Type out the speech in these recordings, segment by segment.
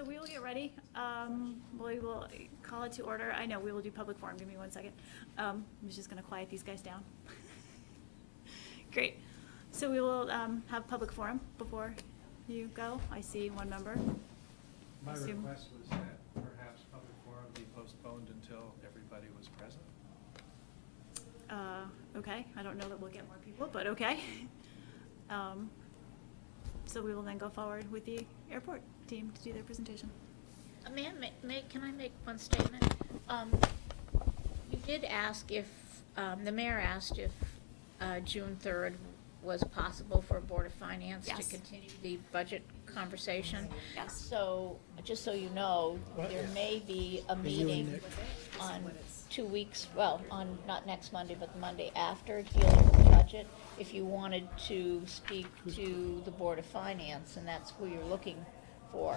So we will get ready. We will call it to order. I know we will do public forum. Give me 1 second. I'm just going to quiet these guys down. Great. So we will have public forum before you go. I see one member. My request was that perhaps public forum be postponed until everybody was present. Okay. I don't know that we'll get more people, but okay. So we will then go forward with the airport team to do their presentation. Can I make one statement? You did ask if, the mayor asked if June 3rd was possible for Board of Finance Yes. to continue the budget conversation. Yes. So, just so you know, there may be a meeting on 2 weeks, well, on not next Monday, but the Monday after, dealing with the budget, if you wanted to speak to the Board of Finance, and that's who you're looking for.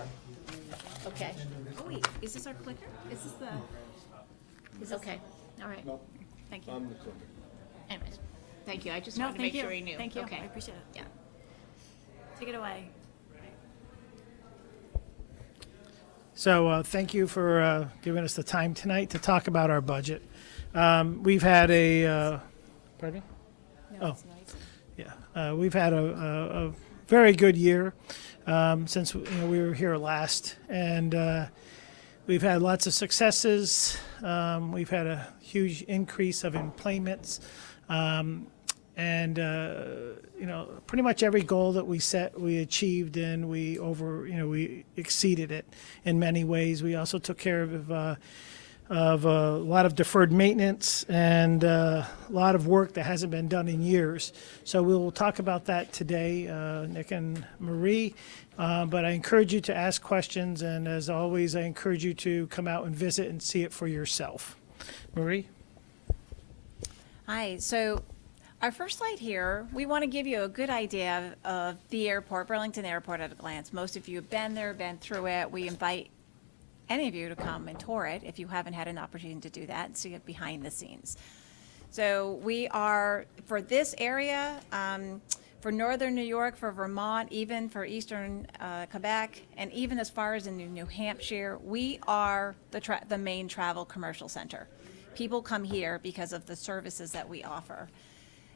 Okay? Oh, wait. Is this our clicker? Is this the? Okay, all right. Thank you. Anyways, thank you, I just No, wanted to thank make you. sure you knew. Thank you. Okay. I appreciate it. Yeah. Take it away. So thank you for giving us the time tonight to talk about our budget. We've had a, pardon me? No, Oh. it's noisy. Yeah, we've had a very good year since we were here last, and we've had lots of successes. We've had a huge increase of employments, and pretty much every goal that we set, we achieved, and we exceeded it in many ways. We also took care of a lot of deferred maintenance and a lot of work that hasn't been done in years. So we'll talk about that today, Nick and Marie. But I encourage you to ask questions, and as always, I encourage you to come out and visit and see it for yourself. Marie? Hi, so our first slide here, we want to give you a good idea of the airport, Burlington Airport at a glance. Most of you have been there, been through it. We invite any of you to come and tour it if you haven't had an opportunity to do that and see it behind the scenes. So we are, for this area, for northern New York, for Vermont, even for eastern Quebec, and even as far as in New Hampshire, we are the main travel commercial center. People come here because of the services that we offer.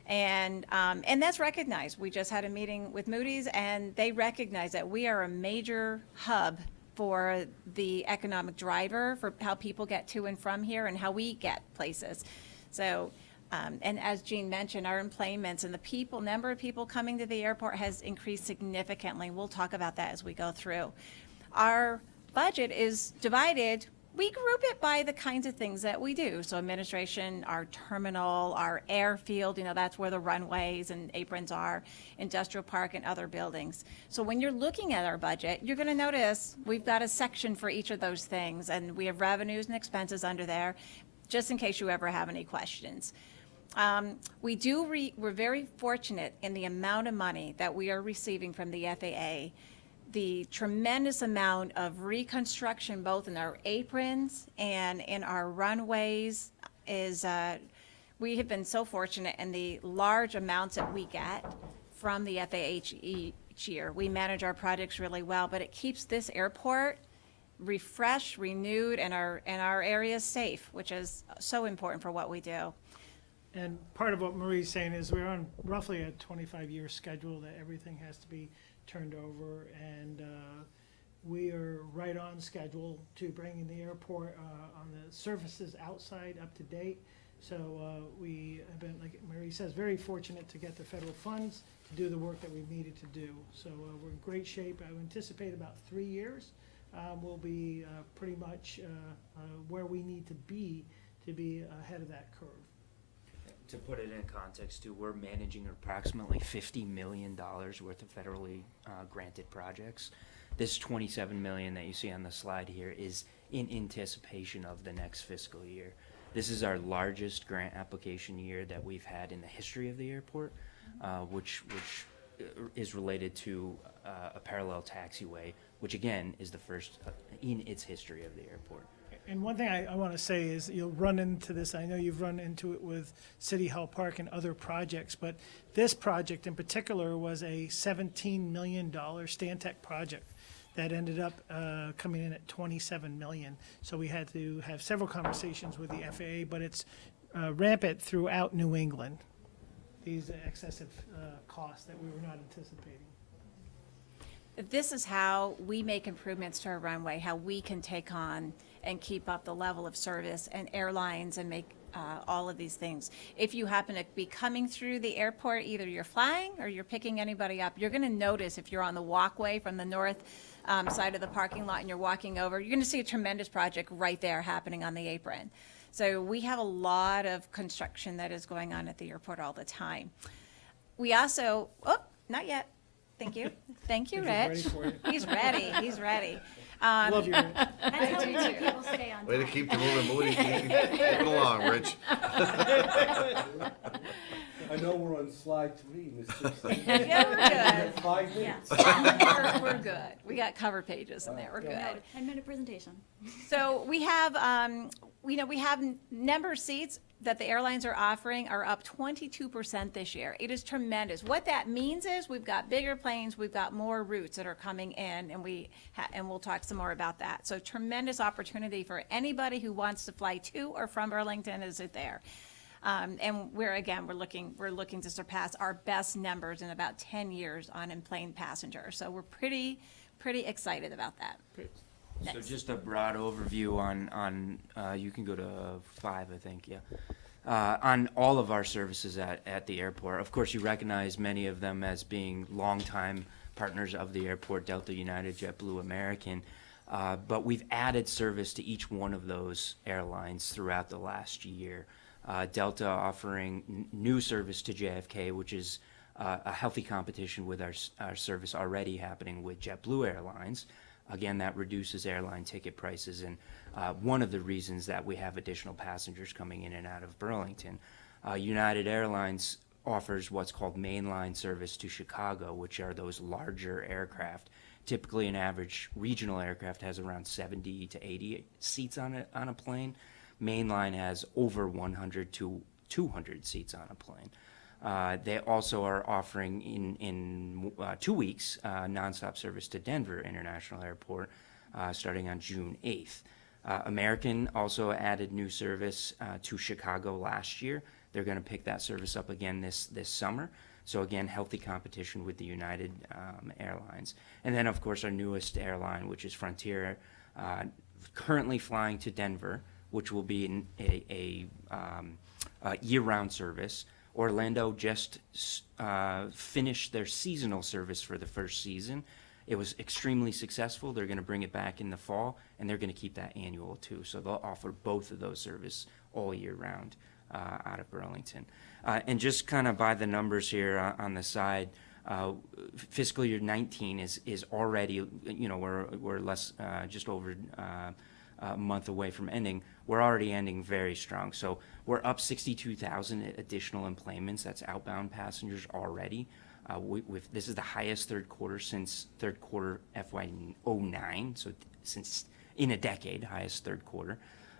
And that's recognized. We just had a meeting with Moody's, and they recognize that we are a major hub for the economic driver, for how people get to and from here and how we get places. So, and as Jean mentioned, our employments and the number of people coming to the airport has increased significantly. We'll talk about that as we go through. Our budget is divided. We group it by the kinds of things that we do. So administration, our terminal, our airfield, that's where the runways and aprons are, industrial park and other buildings. So when you're looking at our budget, you're going to notice we've got a section for each of those things, and we have revenues and expenses under there, just in case you ever have any questions. We're very fortunate in the amount of money that we are receiving from the FAA. The tremendous amount of reconstruction, both in our aprons and in our runways, is we have been so fortunate in the large amounts that we get from the FAA each year. We manage our projects really well, but it keeps this airport refreshed, renewed, and our areas safe, which is so important for what we do. And part of what Marie's saying is we're on roughly a 25-year schedule that everything has to be turned over, and we are right on schedule to bringing the airport on the services outside up to date. So we have been, like Marie says, very fortunate to get the federal funds to do the work that we've needed to do. So we're in great shape. I would anticipate about 3 years we'll be pretty much where we need to be ahead of that curve. To put it in context too, we're managing approximately $50 million worth of federally granted projects. This $27 million that you see on the slide here is in anticipation of the next fiscal year. This is our largest grant application year that we've had in the history of the airport, which is related to a parallel taxiway, which again is the first in its history of the airport. And one thing I want to say is you'll run into this, I know you've run into it with City Hall Park and other projects, but this project in particular was a $17 million Stantec project that ended up coming in at 27 million. So we had to have several conversations with the FAA, but it's rampant throughout New England, these excessive costs that we were not anticipating. This is how we make improvements to our runway, how we can take on and keep up the level of service and airlines and make all of these things. If you happen to be coming through the airport, either you're flying or you're picking anybody up, you're going to notice if you're on the walkway from the north side of the parking lot and you're walking over, you're going to see a tremendous project right there happening on the apron. So we have a lot of construction that is going on at the airport all the time. We also, not yet. Thank you. Thank you, He's ready Rich. for you. He's ready. He's ready. Love you, Rich. I do too. People stay on Way to time. keep the moving, keep it along, Rich. I know we're on slide 3, Ms. 16. Yeah, we're good. 5 minutes. We're good. We got cover pages in there. We're good. 10-minute presentation. So we have, we have number of seats that the airlines are offering are up 22% this year. It is tremendous. What that means is we've got bigger planes, we've got more routes that are coming in, and we'll talk some more about that. So tremendous opportunity for anybody who wants to fly to or from Burlington is it there. And we're looking to surpass our best numbers in about 10 years on in-plane passengers. So we're pretty excited about that. So Next. just a broad overview on you can go to 5, I think, yeah. On all of our services at the airport. Of course, you recognize many of them as being longtime partners of the airport, Delta, United, JetBlue, American. But we've added service to each one of those airlines throughout the last year. Delta offering new service to JFK, which is a healthy competition with our service already happening with JetBlue Airlines. Again, that reduces airline ticket prices, and one of the reasons that we have additional passengers coming in and out of Burlington. United Airlines offers what's called mainline service to Chicago, which are those larger aircraft. Typically, an average regional aircraft has around 70 to 80 seats on a plane. Mainline has over 100 to 200 seats on a plane. They also are offering in 2 weeks nonstop service to Denver International Airport starting on June 8th. American also added new service to Chicago last year. They're going to pick that service up again this summer. So again, healthy competition with the United Airlines. And then, of course, our newest airline, which is Frontier, currently flying to Denver, which will be a year-round service. Orlando just finished their seasonal service for the first season. It was extremely successful. They're going to bring it back in the fall, and they're going to keep that annual too. So they'll offer both of those services all year round out of Burlington. And just kind of by the numbers here on the side, fiscal year 19 is already, we're less, just over a month away from ending. We're already ending very strong. So we're up 62,000 additional enplanements. That's outbound passengers already. This is the highest third quarter since third quarter FY09, so since in a decade, highest third quarter.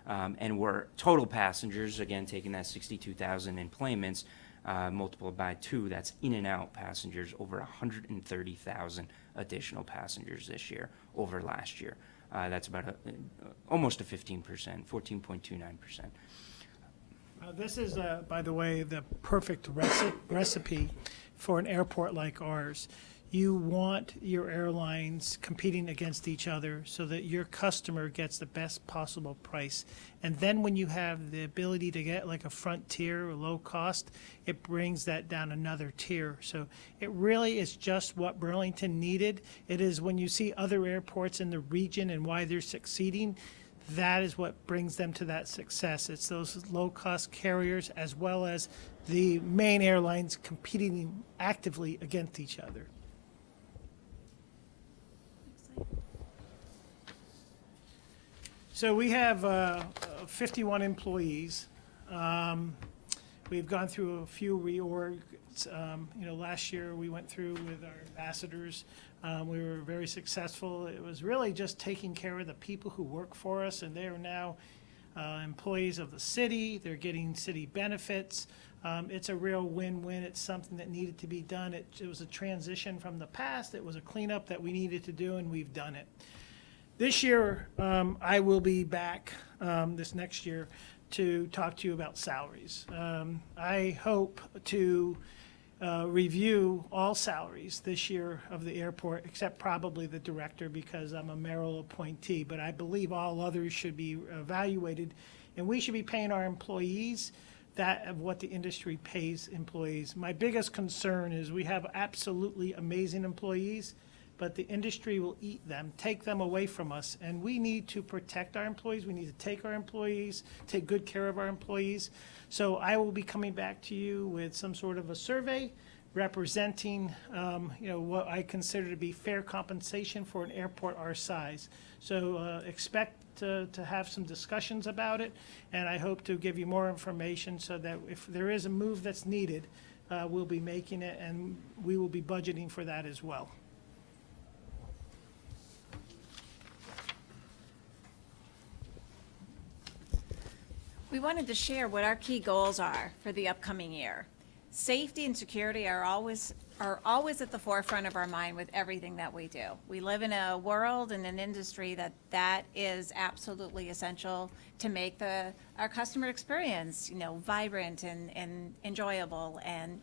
And we're total passengers, again, taking that 62,000 enplanements, multiplied by 2, that's in and out passengers, over 130,000 additional passengers this year over last year. That's about almost a 15%, 14.29%. This is, by the way, the perfect recipe for an airport like ours. You want your airlines competing against each other so that your customer gets the best possible price. And then when you have the ability to get like a Frontier or low cost, it brings that down another tier. So it really is just what Burlington needed. It is when you see other airports in the region and why they're succeeding, that is what brings them to that success. It's those low-cost carriers as well as the main airlines competing actively against each other. So we have 51 employees. We've gone through a few reorgs. Last year we went through with our ambassadors. We were very successful. It was really just taking care of the people who work for us, and they are now employees of the city. They're getting city benefits. It's a real win-win. It's something that needed to be done. It was a transition from the past. It was a cleanup that we needed to do, and we've done it. This year, I will be back this next year to talk to you about salaries. I hope to review all salaries this year of the airport, except probably the director because I'm a mayoral appointee, but I believe all others should be evaluated, and we should be paying our employees that of what the industry pays employees. My biggest concern is we have absolutely amazing employees, but the industry will eat them, take them away from us, and we need to protect our employees. We need to take our employees, take good care of our employees. So I will be coming back to you with some sort of a survey representing, what I consider to be fair compensation for an airport our size. So expect to have some discussions about it, and I hope to give you more information so that if there is a move that's needed, we'll be making it, and we will be budgeting for that as well. We wanted to share what our key goals are for the upcoming year. Safety and security are always at the forefront of our mind with everything that we do. We live in a world and an industry that is absolutely essential to make our customer experience, vibrant and enjoyable. And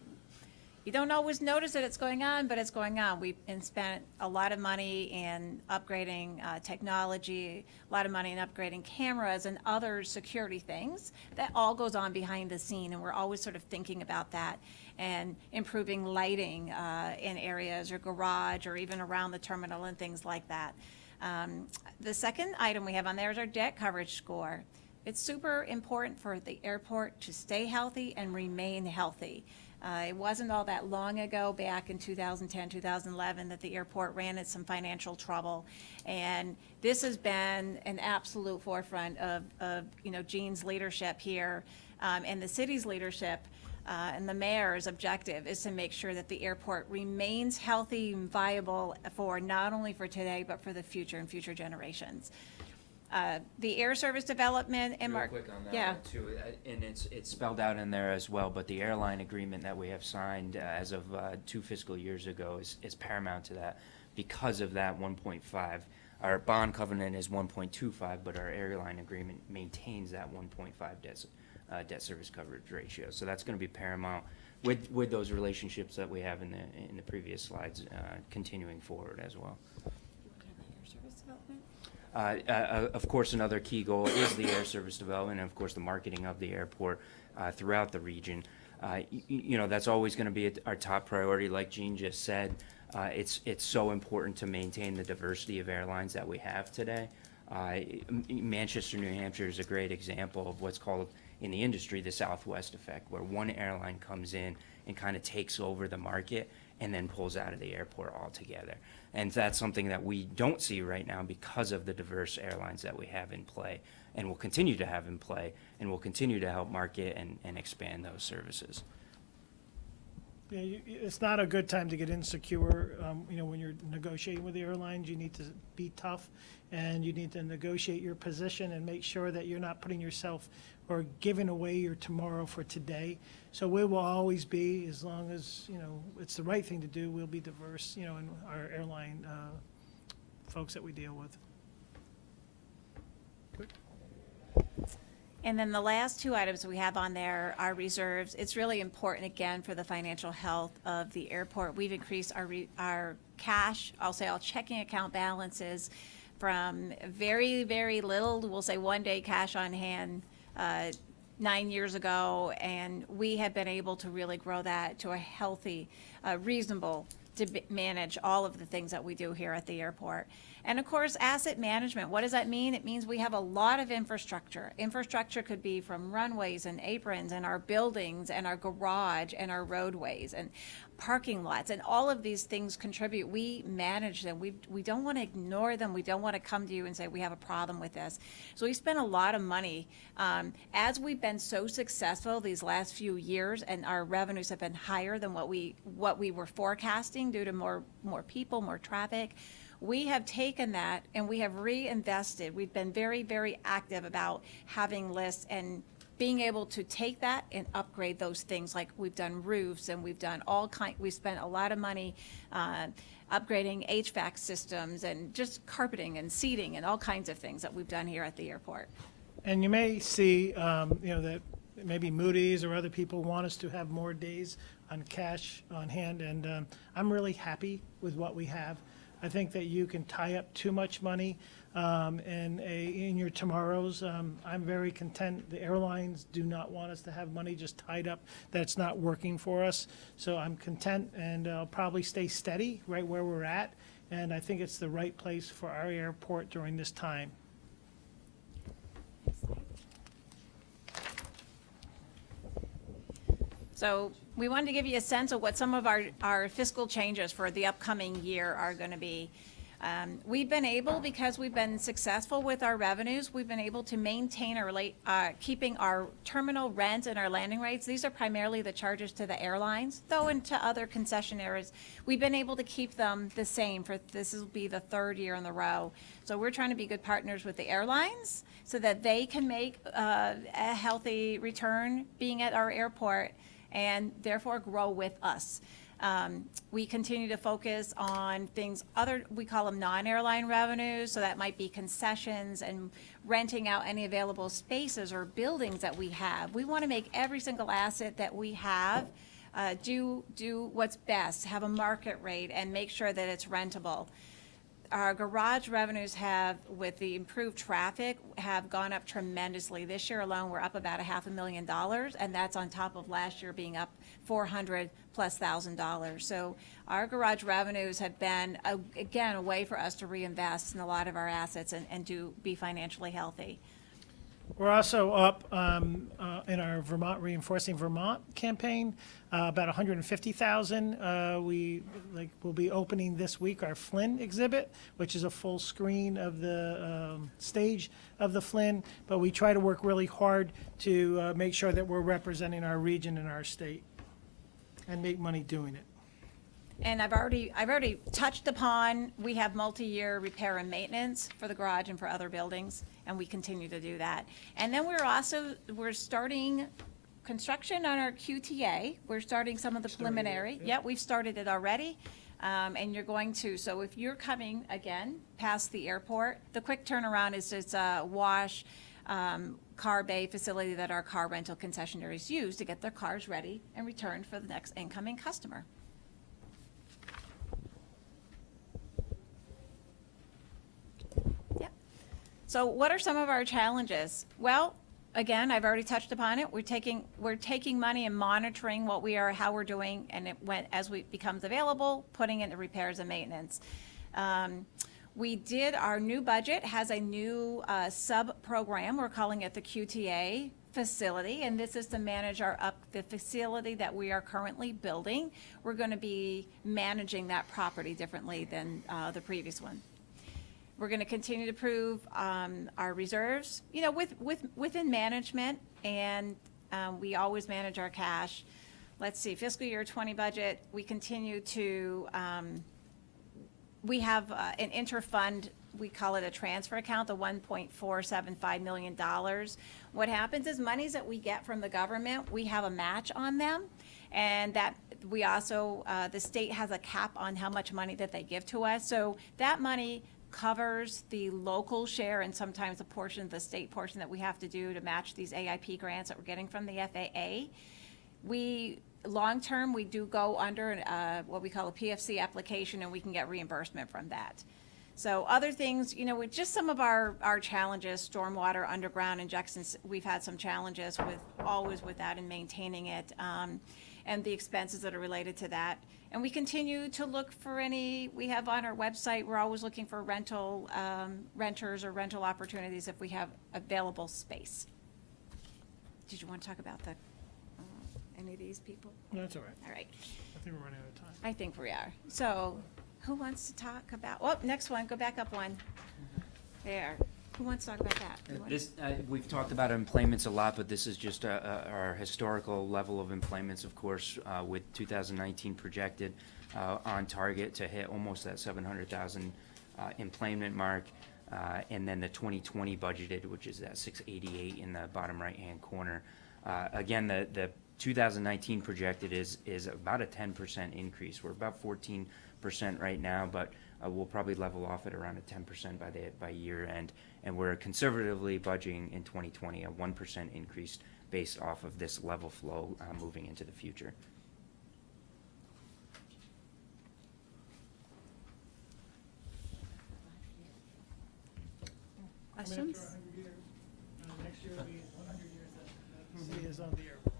you don't always notice that it's going on, but it's going on. We've spent a lot of money in upgrading technology, a lot of money in upgrading cameras and other security things. That all goes on behind the scene, and we're always sort of thinking about that and improving lighting in areas or garage or even around the terminal and things like that. The second item we have on there is our debt coverage score. It's super important for the airport to stay healthy and remain healthy. It wasn't all that long ago, back in 2010, 2011, that the airport ran into some financial trouble. And this has been an absolute forefront of Gene's leadership here, and the city's leadership, and the mayor's objective is to make sure that the airport remains healthy and viable for not only for today, but for the future and future generations. The air service development and Real quick on that yeah. one too, and it's spelled out in there as well, but the airline agreement that we have signed as of 2 fiscal years ago is paramount to that. Because of that 1.5, our bond covenant is 1.25, but our airline agreement maintains that 1.5 debt service coverage ratio. So that's going to be paramount with those relationships that we have in the previous slides continuing forward as well. Of course, another key goal is the air service development and, of course, the marketing of the airport throughout the region. That's always going to be our top priority. Like Gene just said, it's so important to maintain the diversity of airlines that we have today. Manchester, New Hampshire is a great example of what's called in the industry the Southwest effect, where one airline comes in and kind of takes over the market and then pulls out of the airport altogether. And that's something that we don't see right now because of the diverse airlines that we have in play and will continue to have in play, and will continue to help market and expand those services. Yeah, it's not a good time to get insecure. When you're negotiating with the airlines, you need to be tough, and you need to negotiate your position and make sure that you're not putting yourself or giving away your tomorrow for today. So we will always be, as long as, it's the right thing to do, we'll be diverse, in our airline folks that we deal with. And then the last two items we have on there are reserves. It's really important, again, for the financial health of the airport. We've increased our cash, I'll say our checking account balances from very, very little, we'll say 1 day cash on hand 9 years ago, and we have been able to really grow that to a healthy, reasonable to manage all of the things that we do here at the airport. And of course, asset management, what does that mean? It means we have a lot of infrastructure. Infrastructure could be from runways and aprons and our buildings and our garage and our roadways and parking lots, and all of these things contribute. We manage them. We don't want to ignore them. We don't want to come to you and say we have a problem with this. So we spend a lot of money. As we've been so successful these last few years, and our revenues have been higher than what we were forecasting due to more people, more traffic. We have taken that and we have reinvested. We've been very, very active about having lists and being able to take that and upgrade those things, like we've done roofs and we've done we've spent a lot of money upgrading HVAC systems and just carpeting and seating and all kinds of things that we've done here at the airport. And you may see, that maybe Moody's or other people want us to have more days on cash on hand, and I'm really happy with what we have. I think that you can tie up too much money in your tomorrows. I'm very content. The airlines do not want us to have money just tied up that's not working for us. So I'm content, and I'll probably stay steady right where we're at. And I think it's the right place for our airport during this time. So we wanted to give you a sense of what some of our fiscal changes for the upcoming year are going to be. We've been able, because we've been successful with our revenues, we've been able to maintain keeping our terminal rent and our landing rates. These are primarily the charges to the airlines, though into other concessionaires. We've been able to keep them the same for, this will be the third year in a row. So we're trying to be good partners with the airlines so that they can make a healthy return being at our airport, and therefore grow with us. We continue to focus on things we call them non-airline revenues, so that might be concessions and renting out any available spaces or buildings that we have. We want to make every single asset that we have do what's best, have a market rate, and make sure that it's rentable. Our garage revenues have, with the improved traffic, have gone up tremendously. This year alone, we're up about $500,000, and that's on top of last year being up $400,000+. So our garage revenues have been, again, a way for us to reinvest in a lot of our assets and be financially healthy. We're also up in our Reinforcing Vermont campaign, about 150,000. We'll be opening this week our Flynn exhibit, which is a full screen of the stage of the Flynn. But we try to work really hard to make sure that we're representing our region and our state, and make money doing it. And I've already touched upon, we have multi-year repair and maintenance for the garage and for other buildings, and we continue to do that. And then we're starting construction on our QTA. We're starting some of the preliminary. Yeah, we've started it already. And you're going to, so if you're coming, again, past the airport, the quick turnaround is it's a wash, car bay facility that our car rental concessionaires use to get their cars ready and returned for the next incoming customer. Yep. So what are some of our challenges? Well, again, I've already touched upon it. We're taking money and monitoring how we're doing, and as it becomes available, putting it into repairs and maintenance. Our new budget has a new sub-program. We're calling it the QTA facility, and this is to manage the facility that we are currently building. We're going to be managing that property differently than the previous one. We're going to continue to prove our reserves, within management, and we always manage our cash. Let's see, fiscal year 20 budget, we continue to, we have an interfund, we call it a transfer account, the $1.475 million. What happens is monies that we get from the government, we have a match on them, and that we also, the state has a cap on how much money that they give to us. So that money covers the local share and sometimes a portion of the state portion that we have to do to match these AIP grants that we're getting from the FAA. Long-term, we do go under what we call a PFC application, and we can get reimbursement from that. So other things, with just some of our challenges, stormwater, underground injections, we've had some challenges with that and maintaining it, and the expenses that are related to that. And we continue to look for we have on our website, we're always looking for renters or rental opportunities if we have available space. Did you want to talk about any of these people? No, that's all right. All right. I think we're running out of time. I think we are. So who wants to talk about, next one, go back up one. There. Who wants to talk about that? We've talked about employments a lot, but this is just our historical level of employments, of course, with 2019 projected on target to hit almost that 700,000 employment mark. And then the 2020 budgeted, which is that 688 in the bottom right-hand corner. Again, the 2019 projected is about a 10% increase. We're about 14% right now, but we'll probably level off at around a 10% by year end. And we're conservatively budgeting in 2020 a 1% increase based off of this level flow moving into the future. Questions? After 100 years, next year will be 100 years that the city is on the airport.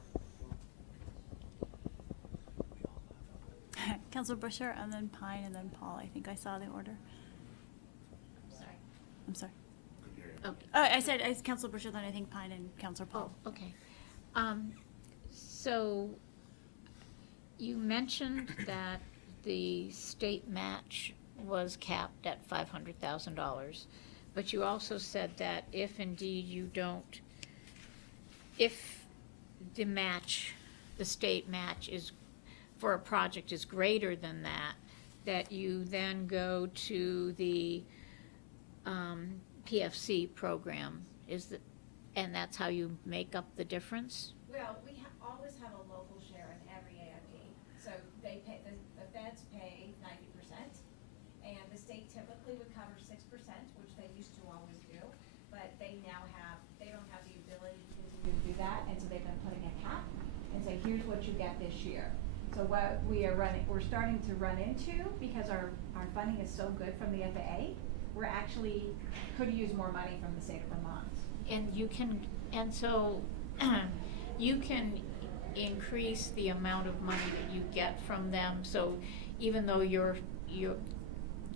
Councilor Busher, and then Pine, and then Paul. I think I saw the order. Sorry. I'm sorry. Oh. I said Councilor Busher, then I think Pine and Councilor Paul. Oh, okay. So you mentioned that the state match was capped at $500,000, but you also said that if indeed you don't, if the match, the state match is, for a project is greater than that you then go to the PFC program, and that's how you make up the difference? Well, we always have a local share in every AFD. So they pay, the feds pay 90%, and the state typically would cover 6%, which they used to always do, but they don't have the ability to continue to do that, and so they've been putting a cap and say, here's what you get this year. So what we're starting to run into, because our funding is so good from the FAA, we're actually could use more money from the state of Vermont. And so you can increase the amount of money that you get from them, so even though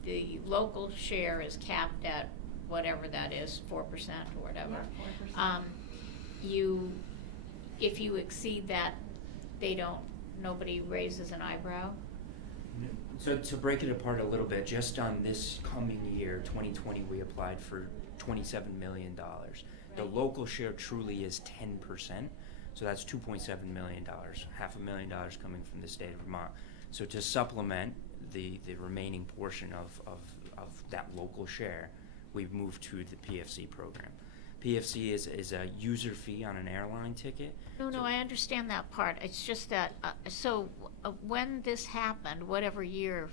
the local share is capped at whatever that is, 4% or whatever. Yeah, 4%. If you exceed that, nobody raises an eyebrow? So to break it apart a little bit, just on this coming year, 2020, we applied for $27 million. The local share truly is 10%, so that's $2.7 million, $500,000 coming from the state of Vermont. So to supplement the remaining portion of that local share, we've moved to the PFC program. PFC is a user fee on an airline ticket. No, I understand that part. It's just that, when this happened, whatever year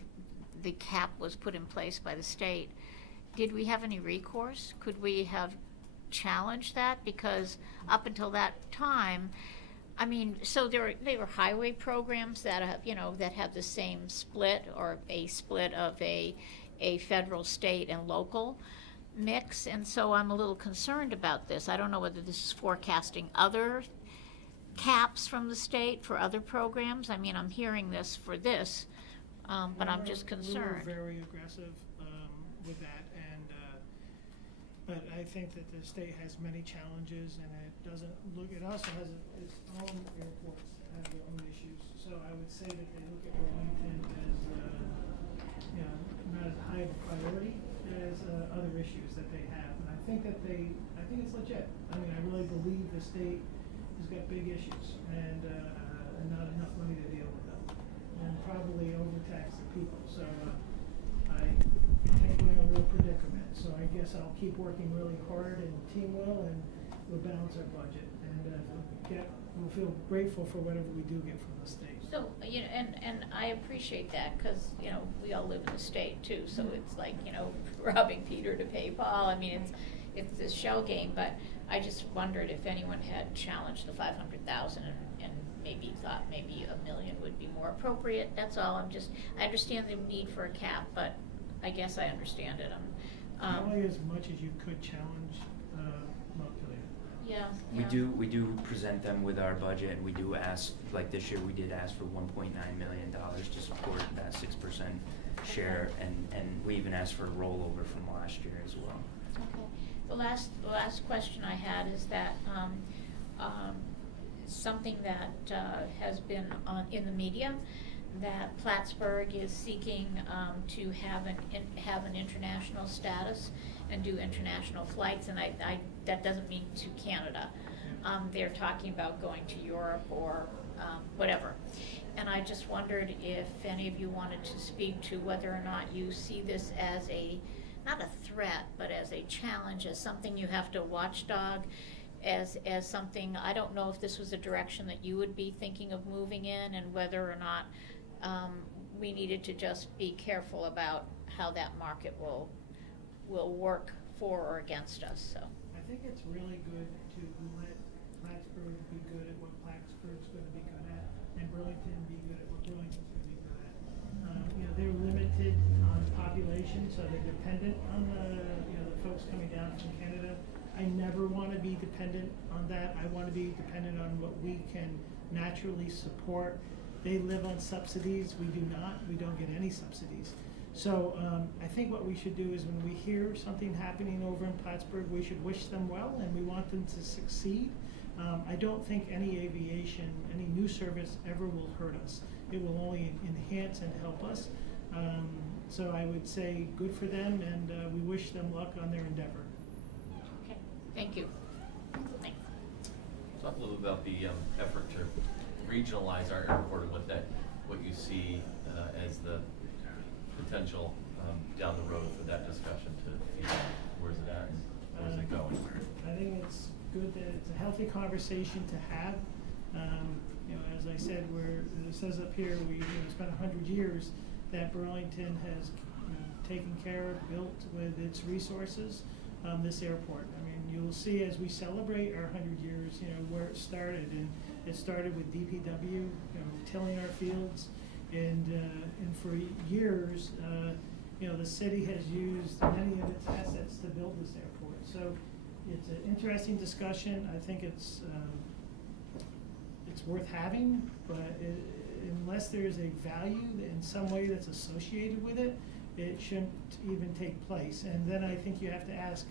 the cap was put in place by the state, did we have any recourse? Could we have challenged that? Because up until that time, so they were highway programs that have the same split, or a split of a federal, state, and local mix, and so I'm a little concerned about this. I don't know whether this is forecasting other caps from the state for other programs. I'm hearing this for this, but I'm just concerned. We were very aggressive with that, but I think that the state has many challenges, and it also has its own airports that have their own issues. So I would say that they look at Burlington as not as high of a priority as other issues that they have, and I think it's legit. I really believe the state has got big issues and not enough money to deal with them, and probably overtax the people. So I think we're in a real predicament. So I guess I'll keep working really hard, and team will, and we'll balance our budget, and we'll feel grateful for whatever we do get from the state. So, and I appreciate that, because, we all live in the state too, so it's like, robbing Peter to pay Paul. It's a shell game, but I just wondered if anyone had challenged the 500,000 and maybe thought maybe $1 million would be more appropriate. That's all. I understand the need for a cap, but I guess I understand it. Only as much as you could challenge Montpelier. Yeah. We do present them with our budget, and we do ask, like this year we did ask for $1.9 million to support that 6% share, and we even asked for a rollover from last year as well. Okay. The last question I had is that something that has been in the media, that Plattsburgh is seeking to have an international status and do international flights, and that doesn't mean to Canada. They're talking about going to Europe or whatever. And I just wondered if any of you wanted to speak to whether or not you see this as a not a threat, but as a challenge, as something you have to watchdog, as something, I don't know if this was a direction that you would be thinking of moving in, and whether or not we needed to just be careful about how that market will work for or against us, so. I think it's really good to let Plattsburgh be good at what Plattsburgh's gonna be good at, and Burlington be good at what Burlington's gonna be good at. They're limited on population, so they're dependent on the folks coming down from Canada. I never wanna be dependent on that. I wanna be dependent on what we can naturally support. They live on subsidies, we do not, we don't get any subsidies. So I think what we should do is when we hear something happening over in Plattsburgh, we should wish them well and we want them to succeed. I don't think any aviation, any new service ever will hurt us. It will only enhance and help us. So I would say good for them, and we wish them luck on their endeavor. Okay, thank you. Thanks. Talk a little about the effort to regionalize our airport and what you see as the potential down the road for that discussion to where's it at and where's it going? I think it's good that it's a healthy conversation to have. As I said, it says up here, we spent 100 years that Burlington has taken care of, built with its resources, this airport. I mean, you'll see as we celebrate our 100 years, where it started, and it started with DPW, tilling our fields, and for years, the city has used many of its assets to build this airport. So it's an interesting discussion. I think it's worth having, but unless there's a value in some way that's associated with it, it shouldn't even take place. And then I think you have to ask,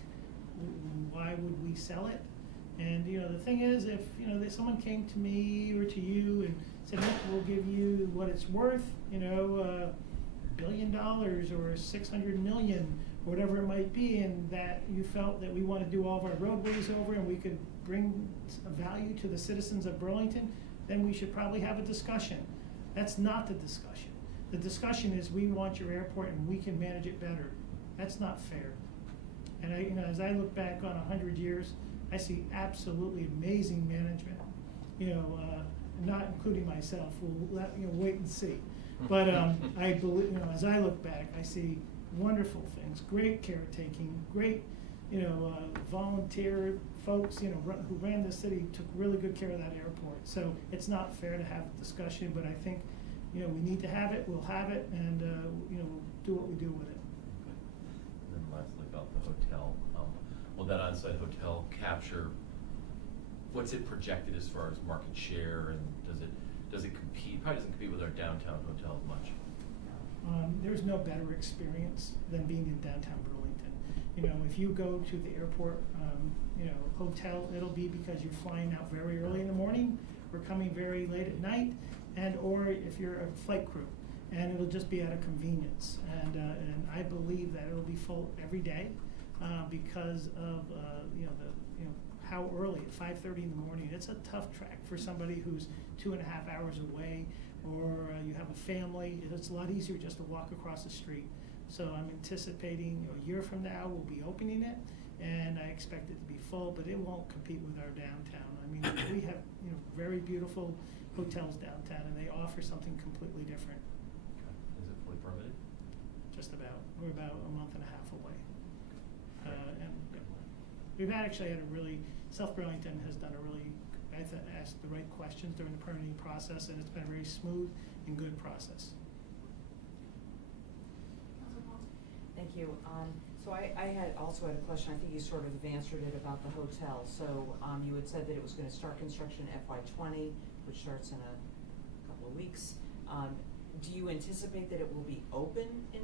why would we sell it? And the thing is, if someone came to me or to you and said, look, we'll give you what it's worth, $1 billion or 600 million, or whatever it might be, and that you felt that we want to do all of our roadways over and we could bring a value to the citizens of Burlington, then we should probably have a discussion. That's not the discussion. The discussion is, we want your airport and we can manage it better. That's not fair. And as I look back on 100 years, I see absolutely amazing management. Not including myself. We'll wait and see. But I believe, as I look back, I see wonderful things, great caretaking, great, volunteer folks, who ran the city, took really good care of that airport. So it's not fair to have a discussion, but I think, we need to have it, we'll have it, and, we'll do what we do with it. And then lastly, about the hotel. Will that on-site hotel capture, what's it projected as far as market share, and does it compete? Probably doesn't compete with our downtown hotel much. There's no better experience than being in downtown Burlington. If you go to the airport, hotel, it'll be because you're flying out very early in the morning or coming very late at night, or if you're a flight crew, and it'll just be out of convenience. And I believe that it'll be full every day because of how early, at 5:30 in the morning. It's a tough track for somebody who's 2.5 hours away, or you have a family. It's a lot easier just to walk across the street. So I'm anticipating a year from now we'll be opening it, and I expect it to be full, but it won't compete with our downtown. I mean, we have very beautiful hotels downtown, and they offer something completely different. Okay. Is it fully permitted? Just about. We're about a month and a half away. And we've actually had South Burlington has done asked the right questions during the permitting process, and it's been a very smooth and good process. Thank you. So I also had a question. I think you sort of answered it about the hotel. So you had said that it was going to start construction FY20, which starts in a couple of weeks. Do you anticipate that it will be open in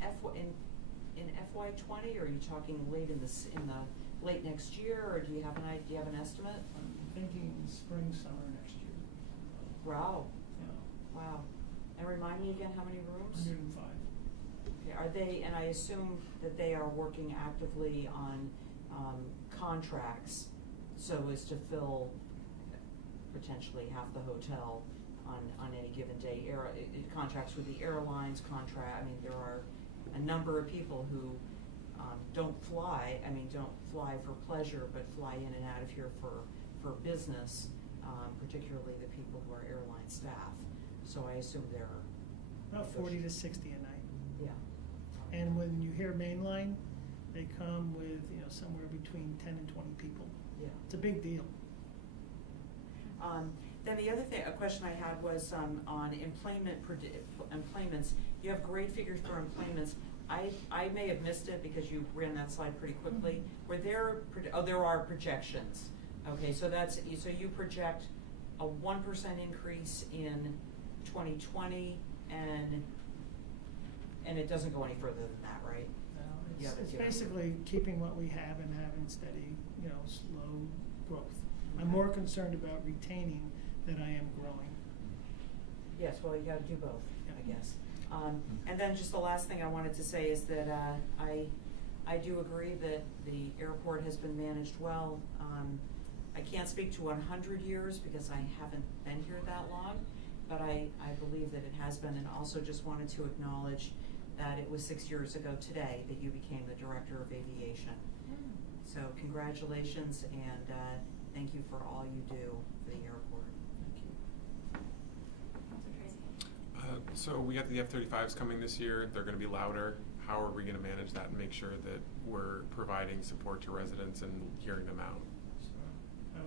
FY20, or are you talking late in the late next year, or do you have an estimate? I'm thinking spring, summer next year. Wow. Yeah. Wow. And remind me again, how many rooms? 105. Okay. Are they? And I assume that they are working actively on contracts, so as to fill potentially half the hotel on any given day. Contracts with the airlines. I mean, there are a number of people who don't fly, don't fly for pleasure, but fly in and out of here for business, particularly the people who are airline staff. So I assume they're. About 40 to 60 a night. Yeah. And when you hear mainline, they come with, somewhere between 10 and 20 people. Yeah. It's a big deal. Then the other thing, a question I had was on employments. You have great figures for employments. I may have missed it because you ran that slide pretty quickly. Were there, there are projections. Okay, so you project a 1% increase in 2020 and it doesn't go any further than that, right? It's basically keeping what we have and having steady, slow growth. I'm more concerned about retaining than I am growing. Yes, well, you gotta do both, Yeah. I guess. And then just the last thing I wanted to say is that I do agree that the airport has been managed well. I can't speak to 100 years because I haven't been here that long, but I believe that it has been, and also just wanted to acknowledge that it was 6 years ago today that you became the Director of Aviation. So congratulations, and thank you for all you do for the airport. So we got the F-35s coming this year. They're going to be louder. How are we going to manage that and make sure that we're providing support to residents and hearing them out?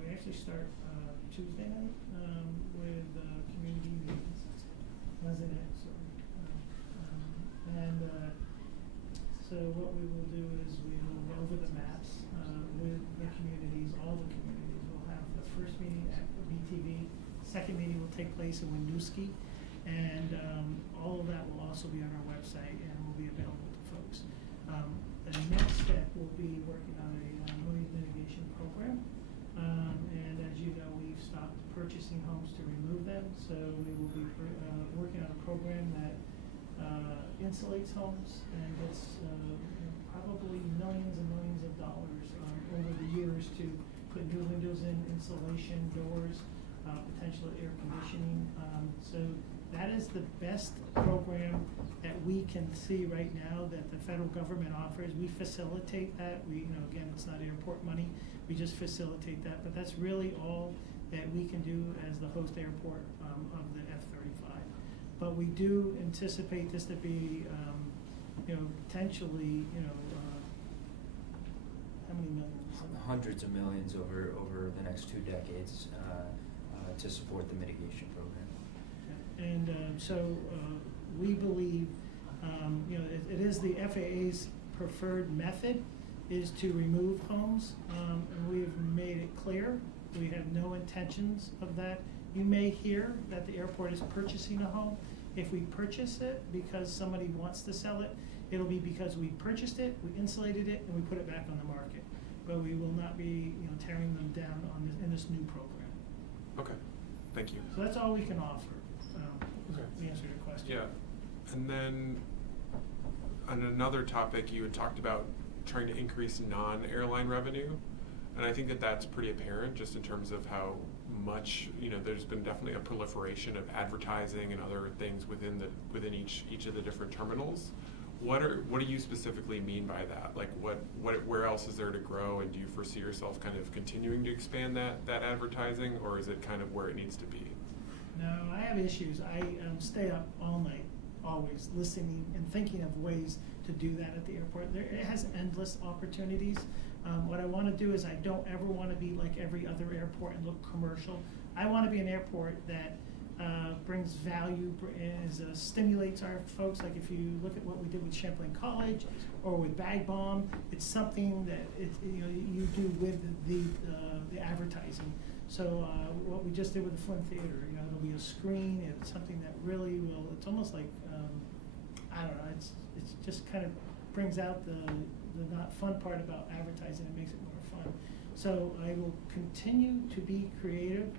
We actually start Tuesday night with community meetings, residents. So what we will do is we will go over the maps with the communities, all the communities. We'll have the first meeting at BTV, second meeting will take place in Winooski, and all of that will also be on our website and will be available to folks. The next step will be working on a noise mitigation program. And as you know, we've stopped purchasing homes to remove them, so we will be working on a program that insulates homes and gets probably millions and millions of dollars over the years to put new windows in, insulation, doors, potential air conditioning. So that is the best program that we can see right now that the federal government offers. We facilitate that. We, again, it's not airport money. We just facilitate that, but that's really all that we can do as the host airport of the F-35. But we do anticipate this to be, potentially, how many millions? Hundreds of millions over the next 2 decades to support the mitigation program. And so we believe, it is the FAA's preferred method is to remove homes, and we've made it clear we have no intentions of that. You may hear that the airport is purchasing a home. If we purchase it because somebody wants to sell it, it'll be because we purchased it, we insulated it, and we put it back on the market. But we will not be, tearing them down in this new program. Okay, thank you. So that's all we can offer. Okay. To answer your question. Yeah, and then on another topic, you had talked about trying to increase non-airline revenue, and I think that that's pretty apparent just in terms of how much, there's been definitely a proliferation of advertising and other things within each of the different terminals. What do you specifically mean by that? Like where else is there to grow, and do you foresee yourself kind of continuing to expand that advertising, or is it kind of where it needs to be? No, I have issues. I stay up all night, always listening and thinking of ways to do that at the airport. It has endless opportunities. What I want to do is I don't ever want to be like every other airport and look commercial. I want to be an airport that brings value, stimulates our folks. Like if you look at what we did with Champlain College or with Bag Bomb, it's something that you do with the advertising. So what we just did with the Flint Theater, it'll be a screen. It's something that really will. It's almost like I don't know. It's just kind of brings out the not fun part about advertising and makes it more fun. So I will continue to be creative.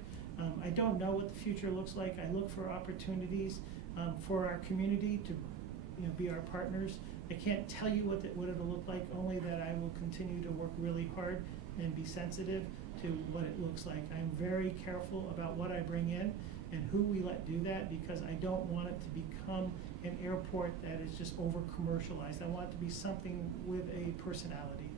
I don't know what the future looks like. I look for opportunities for our community to be our partners. I can't tell you what it'll look like, only that I will continue to work really hard and be sensitive to what it looks like. I'm very careful about what I bring in, and who we let do that, because I don't want it to become an airport that is just over commercialized. I want it to be something with a personality.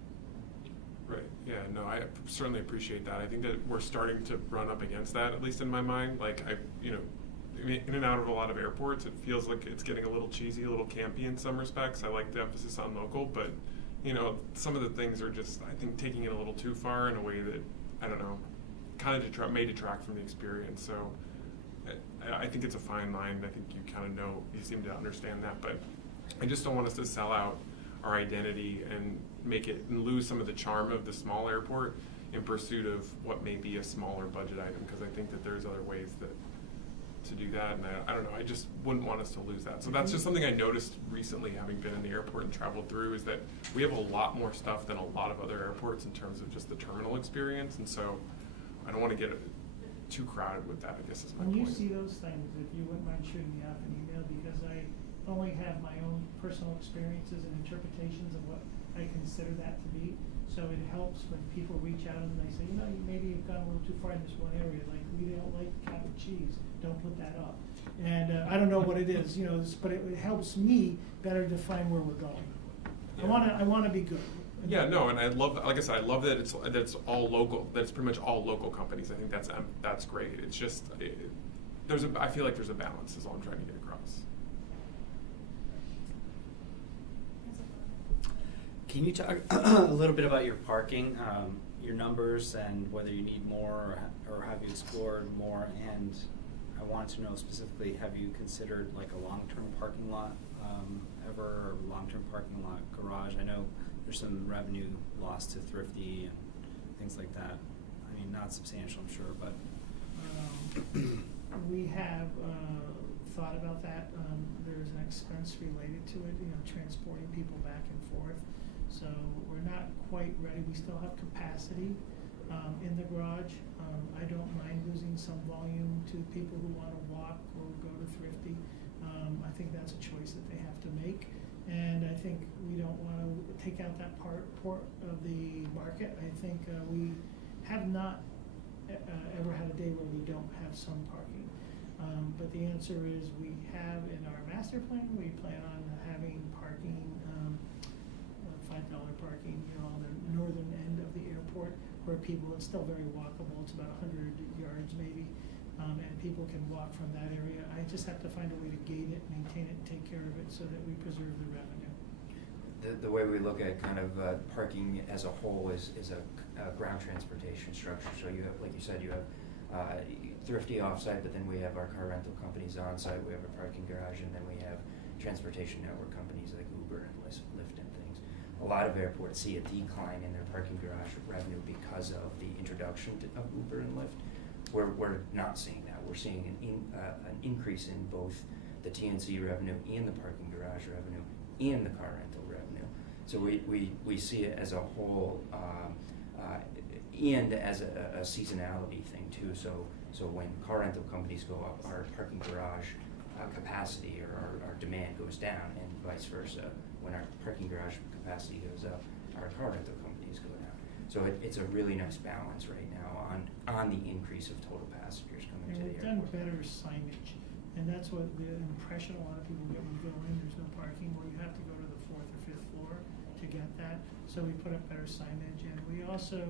Right, yeah, no, I certainly appreciate that. I think that we're starting to run up against that, at least in my mind. Like, in and out of a lot of airports, it feels like it's getting a little cheesy, a little campy in some respects. I like the emphasis on local, but, some of the things are just, I think, taking it a little too far in a way that, I don't know, kind of may detract from the experience. So I think it's a fine line. I think you kind of know, you seem to understand that, but I just don't want us to sell out our identity and make it and lose some of the charm of the small airport in pursuit of what may be a smaller budget item, because I think that there's other ways to do that, and I don't know, I just wouldn't want us to lose that. So that's just something I noticed recently, having been in the airport and traveled through, is that we have a lot more stuff than a lot of other airports in terms of just the terminal experience, and so I don't want to get too crowded with that, I guess is my When point. you see those things, if you wouldn't mind shooting me off an email, because I only have my own personal experiences and interpretations of what I consider that to be. So it helps when people reach out and they say, maybe you've gone a little too far in this one area, like we don't like cottage cheese, don't put that up. And I don't know what it is, but it helps me better define where we're going. Yeah. I wanna be good. Yeah, no, and I love, like I said, I love that it's all local. That it's pretty much all local companies. I think that's great. It's just I feel like there's a balance. Is all I'm trying to get across. Can you talk a little bit about your parking, your numbers, and whether you need more, or have you explored more? And I wanted to know specifically, have you considered like a long-term parking lot ever, or long-term parking lot garage? I know there's some revenue lost to Thrifty and things like that. I mean, not substantial, I'm sure, but. We have thought about that. There's an expense related to it, transporting people back and forth. So we're not quite ready. We still have capacity in the garage. I don't mind losing some volume to people who want to walk or go to Thrifty. I think that's a choice that they have to make. And I think we don't want to take out that part of the market. I think we have not ever had a day where we don't have some parking. But the answer is we have in our master plan, we plan on having parking, $5 parking, on the northern end of the airport, where people, it's still very walkable. It's about 100 yards maybe, and people can walk from that area. I just have to find a way to gate it, maintain it, and take care of it so that we preserve the revenue. The way we look at kind of parking as a whole is a ground transportation structure. So you have, like you said, you have Thrifty offsite, but then we have our car rental companies on site. We have a parking garage, and then we have transportation network companies like Uber and Lyft and things. A lot of airports see a decline in their parking garage revenue because of the introduction of Uber and Lyft. We're not seeing that. We're seeing an increase in both the TNC revenue and the parking garage revenue and the car rental revenue. So we see it as a whole and as a seasonality thing too. So when car rental companies go up, our parking garage capacity or our demand goes down, and vice versa. When our parking garage capacity goes up, our car rental companies go down. So it's a really nice balance right now on the increase of total passengers coming to the We've done airport. better signage, and that's what the impression a lot of people get when you go in. There's no parking, where you have to go to the 4th or 5th floor to get that. So we put up better signage, and we also,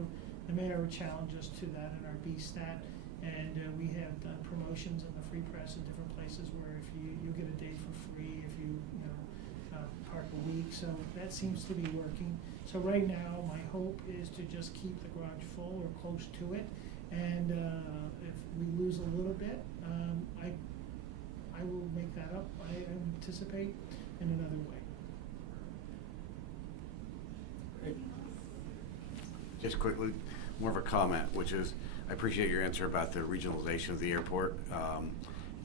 the mayor challenged us to that in our BSTAT, and we have done promotions in the free press in different places where if you get a day for free if you park a week. So that seems to be working. So right now, my hope is to just keep the garage full or close to it, and if we lose a little bit, I will make that up. I anticipate in another way. Just quickly, more of a comment, which is, I appreciate your answer about the regionalization of the airport.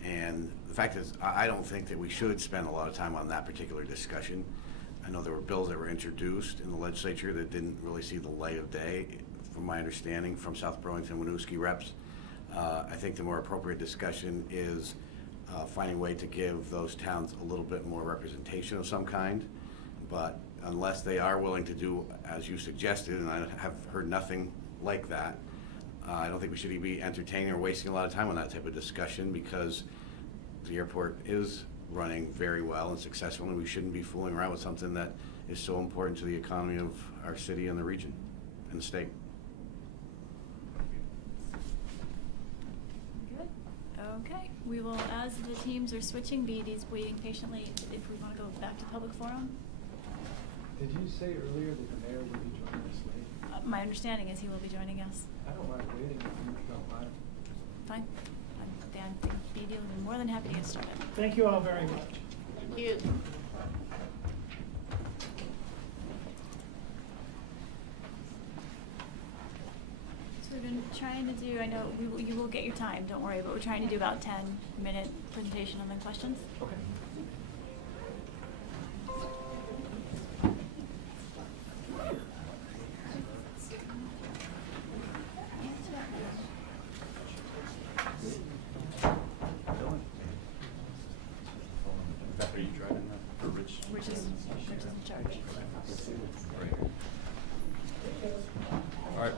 And the fact is, I don't think that we should spend a lot of time on that particular discussion. I know there were bills that were introduced in the legislature that didn't really see the light of day, from my understanding, from South Burlington, Winooski reps. I think the more appropriate discussion is finding a way to give those towns a little bit more representation of some kind. But unless they are willing to do as you suggested, and I have heard nothing like that, I don't think we should be entertaining or wasting a lot of time on that type of discussion because the airport is running very well and successful, and we shouldn't be fooling around with something that is so important to the economy of our city and the region and the state. Good. Okay, we will, as the teams are switching, BD's waiting patiently if we want to go back to public forum. Did you say earlier that the mayor would be joining us late? My understanding is he will be joining us. I don't mind waiting if you don't mind. Fine. Dan, I think BD will be more than happy to get started. Thank you all very much. Thank you. So we've been trying to do, I know you will get your time, don't worry, but we're trying to do about 10-minute presentation and then questions. Okay. Are you driving that, or Rich? Which is in charge. All right.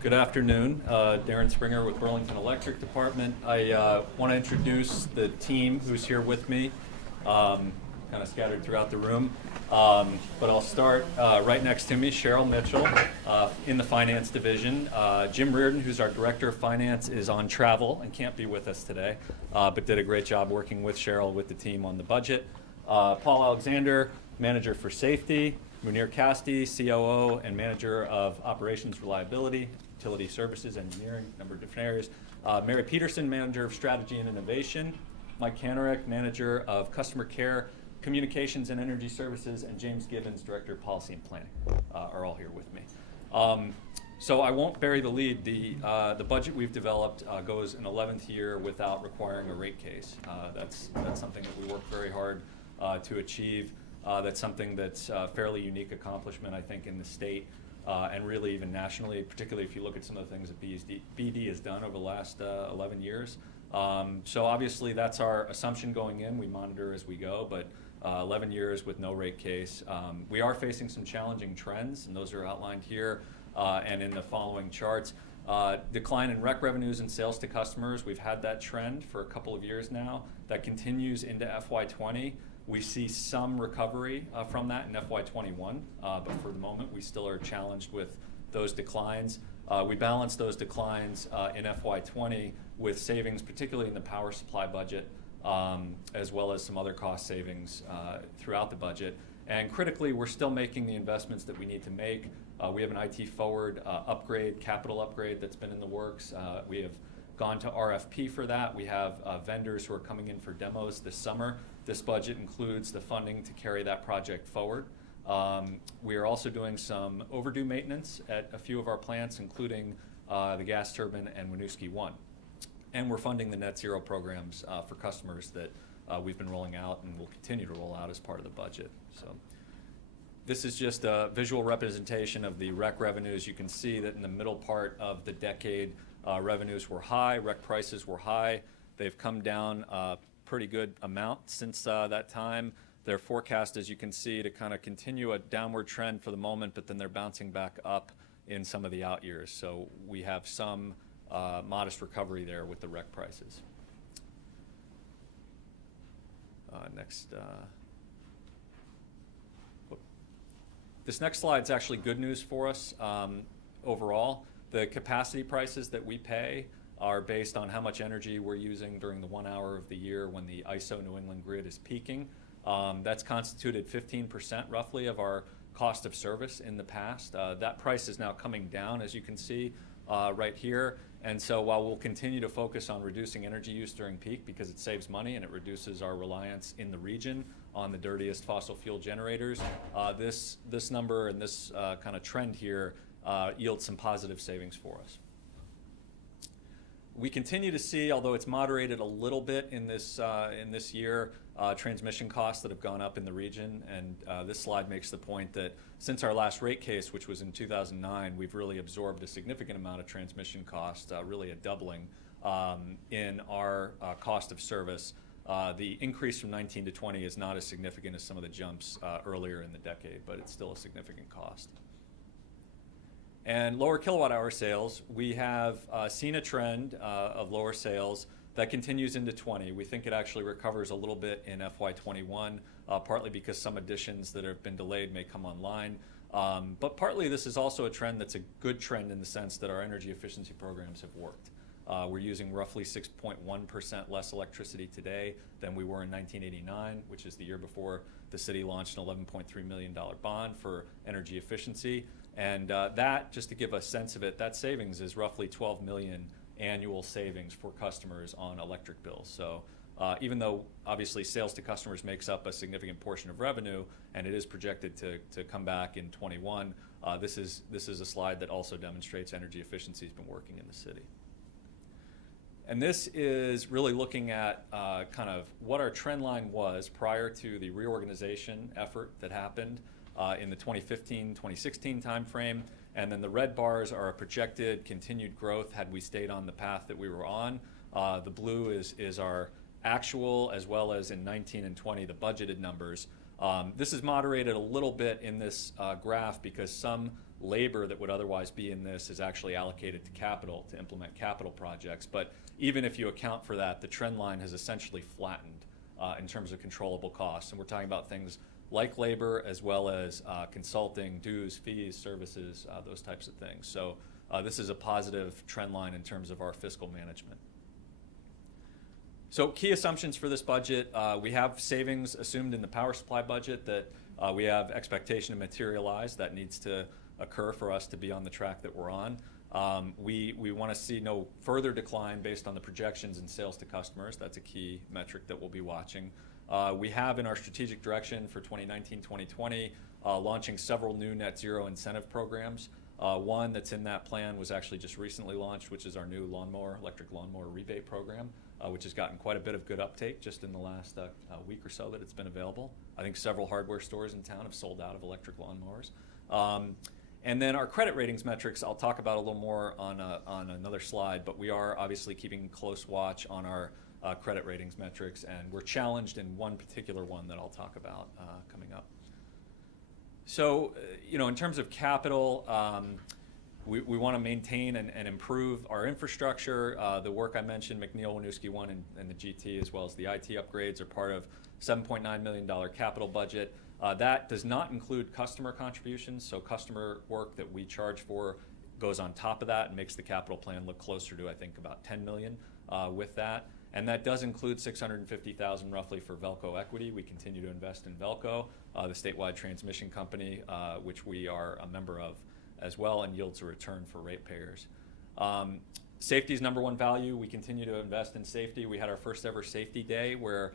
Good afternoon. Darren Springer with Burlington Electric Department. I want to introduce the team who's here with me, kind of scattered throughout the room. But I'll start right next to me, Cheryl Mitchell in the Finance Division. Jim Reardon, who's our Director of Finance, is on travel and can't be with us today, but did a great job working with Cheryl with the team on the budget. Paul Alexander, Manager for Safety. Munir Kasti, COO and Manager of Operations Reliability, Utility Services, Engineering, a number of different areas. Mary Peterson, Manager of Strategy and Innovation. Mike Kanarek, Manager of Customer Care, Communications and Energy Services, and James Gibbons, Director of Policy and Planning, are all here with me. So I won't bury the lead. The budget we've developed goes an 11th year without requiring a rate case. That's something that we work very hard to achieve. That's something that's a fairly unique accomplishment, I think, in the state and really even nationally, particularly if you look at some of the things that BD has done over the last 11 years. So obviously that's our assumption going in. We monitor as we go, but 11 years with no rate case. We are facing some challenging trends, and those are outlined here and in the following charts. Decline in rec revenues and sales to customers. We've had that trend for a couple of years now. That continues into FY20. We see some recovery from that in FY21, but for the moment we still are challenged with those declines. We balance those declines in FY20 with savings, particularly in the power supply budget, as well as some other cost savings throughout the budget. And critically, we're still making the investments that we need to make. We have an IT forward upgrade, capital upgrade that's been in the works. We have gone to RFP for that. We have vendors who are coming in for demos this summer. This budget includes the funding to carry that project forward. We are also doing some overdue maintenance at a few of our plants, including the gas turbine and Winooski 1. And we're funding the net zero programs for customers that we've been rolling out and will continue to roll out as part of the budget. So this is just a visual representation of the rec revenues. You can see that in the middle part of the decade, revenues were high, rec prices were high. They've come down a pretty good amount since that time. They're forecast, as you can see, to kind of continue a downward trend for the moment, but then they're bouncing back up in some of the out years. So we have some modest recovery there with the rec prices. Next. This next slide is actually good news for us overall. The capacity prices that we pay are based on how much energy we're using during the 1 hour of the year when the ISO New England grid is peaking. That's constituted 15% roughly of our cost of service in the past. That price is now coming down, as you can see right here. And so while we'll continue to focus on reducing energy use during peak because it saves money and it reduces our reliance in the region on the dirtiest fossil fuel generators, this number and this kind of trend here yields some positive savings for us. We continue to see, although it's moderated a little bit in this year, transmission costs that have gone up in the region. And this slide makes the point that since our last rate case, which was in 2009, we've really absorbed a significant amount of transmission cost, really a doubling in our cost of service. The increase from 19 to 20 is not as significant as some of the jumps earlier in the decade, but it's still a significant cost. And lower kilowatt hour sales, we have seen a trend of lower sales that continues into 20. We think it actually recovers a little bit in FY21, partly because some additions that have been delayed may come online. But partly this is also a trend that's a good trend in the sense that our energy efficiency programs have worked. We're using roughly 6.1% less electricity today than we were in 1989, which is the year before the city launched an $11.3 million bond for energy efficiency. And that, just to give a sense of it, that savings is roughly 12 million annual savings for customers on electric bills. So even though obviously sales to customers makes up a significant portion of revenue, and it is projected to come back in 21, this is a slide that also demonstrates energy efficiency has been working in the city. And this is really looking at kind of what our trend line was prior to the reorganization effort that happened in the 2015-2016 timeframe. And then the red bars are a projected continued growth had we stayed on the path that we were on. The blue is our actual, as well as in 19 and 20, the budgeted numbers. This is moderated a little bit in this graph because some labor that would otherwise be in this is actually allocated to capital to implement capital projects. But even if you account for that, the trend line has essentially flattened in terms of controllable costs. And we're talking about things like labor as well as consulting, dues, fees, services, those types of things. So this is a positive trend line in terms of our fiscal management. So key assumptions for this budget, we have savings assumed in the power supply budget that we have expectation to materialize. That needs to occur for us to be on the track that we're on. We want to see no further decline based on the projections in sales to customers. That's a key metric that we'll be watching. We have in our strategic direction for 2019-2020 launching several new net zero incentive programs. One that's in that plan was actually just recently launched, which is our new electric lawnmower rebate program, which has gotten quite a bit of good uptake just in the last week or so that it's been available. I think several hardware stores in town have sold out of electric lawnmowers. And then our credit ratings metrics, I'll talk about a little more on another slide, but we are obviously keeping close watch on our credit ratings metrics, and we're challenged in one particular one that I'll talk about coming up. So, in terms of capital, we want to maintain and improve our infrastructure. The work I mentioned, McNeil, Winooski 1, and the GT, as well as the IT upgrades, are part of $7.9 million capital budget. That does not include customer contributions, so customer work that we charge for goes on top of that and makes the capital plan look closer to, I think, about 10 million with that. And that does include $650,000 roughly for Velco equity. We continue to invest in Velco, the statewide transmission company, which we are a member of as well, and yields a return for ratepayers. Safety is number one value. We continue to invest in safety. We had our first ever safety day where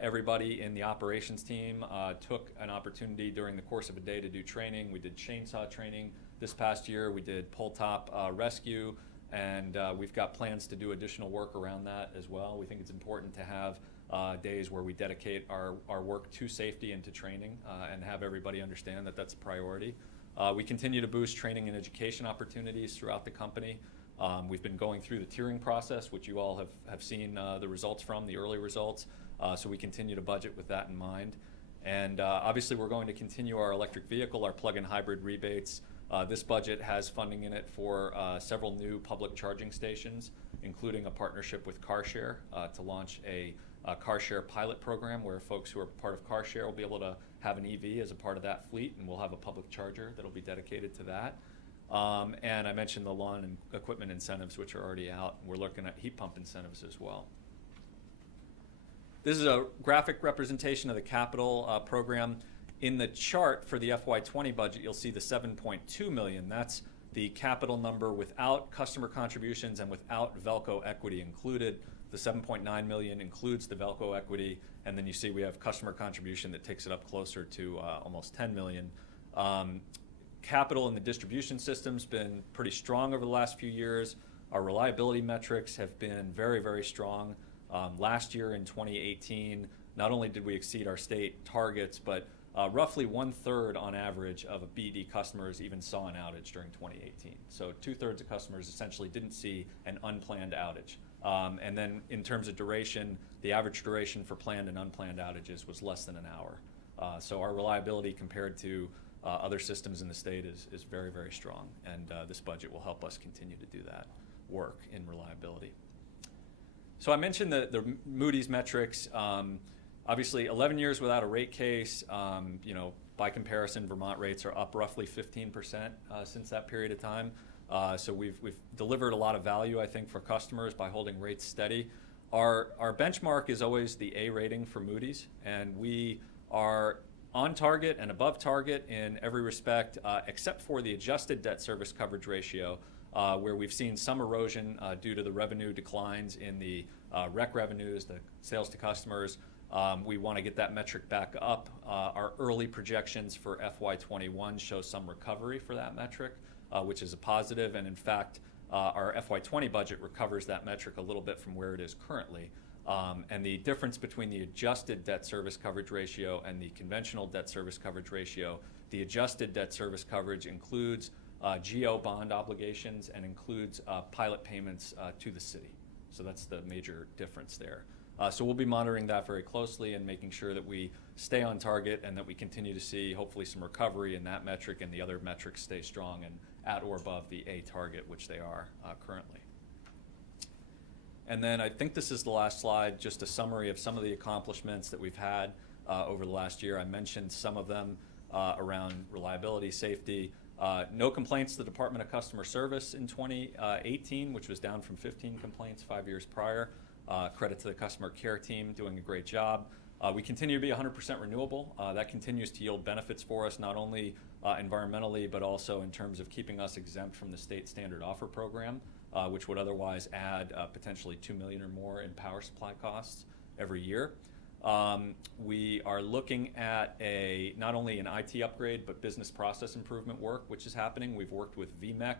everybody in the operations team took an opportunity during the course of a day to do training. We did chainsaw training this past year. We did pull top rescue, and we've got plans to do additional work around that as well. We think it's important to have days where we dedicate our work to safety and to training and have everybody understand that that's a priority. We continue to boost training and education opportunities throughout the company. We've been going through the tiering process, which you all have seen the results from, the early results. So we continue to budget with that in mind. And obviously we're going to continue our electric vehicle, our plug-in hybrid rebates. This budget has funding in it for several new public charging stations, including a partnership with CarShare to launch a CarShare pilot program where folks who are part of CarShare will be able to have an EV as a part of that fleet, and we'll have a public charger that'll be dedicated to that. And I mentioned the lawn and equipment incentives, which are already out. We're looking at heat pump incentives as well. This is a graphic representation of the capital program. In the chart for the FY20 budget, you'll see the 7.2 million. That's the capital number without customer contributions and without Velco equity included. The 7.9 million includes the Velco equity, and then you see we have customer contribution that takes it up closer to almost 10 million. Capital in the distribution system's been pretty strong over the last few years. Our reliability metrics have been very, very strong. Last year in 2018, not only did we exceed our state targets, but roughly 1/3 on average of BED customers even saw an outage during 2018. So 2/3 of customers essentially didn't see an unplanned outage. And then in terms of duration, the average duration for planned and unplanned outages was less than an hour. So our reliability compared to other systems in the state is very, very strong. And this budget will help us continue to do that work in reliability. So I mentioned the Moody's metrics. Obviously, 11 years without a rate case. By comparison, Vermont rates are up roughly 15% since that period of time. So we've delivered a lot of value, I think, for customers by holding rates steady. Our benchmark is always the A rating for Moody's, and we are on target and above target in every respect, except for the adjusted debt service coverage ratio, where we've seen some erosion due to the revenue declines in the rec revenues, the sales to customers. We want to get that metric back up. Our early projections for FY21 show some recovery for that metric, which is a positive. And in fact, our FY20 budget recovers that metric a little bit from where it is currently. And the difference between the adjusted debt service coverage ratio and the conventional debt service coverage ratio, the adjusted debt service coverage includes GO bond obligations and includes pilot payments to the city. So that's the major difference there. So we'll be monitoring that very closely and making sure that we stay on target and that we continue to see hopefully some recovery in that metric and the other metrics stay strong and at or above the A target, which they are currently. And then I think this is the last slide, just a summary of some of the accomplishments that we've had over the last year. I mentioned some of them around reliability, safety. No complaints to the Department of Customer Service in 2018, which was down from 15 complaints 5 years prior. Credit to the customer care team doing a great job. We continue to be 100% renewable. That continues to yield benefits for us, not only environmentally, but also in terms of keeping us exempt from the state standard offer program, which would otherwise add potentially $2 million or more in power supply costs every year. We are looking at not only an IT upgrade, but business process improvement work, which is happening. We've worked with VMEC,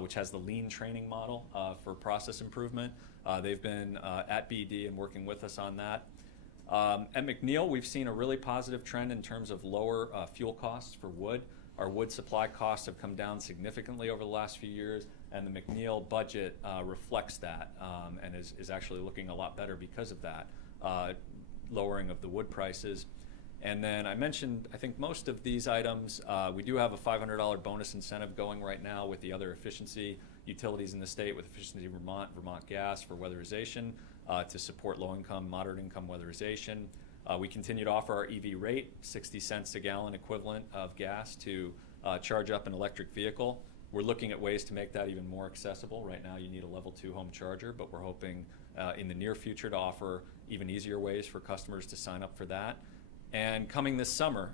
which has the lean training model for process improvement. They've been at BD and working with us on that. At McNeil, we've seen a really positive trend in terms of lower fuel costs for wood. Our wood supply costs have come down significantly over the last few years, and the McNeil budget reflects that and is actually looking a lot better because of that lowering of the wood prices. And then I mentioned, I think most of these items, we do have a $500 bonus incentive going right now with the other efficiency utilities in the state, with Efficiency Vermont, Vermont Gas for weatherization to support low-income, moderate-income weatherization. We continue to offer our EV rate, 60 cents a gallon equivalent of gas to charge up an electric vehicle. We're looking at ways to make that even more accessible. Right now you need a level 2 home charger, but we're hoping in the near future to offer even easier ways for customers to sign up for that. And coming this summer,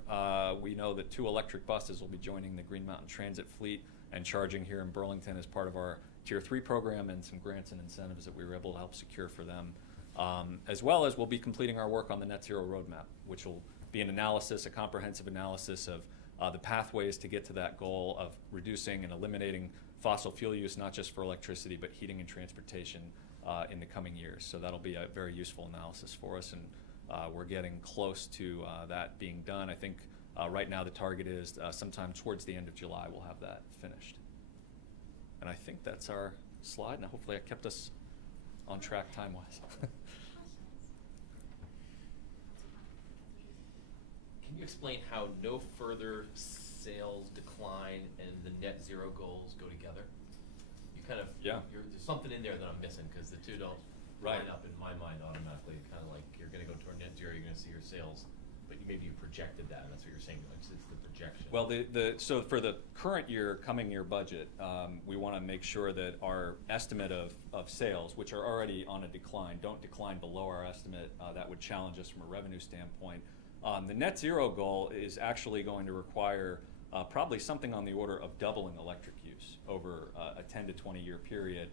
we know that 2 electric buses will be joining the Green Mountain Transit fleet and charging here in Burlington as part of our Tier 3 program and some grants and incentives that we were able to help secure for them. As well as we'll be completing our work on the Net Zero Roadmap, which will be an analysis, a comprehensive analysis of the pathways to get to that goal of reducing and eliminating fossil fuel use, not just for electricity, but heating and transportation in the coming years. So that'll be a very useful analysis for us, and we're getting close to that being done. I think right now the target is sometime towards the end of July we'll have that finished. And I think that's our slide. Now hopefully I kept us on track time-wise. Can you explain how no further sales decline and the net zero goals go together? You kind of, there's something in there that I'm missing, because the two don't line up in my mind automatically. Kind of like you're going to go toward net zero, you're going to see your sales, but maybe you projected that, and that's what you're saying. It's the projection. Well, so for the current year, coming year budget, we want to make sure that our estimate of sales, which are already on a decline, don't decline below our estimate. That would challenge us from a revenue standpoint. The net zero goal is actually going to require probably something on the order of doubling electric use over a 10 to 20 year period,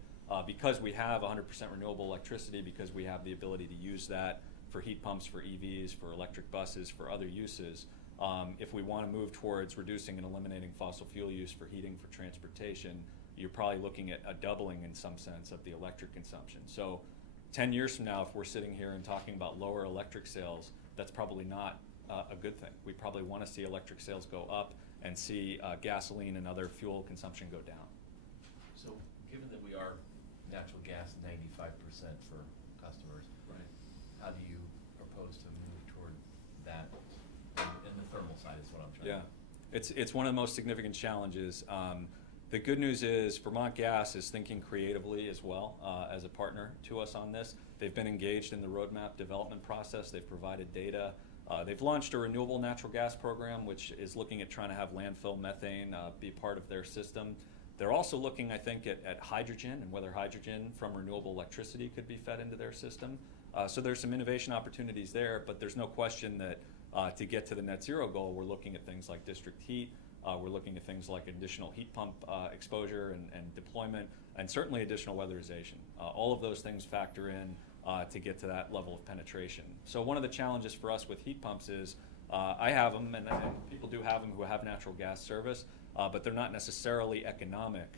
because we have 100% renewable electricity, because we have the ability to use that for heat pumps, for EVs, for electric buses, for other uses. If we want to move towards reducing and eliminating fossil fuel use for heating, for transportation, you're probably looking at a doubling in some sense of the electric consumption. So 10 years from now, if we're sitting here and talking about lower electric sales, that's probably not a good thing. We probably want to see electric sales go up and see gasoline and other fuel consumption go down. So given that we are natural gas 95% for customers, right? How do you propose to move toward that in the thermal side is what I'm trying to. It's one of the most significant challenges. The good news is Vermont Gas is thinking creatively as well as a partner to us on this. They've been engaged in the roadmap development process. They've provided data. They've launched a renewable natural gas program, which is looking at trying to have landfill methane be part of their system. They're also looking, I think, at hydrogen and whether hydrogen from renewable electricity could be fed into their system. So there's some innovation opportunities there, but there's no question that to get to the net zero goal, we're looking at things like district heat. We're looking at things like additional heat pump exposure and deployment, and certainly additional weatherization. All of those things factor in to get to that level of penetration. So one of the challenges for us with heat pumps is I have them, and people do have them who have natural gas service, but they're not necessarily economic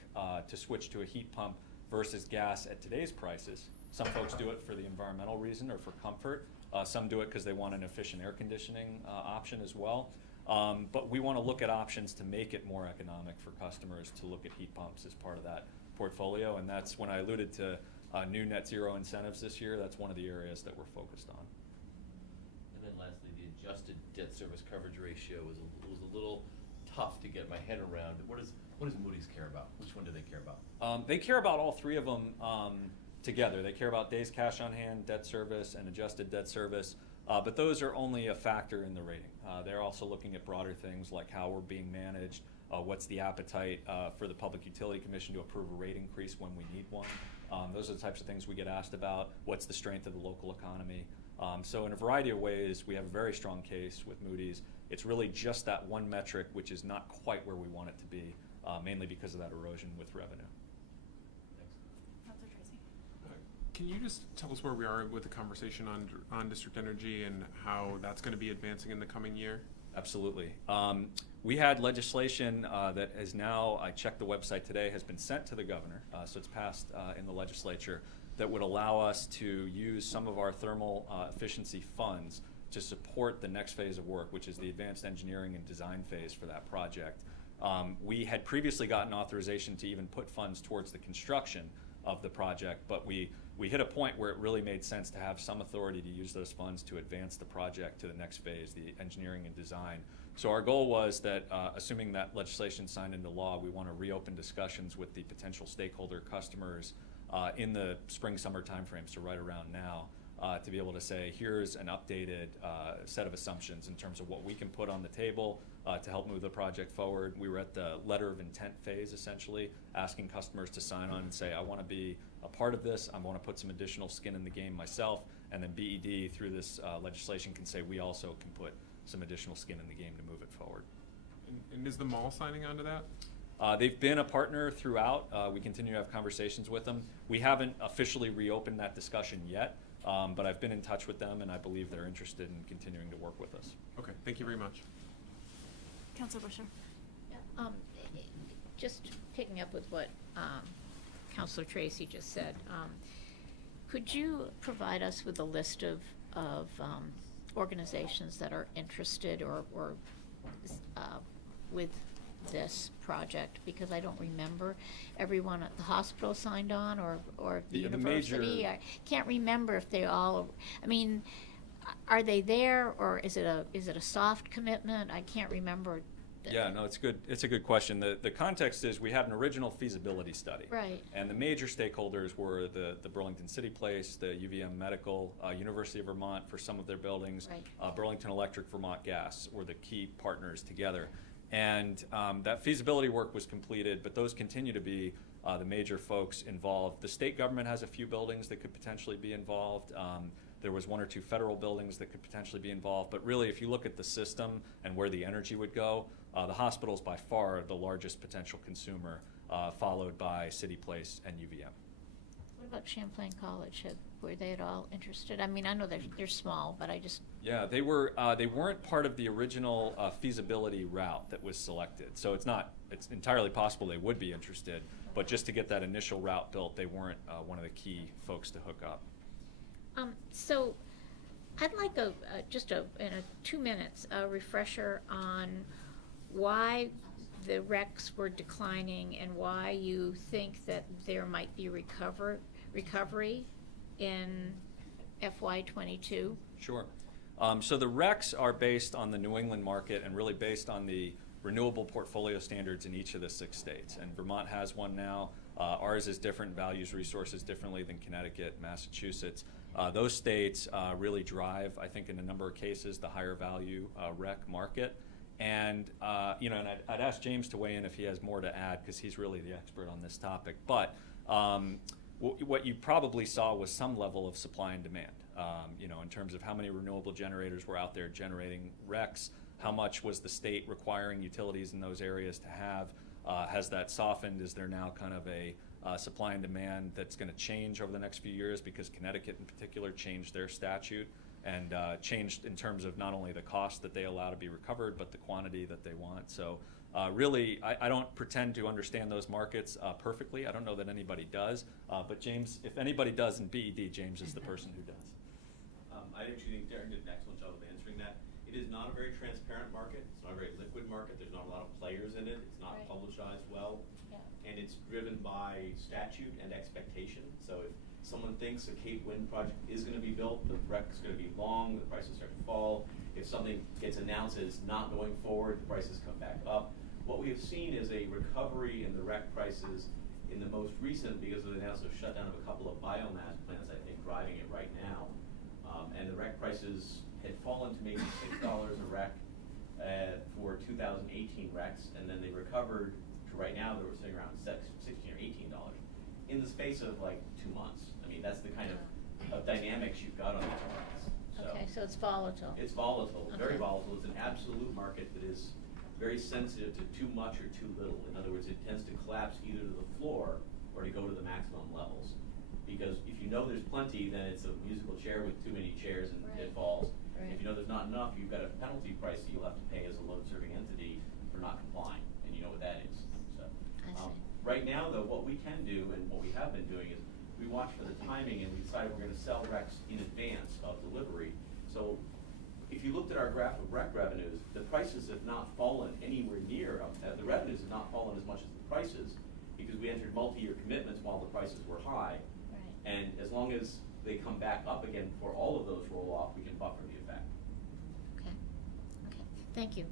to switch to a heat pump versus gas at today's prices. Some folks do it for the environmental reason or for comfort. Some do it because they want an efficient air conditioning option as well. But we want to look at options to make it more economic for customers to look at heat pumps as part of that portfolio. And that's when I alluded to new net zero incentives this year. That's one of the areas that we're focused on. And then lastly, the adjusted debt service coverage ratio was a little tough to get my head around. What does Moody's care about? Which one do they care about? They care about all three of them together. They care about days cash on hand, debt service, and adjusted debt service. But those are only a factor in the rating. They're also looking at broader things like how we're being managed, what's the appetite for the Public Utility Commission to approve a rate increase when we need one. Those are the types of things we get asked about. What's the strength of the local economy? So in a variety of ways, we have a very strong case with Moody's. It's really just that one metric, which is not quite where we want it to be, mainly because of that erosion with revenue. Councilor Tracy. Can you just tell us where we are with the conversation on district energy and how that's going to be advancing in the coming year? Absolutely. We had legislation that is now, I checked the website today, has been sent to the governor, so it's passed in the legislature, that would allow us to use some of our thermal efficiency funds to support the next phase of work, which is the advanced engineering and design phase for that project. We had previously gotten authorization to even put funds towards the construction of the project, but we hit a point where it really made sense to have some authority to use those funds to advance the project to the next phase, the engineering and design. So our goal was that, assuming that legislation signed into law, we want to reopen discussions with the potential stakeholder customers in the spring-summer timeframe, so right around now, to be able to say, here's an updated set of assumptions in terms of what we can put on the table to help move the project forward. We were at the letter of intent phase, essentially, asking customers to sign on and say, I want to be a part of this, I want to put some additional skin in the game myself, and then BED, through this legislation, can say we also can put some additional skin in the game to move it forward. And is the mall signing on to that? They've been a partner throughout. We continue to have conversations with them. We haven't officially reopened that discussion yet, but I've been in touch with them, and I believe they're interested in continuing to work with us. Okay, thank you very much. Councilor Busher. Just picking up with what Councilor Tracy just said, could you provide us with a list of organizations that are interested or with this project? Because I don't remember everyone at the hospital signed on or the university. I can't remember if they all, I mean, are they there, or is it a soft commitment? I can't remember. Yeah, no, it's good. It's a good question. The context is we had an original feasibility study. Right. And the major stakeholders were the Burlington City Place, the UVM Medical, University of Vermont for some of their buildings, right. Burlington Electric, Vermont Gas were the key partners together. And that feasibility work was completed, but those continue to be the major folks involved. The state government has a few buildings that could potentially be involved. There was one or two federal buildings that could potentially be involved. But really, if you look at the system and where the energy would go, the hospital is by far the largest potential consumer, followed by City Place and UVM. What about Champlain College? Were they at all interested? I mean, I know they're small, but I just... Yeah, they weren't part of the original feasibility route that was selected. So it's entirely possible they would be interested, but just to get that initial route built, they weren't one of the key folks to hook up. So I'd like in 2 minutes, a refresher on why the recs were declining and why you think that there might be recovery in FY22. Sure. So the recs are based on the New England market and really based on the renewable portfolio standards in each of the 6 states. And Vermont has one now. Ours is different, values resources differently than Connecticut, Massachusetts. Those states really drive, I think in a number of cases, the higher value rec market. And, you know, and I'd ask James to weigh in if he has more to add, because he's really the expert on this topic. But what you probably saw was some level of supply and demand, you know, in terms of how many renewable generators were out there generating recs, how much was the state requiring utilities in those areas to have. Has that softened? Is there now kind of a supply and demand that's going to change over the next few years, because Connecticut in particular changed their statute and changed in terms of not only the cost that they allow to be recovered, but the quantity that they want. So really, I don't pretend to understand those markets perfectly. I don't know that anybody does. But James, if anybody does in BED, James is the person who does. I actually think Darren did an excellent job of answering that. It is not a very transparent market. It's not a very liquid market. There's not a lot of players in it. It's not Right. publicized well. Yeah. And it's driven by statute and expectation. So if someone thinks a Cape Wind project is going to be built, the rec's going to be long, the prices start to fall. If something gets announced as not going forward, the prices come back up. What we have seen is a recovery in the rec prices in the most recent, because of the announcement of shutdown of a couple of biomass plants, I think, driving it right now. And the rec prices had fallen to maybe $6 a rec for 2018 recs, and then they recovered to right now they were sitting around $16 or $18 in the space of like 2 months. I mean, that's the kind of dynamics you've got on these markets. Okay, so it's volatile. It's volatile, very Okay. volatile. It's an absolute market that is very sensitive to too much or too little. In other words, it tends to collapse either to the floor or to go to the maximum levels. Because if you know there's plenty, then it's a musical chair with too many chairs and Right. it falls. Right. If you know there's not enough, you've got a penalty price that you'll have to pay as a load-serving entity for not complying, and you know what that is. So, I see. right now, though, what we can do and what we have been doing is we watch for the timing and we decide we're going to sell recs in advance of delivery. So if you looked at our graph of rec revenues, the prices have not fallen anywhere near, the revenues have not fallen as much as the prices, because we entered multi-year commitments while the prices were high. Right. And as long as they come back up again before all of those roll off, we can buffer the effect. Okay. Okay. Thank you.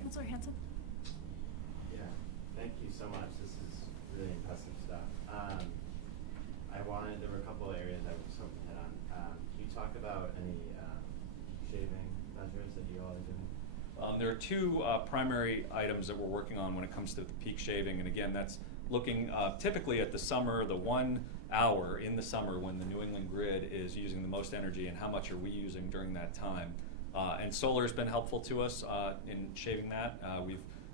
Councilor Hanson? Yeah, thank you so much. This is really impressive stuff. There were a couple areas I was hoping to hit on. Can you talk about any shaving measures that you all are doing? There are 2 primary items that we're working on when it comes to the peak shaving. And again, that's looking typically at the summer, the 1 hour in the summer when the New England grid is using the most energy, and how much are we using during that time. And solar has been helpful to us in shaving that.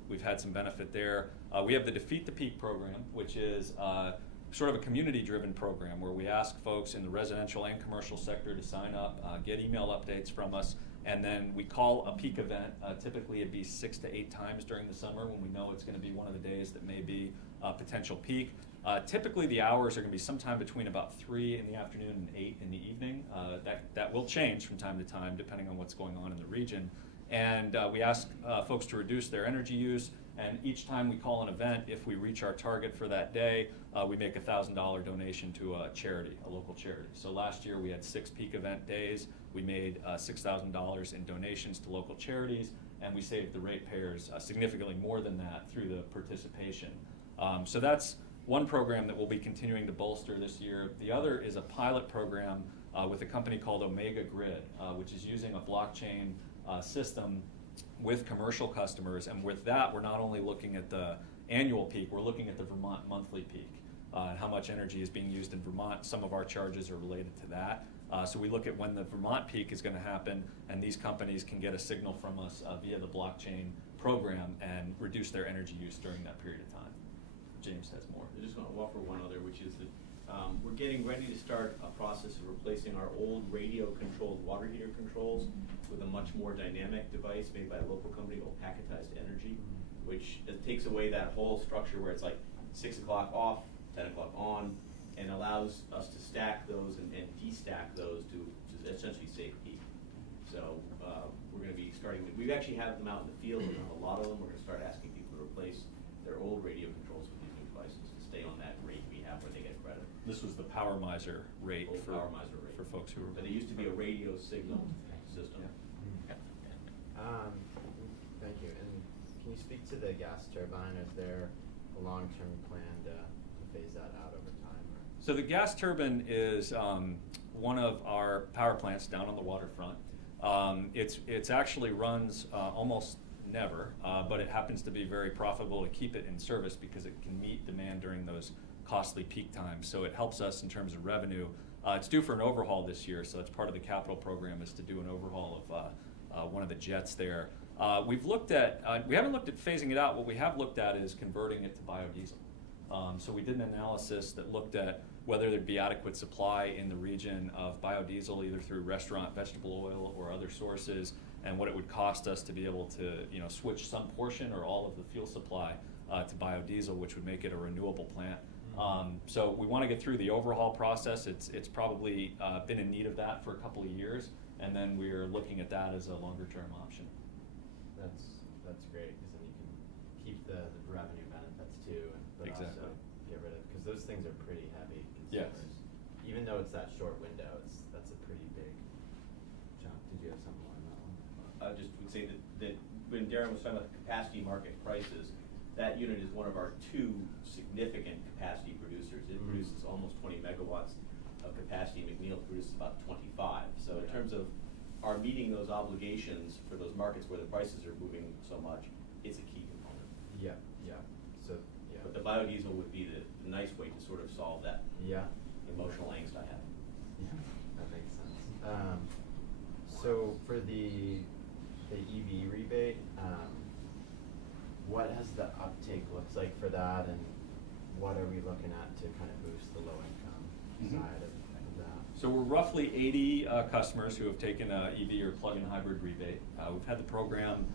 We've had some benefit there. We have the Defeat the Peak program, which is sort of a community-driven program where we ask folks in the residential and commercial sector to sign up, get email updates from us, and then we call a peak event. Typically it'd be 6 to 8 times during the summer when we know it's going to be one of the days that may be a potential peak. Typically the hours are going to be sometime between about 3 in the afternoon and 8 in the evening. That will change from time to time depending on what's going on in the region. And we ask folks to reduce their energy use, and each time we call an event, if we reach our target for that day, we make a $1,000 donation to a charity, a local charity. So last year we had 6 peak event days. We made $6,000 in donations to local charities, and we saved the ratepayers significantly more than that through the participation. So that's one program that we'll be continuing to bolster this year. The other is a pilot program with a company called Omega Grid, which is using a blockchain system with commercial customers. And with that, we're not only looking at the annual peak, we're looking at the Vermont monthly peak and how much energy is being used in Vermont. Some of our charges are related to that. So we look at when the Vermont peak is going to happen, and these companies can get a signal from us via the blockchain program and reduce their energy use during that period of time. James has more. I just want to offer one other, which is that we're getting ready to start a process of replacing our old radio-controlled water heater controls with a much more dynamic device made by a local company called Packetized Energy, which takes away that whole structure where it's like 6 o'clock off, 10 o'clock on, and allows us to stack those and destack those to essentially save peak. So we're going to be starting with, we actually have them out in the field, we have a lot of them. We're going to start asking people to replace their old radio controls with these new devices to stay on that rate we have where they get credit. This was the Power Miser rate, Old for, Power Miser rate. for folks who are. But it used to be a radio signal system. Thank you. And can can you speak to the gas turbine? Is there a long-term plan to phase that out over time? Or? So the gas turbine is one of our power plants down on the waterfront. It's actually runs almost never, but it happens to be very profitable to keep it in service because it can meet demand during those costly peak times. So it helps us in terms of revenue. It's due for an overhaul this year, so that's part of the capital program is to do an overhaul of one of the jets there. We haven't looked at phasing it out. What we have looked at is converting it to biodiesel. So we did an analysis that looked at whether there'd be adequate supply in the region of biodiesel, either through restaurant vegetable oil or other sources, and what it would cost us to be able to switch some portion or all of the fuel supply to biodiesel, which would make it a renewable plant. So we want to get through the overhaul process. It's probably been in need of that for a couple of years, and then we're looking at that as a longer-term option. That's great, because then you can keep the revenue benefits too, but Exactly. also get rid of, because those things are pretty heavy Yes. consumers. Even though it's that short window, that's a pretty big chunk. Did you have something on that one? I just would say that when Darren was talking about the capacity market prices, that unit is one of our two significant capacity producers. It produces almost 20 megawatts of capacity. McNeil produces about 25. So in terms of our meeting those obligations for those markets where the prices are moving so much, it's a key component. Yeah, yeah. So, yeah. But the biodiesel would be the nice way to sort of solve that emotional angst I have. Yeah, that makes sense. So for the EV rebate, what has the uptake looks like for that, and what are we looking at to kind of boost the low income side of that? So we're roughly 80 customers who have taken a EV or plug-in hybrid rebate. We've had the program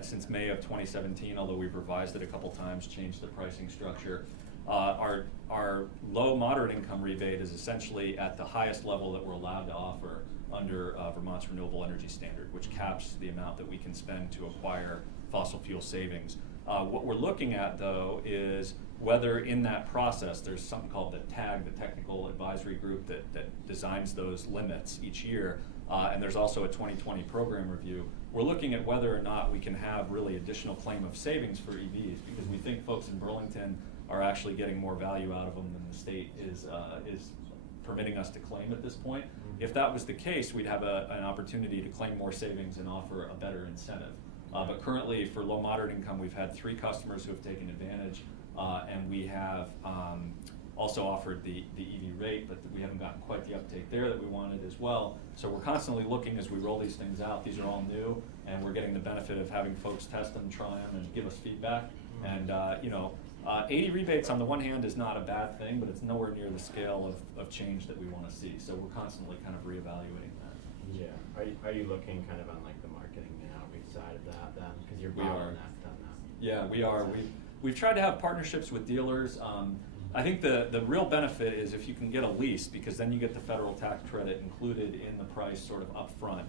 since May of 2017, although we've revised it a couple times, changed the pricing structure. Our low moderate income rebate is essentially at the highest level that we're allowed to offer under Vermont's Renewable Energy Standard, which caps the amount that we can spend to acquire fossil fuel savings. What we're looking at, though, is whether in that process there's something called the TAG, the Technical Advisory Group, that designs those limits each year, and there's also a 2020 program review. We're looking at whether or not we can have really additional claim of savings for EVs, because we think folks in Burlington are actually getting more value out of them than the state is permitting us to claim at this point. If that was the case, we'd have an opportunity to claim more savings and offer a better incentive. But currently, for low moderate income, we've had 3 customers who have taken advantage, and we have also offered the EV rate, but we haven't gotten quite the uptake there that we wanted as well. So we're constantly looking as we roll these things out. These are all new, and we're getting the benefit of having folks test them, try them, and give us feedback. And 80 rebates on the one hand is not a bad thing, but it's nowhere near the scale of change that we want to see. So we're constantly kind of reevaluating that. Yeah. Are you looking kind of on like the marketing and outreach side of that then? Because you're bottlenecked on that. Yeah, we are. We've tried to have partnerships with dealers. I think the real benefit is if you can get a lease, because then you get the federal tax credit included in the price sort of up front.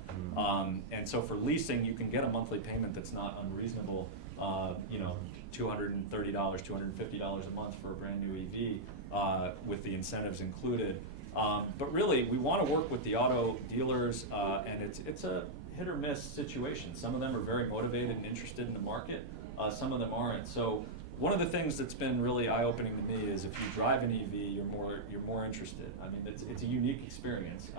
And so for leasing, you can get a monthly payment that's not unreasonable. $230, $250 a month for a brand new EV with the incentives included. But really, we want to work with the auto dealers, and it's a hit or miss situation. Some of them are very motivated and interested in the market. Some of them aren't. So one of the things that's been really eye-opening to me is if you drive an EV, you're more interested. I mean, it's a unique experience.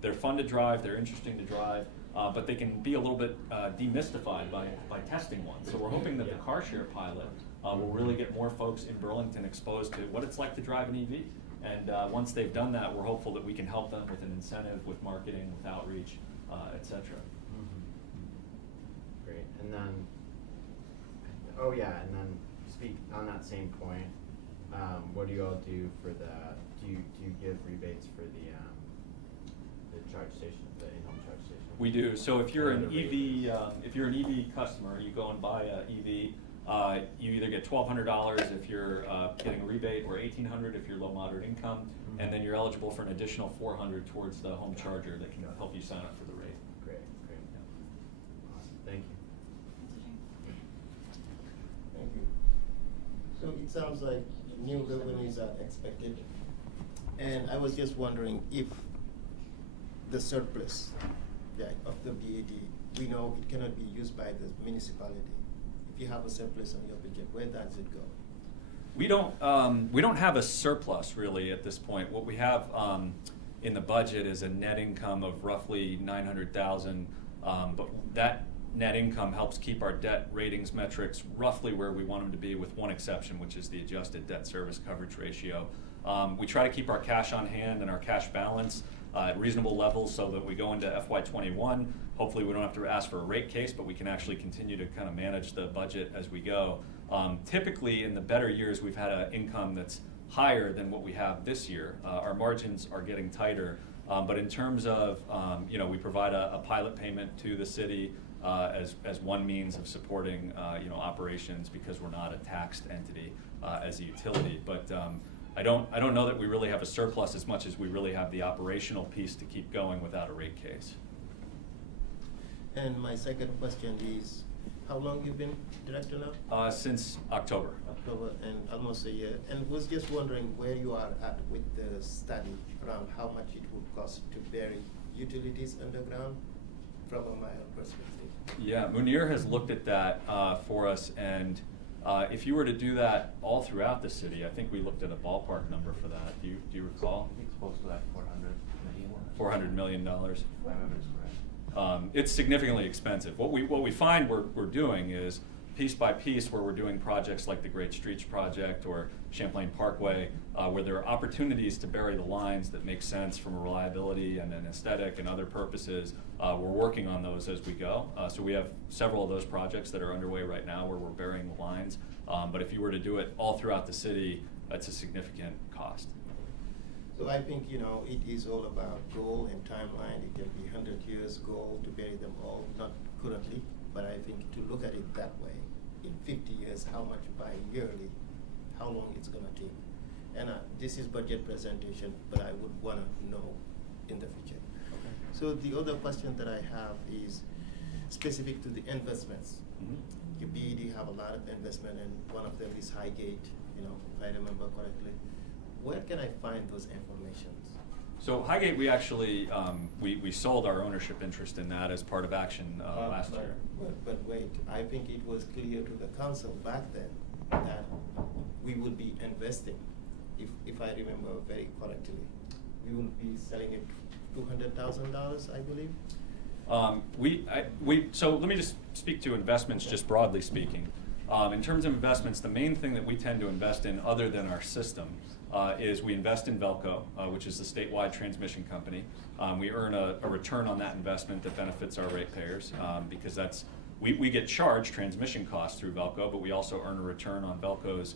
They're fun to drive. They're interesting to drive. But they can be a little bit demystified by testing one. So we're hoping that the car share pilot will really get more folks in Burlington exposed to what it's like to drive an EV. And once they've done that, we're hopeful that we can help them with an incentive, with marketing, with outreach, et cetera. Great. And then, and then speak on that same point. What do you all do for do you give rebates for the charge station, the in-home charge station? We do. So if you're an EV customer, you go and buy an EV. You either get $1,200 if you're getting a rebate, or $1,800 if you're low moderate income, and then you're eligible for an additional $400 towards the home charger that can help you sign up for the rate. Great. Yeah. Awesome. Thank you. Thank you. So it sounds like new revenues are expected, and I was just wondering if the surplus of the BAD, we know it cannot be used by the municipality. If you have a surplus on your budget, where does it go? We don't have a surplus really at this point. What we have in the budget is a net income of roughly 900,000, but that net income helps keep our debt ratings metrics roughly where we want them to be, with one exception, which is the adjusted debt service coverage ratio. We try to keep our cash on hand and our cash balance at reasonable levels so that we go into FY21. Hopefully we don't have to ask for a rate case, but we can actually continue to kind of manage the budget as we go. Typically in the better years, we've had an income that's higher than what we have this year. Our margins are getting tighter, but in terms of, we provide a pilot payment to the city as one means of supporting, operations, because we're not a taxed entity as a utility. But I don't know that we really have a surplus as much as we really have the operational piece to keep going without a rate case. And my second question is, how long you been director now? Since October. October, and almost a year. And was just wondering where you are at with the study around how much it would cost to bury utilities underground from a mile perspective. Yeah, Munir has looked at that for us, and if you were to do that all throughout the city, I think we looked at a ballpark number for that. Do you recall? I think it's close to that 400 million dollars. My memory's correct. It's significantly expensive. What we find we're doing is piece by piece, where we're doing projects like the Great Streets Project or Champlain Parkway, where there are opportunities to bury the lines that make sense from a reliability and an aesthetic and other purposes. We're working on those as we go. So we have several of those projects that are underway right now where we're burying the lines. But if you were to do it all throughout the city, that's a significant cost. So I think, it is all about goal and timeline. It can be 100 years goal to bury them all, not currently, but I think to look at it that way, in 50 years, how much by yearly, how long it's gonna take. And this is budget presentation, but I would wanna know in the future. Okay. So the other question that I have is specific to the investments. Mm-hmm. The BED have a lot of investment, and one of them is Highgate, if I remember correctly. Where can I find those informations? So Highgate, we actually we sold our ownership interest in that as part of action last year. But wait, I think it was clear to the council back then that we would be investing, if I remember very correctly. We would be selling it $200,000, I believe. So let me just speak to investments, just broadly speaking. In terms of investments, the main thing that we tend to invest in, other than our system, is we invest in Velco, which is the statewide transmission company. We earn a return on that investment that benefits our ratepayers, because we get charged transmission costs through Velco, but we also earn a return on Velco's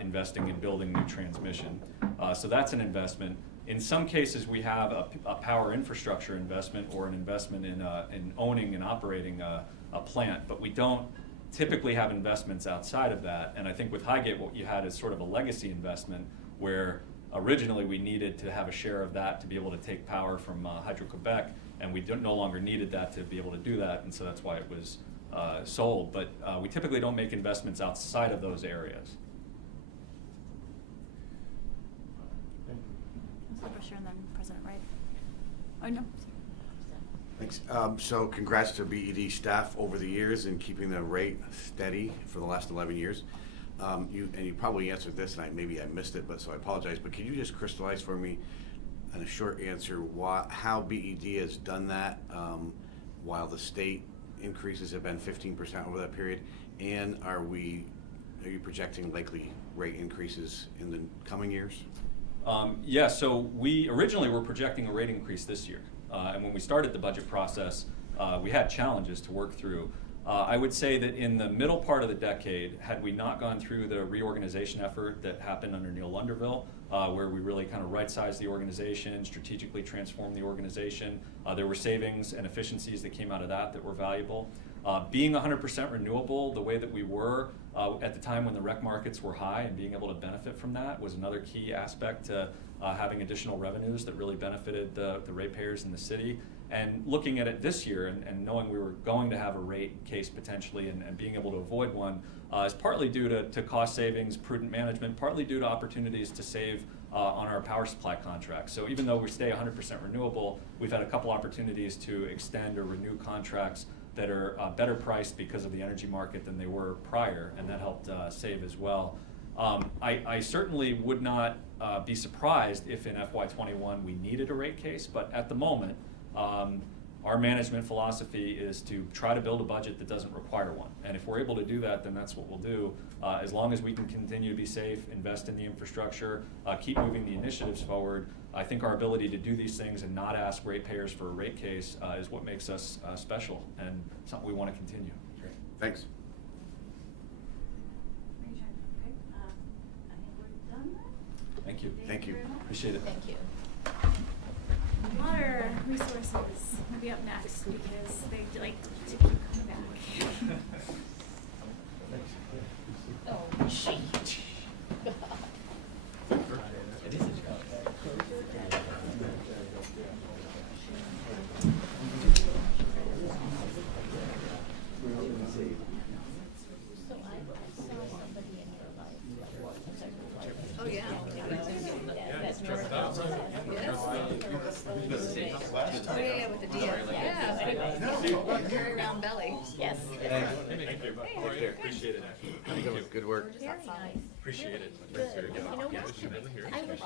investing in building new transmission. So that's an investment. In some cases, we have a power infrastructure investment or an investment in owning and operating a plant, but we don't typically have investments outside of that. And I think with Highgate, what you had is sort of a legacy investment, where originally we needed to have a share of that to be able to take power from Hydro-Quebec, and we no longer needed that to be able to do that, and so that's why it was sold. But we typically don't make investments outside of those areas. Councilor Busher and then President Wright. Oh, no. Thanks. So congrats to BED staff over the years in keeping the rate steady for the last 11 years. You probably answered this, and maybe I missed it, but so I apologize. But could you just crystallize for me in a short answer how BED has done that while the state increases have been 15% over that period? And are you projecting likely rate increases in the coming years? Yeah, so we originally were projecting a rate increase this year. And when we started the budget process, we had challenges to work through. I would say that in the middle part of the decade, had we not gone through the reorganization effort that happened under Neil Lunderville, where we really kind of right-sized the organization, strategically transformed the organization, there were savings and efficiencies that came out of that were valuable. Being 100% renewable the way that we were at the time when the rec markets were high, and being able to benefit from that was another key aspect to having additional revenues that really benefited the ratepayers in the city. And looking at it this year and knowing we were going to have a rate case potentially and being able to avoid one is partly due to cost savings, prudent management, partly due to opportunities to save on our power supply contracts. So even though we stay 100% renewable, we've had a couple opportunities to extend or renew contracts that are better priced because of the energy market than they were prior, and that helped save as well. I certainly would not be surprised if in FY21 we needed a rate case, but at the moment, our management philosophy is to try to build a budget that doesn't require one. And if we're able to do that, then that's what we'll do. As long as we can continue to be safe, invest in the infrastructure, keep moving the initiatives forward, I think our ability to do these things and not ask ratepayers for a rate case is what makes us special, and something we want to continue. Thanks. Okay, I think we're done then. Thank you. Thank you. very much. Appreciate it. Thank you. Water resources will be up next because they like to keep coming back. Oh, gee. So I saw somebody in your life. Oh, yeah. That's North. Oh, yeah, with the deal. Yeah. Carry around belly. Yes. Appreciate it. Good work. Very nice. Appreciate it. Good. You know what? I wish you had been in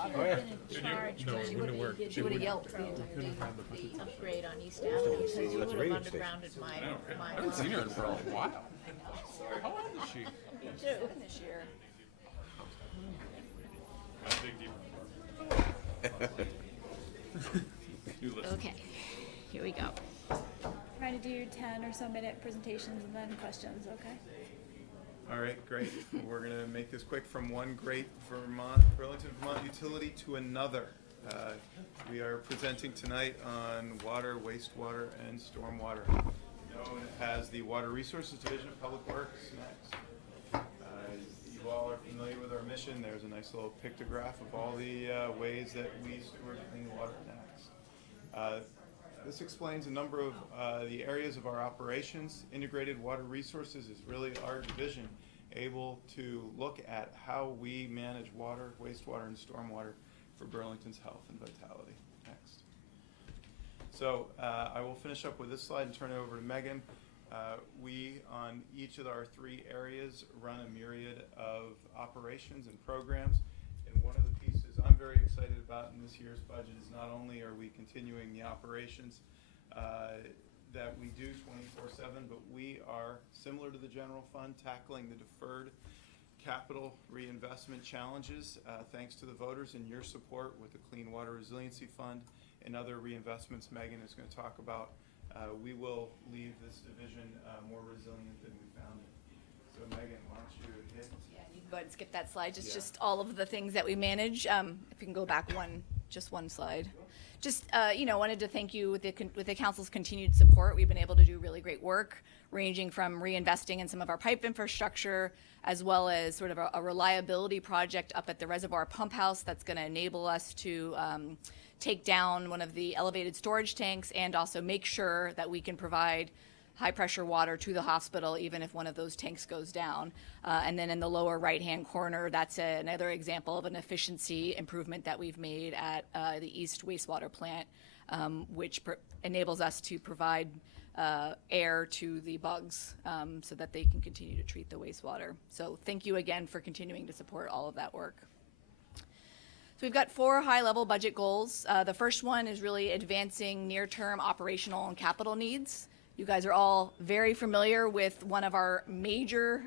charge when She would have yelped the entire day. the upgrade on East Avenue, because you would have undergrounded my. I haven't seen her in for a while. How old is she? Me too. This year. Okay, here we go. Trying to do 10 or so minute presentations and then questions, okay? All right, great. We're going to make this quick. From one great Burlington, Vermont utility to another. We are presenting tonight on water, wastewater, and stormwater, known as the Water Resources Division of Public Works next. You all are familiar with our mission. There's a nice little pictograph of all the ways that we steward clean water next. This explains a number of the areas of our operations. Integrated Water Resources is really our division, able to look at how we manage water, wastewater, and stormwater for Burlington's health and vitality. Next. So I will finish up with this slide and turn it over to Megan. We, on each of our three areas, run a myriad of operations and programs. And one of the pieces I'm very excited about in this year's budget is not only are we continuing the operations that we do 24/7, but we are, similar to the general fund, tackling the deferred capital reinvestment challenges thanks to the voters and your support with the Clean Water Resiliency Fund and other reinvestments Megan is going to talk about. We will leave this division more resilient than we found it. So Megan, why don't you hit? Yeah, you can go ahead and skip that slide, Yeah. just all of the things that we manage. If you can go back just one slide. Just, wanted to thank you with the council's continued support. We've been able to do really great work, ranging from reinvesting in some of our pipe infrastructure, as well as sort of a reliability project up at the reservoir pump house that's going to enable us to take down one of the elevated storage tanks and also make sure that we can provide high pressure water to the hospital even if one of those tanks goes down. And then in the lower right hand corner, that's another example of an efficiency improvement that we've made at the East wastewater plant, which enables us to provide air to the bugs so that they can continue to treat the wastewater. So thank you again for continuing to support all of that work. So we've got 4 high-level budget goals. The first one is really advancing near-term operational and capital needs. You guys are all very familiar with one of our major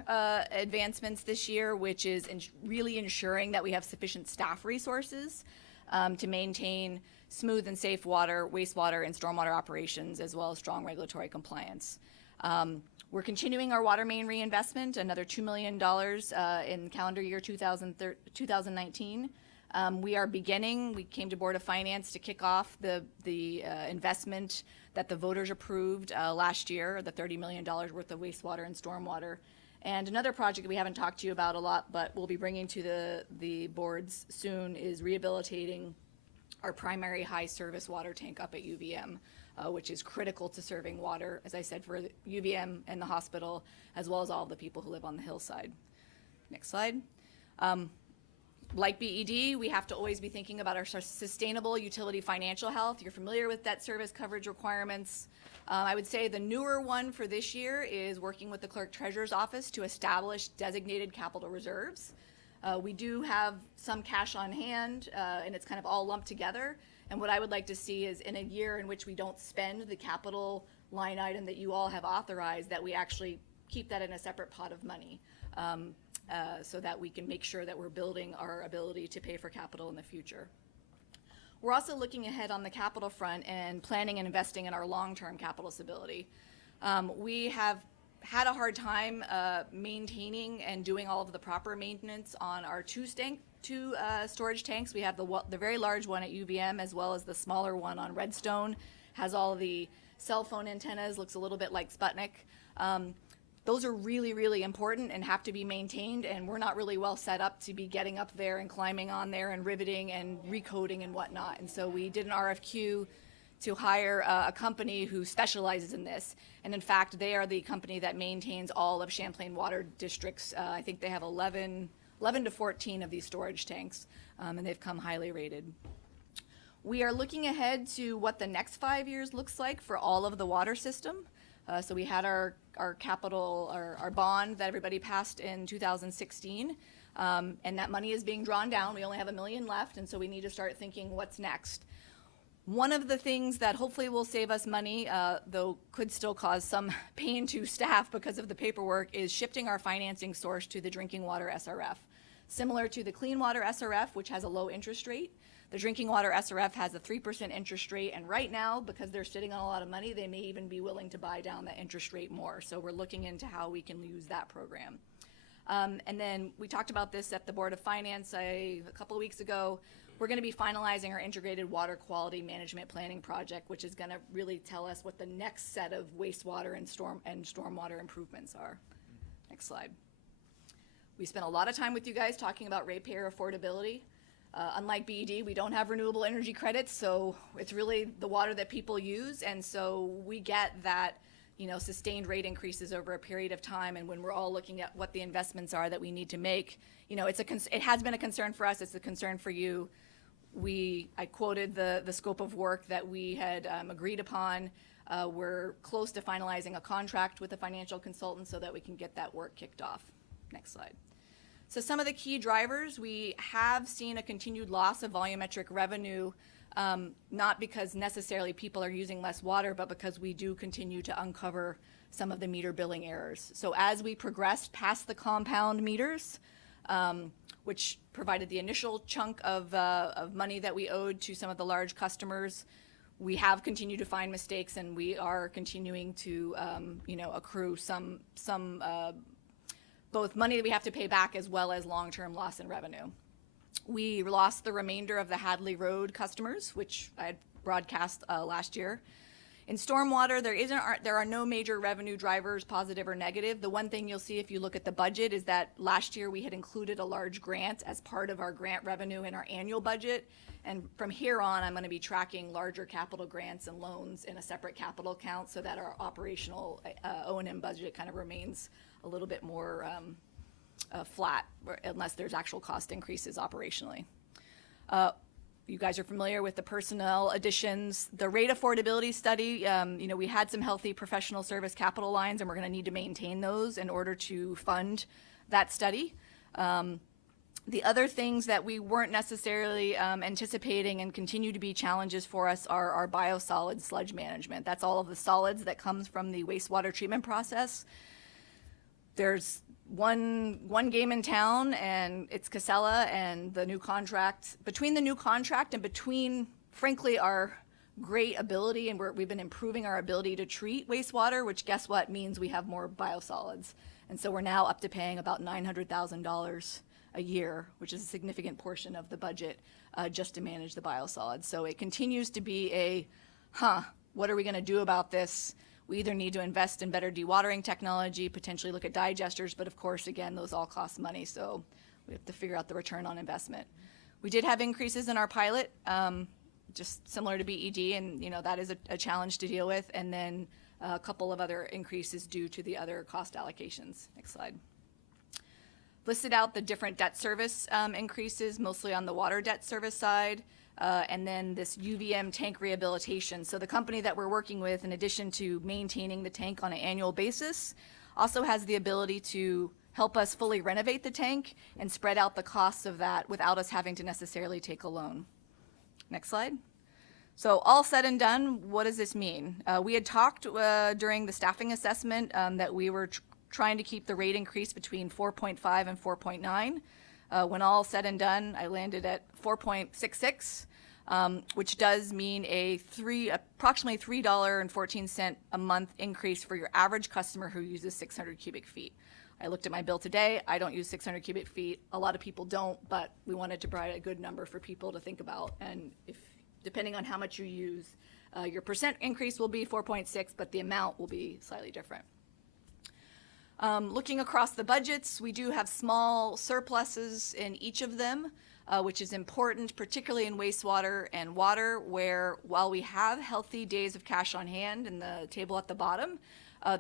advancements this year, which is really ensuring that we have sufficient staff resources to maintain smooth and safe water, wastewater, and stormwater operations, as well as strong regulatory compliance. We're continuing our water main reinvestment, another $2 million in calendar year 2019. We came to Board of Finance to kick off the investment that the voters approved last year, the $30 million worth of wastewater and stormwater. And another project we haven't talked to you about a lot, but we'll be bringing to the boards soon, is rehabilitating our primary high service water tank up at UVM, which is critical to serving water, as I said, for UVM and the hospital, as well as all the people who live on the hillside. Next slide. Like BED, we have to always be thinking about our sustainable utility financial health. You're familiar with debt service coverage requirements. I would say the newer one for this year is working with the Clerk Treasurer's Office to establish designated capital reserves. We do have some cash on hand, and it's kind of all lumped together. And what I would like to see is in a year in which we don't spend the capital line item that you all have authorized, that we actually keep that in a separate pot of money, so that we can make sure that we're building our ability to pay for capital in the future. We're also looking ahead on the capital front and planning and investing in our long-term capital stability. We have had a hard time maintaining and doing all of the proper maintenance on our two storage tanks. We have the very large one at UVM, as well as the smaller one on Redstone. Has all the cell phone antennas, looks a little bit like Sputnik. Those are really, really important and have to be maintained, and we're not really well set up to be getting up there and climbing on there and riveting and recoding and whatnot. And so we did an RFQ to hire a company who specializes in this. And in fact, they are the company that maintains all of Champlain Water District's, I think they have 11 to 14 of these storage tanks, and they've come highly rated. We are looking ahead to what the next 5 years looks like for all of the water system. So we had our capital, our bond that everybody passed in 2016, and that money is being drawn down. We only have $1 million left, and so we need to start thinking what's next. One of the things that hopefully will save us money, though could still cause some pain to staff because of the paperwork, is shifting our financing source to the drinking water SRF. Similar to the clean water SRF, which has a low interest rate, the drinking water SRF has a 3% interest rate, and right now, because they're sitting on a lot of money, they may even be willing to buy down that interest rate more. So we're looking into how we can use that program. And then we talked about this at the Board of Finance a couple of weeks ago. We're going to be finalizing our integrated water quality management planning project, which is going to really tell us what the next set of wastewater and stormwater improvements are. Next slide. We spent a lot of time with you guys talking about ratepayer affordability. Unlike BED, we don't have renewable energy credits, so it's really the water that people use, and so we get that, sustained rate increases over a period of time. And when we're all looking at what the investments are that we need to make, it has been a concern for us. It's a concern for you. I quoted the scope of work that we had agreed upon. We're close to finalizing a contract with a financial consultant so that we can get that work kicked off. Next slide. So some of the key drivers, we have seen a continued loss of volumetric revenue, not because necessarily people are using less water, but because we do continue to uncover some of the meter billing errors. So as we progressed past the compound meters, which provided the initial chunk of money that we owed to some of the large customers, we have continued to find mistakes, and we are continuing to accrue some both money that we have to pay back as well as long-term loss in revenue. We lost the remainder of the Hadley Road customers, which I had broadcast last year. In stormwater, there are no major revenue drivers, positive or negative. The one thing you'll see if you look at the budget is that last year we had included a large grant as part of our grant revenue in our annual budget. And from here on, I'm going to be tracking larger capital grants and loans in a separate capital account so that our operational O&M budget kind of remains a little bit more flat, unless there's actual cost increases operationally. You guys are familiar with the personnel additions. The rate affordability study, we had some healthy professional service capital lines, and we're going to need to maintain those in order to fund that study. The other things that we weren't necessarily anticipating and continue to be challenges for us are our biosolids sludge management. That's all of the solids that comes from the wastewater treatment process. There's one game in town, and it's Casella, and the new contract. Between the new contract and between, frankly, our great ability, and we've been improving our ability to treat wastewater, which guess what means we have more biosolids. And so we're now up to paying about $900,000 a year, which is a significant portion of the budget just to manage the biosolids. So it continues to be what are we going to do about this? We either need to invest in better dewatering technology, potentially look at digesters, but of course, again, those all cost money, so we have to figure out the return on investment. We did have increases in our pilot, just similar to BED, and that is a challenge to deal with, and then a couple of other increases due to the other cost allocations. Next slide. Listed out the different debt service increases, mostly on the water debt service side. and then this UVM tank rehabilitation. So the company that we're working with, in addition to maintaining the tank on an annual basis, also has the ability to help us fully renovate the tank and spread out the costs of that without us having to necessarily take a loan. Next slide. So all said and done, what does this mean? We had talked during the staffing assessment that we were trying to keep the rate increase between 4.5 and 4.9. When all said and done, I landed at 4.66, which does mean approximately $3.14 a month increase for your average customer who uses 600 cubic feet. I looked at my bill today. I don't use 600 cubic feet. A lot of people don't, but we wanted to provide a good number for people to think about. And if, depending on how much you use, your percent increase will be 4.6, but the amount will be slightly different. Looking across the budgets, we do have small surpluses in each of them, which is important, particularly in wastewater and water, where while we have healthy days of cash on hand in the table at the bottom,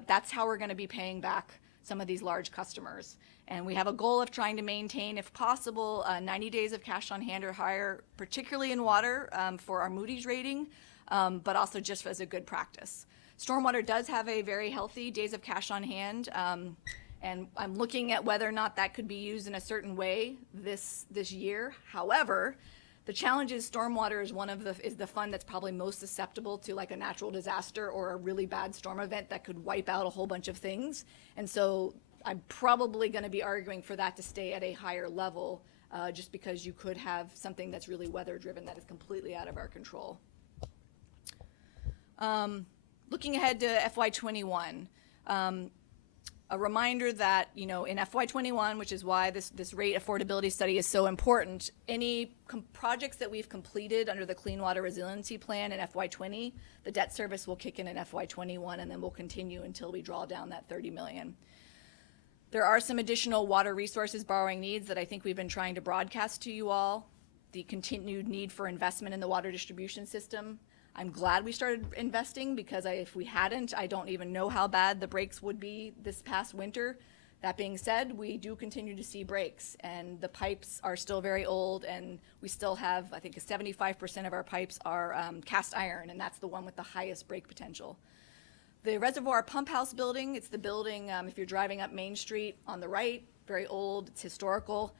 that's how we're going to be paying back some of these large customers. And we have a goal of trying to maintain, if possible, 90 days of cash on hand or higher, particularly in water for our Moody's rating, but also just as a good practice. Stormwater does have a very healthy days of cash on hand, and I'm looking at whether or not that could be used in a certain way this year. However, the challenge is stormwater is the fund that's probably most susceptible to like a natural disaster or a really bad storm event that could wipe out a whole bunch of things. And so I'm probably going to be arguing for that to stay at a higher level, just because you could have something that's really weather driven that is completely out of our control. Looking ahead to FY21, a reminder that, in FY21, which is why this rate affordability study is so important, any projects that we've completed under the Clean Water Resiliency Plan in FY20, the debt service will kick in FY21, and then we'll continue until we draw down that $30 million. There are some additional water resources borrowing needs that I think we've been trying to broadcast to you all. The continued need for investment in the water distribution system. I'm glad we started investing because if we hadn't, I don't even know how bad the breaks would be this past winter. That being said, we do continue to see breaks, and the pipes are still very old, and we still have, I think 75% of our pipes are cast iron, and that's the one with the highest break potential. The reservoir pump house building, it's the building, if you're driving up Main Street on the right, very old, it's historical.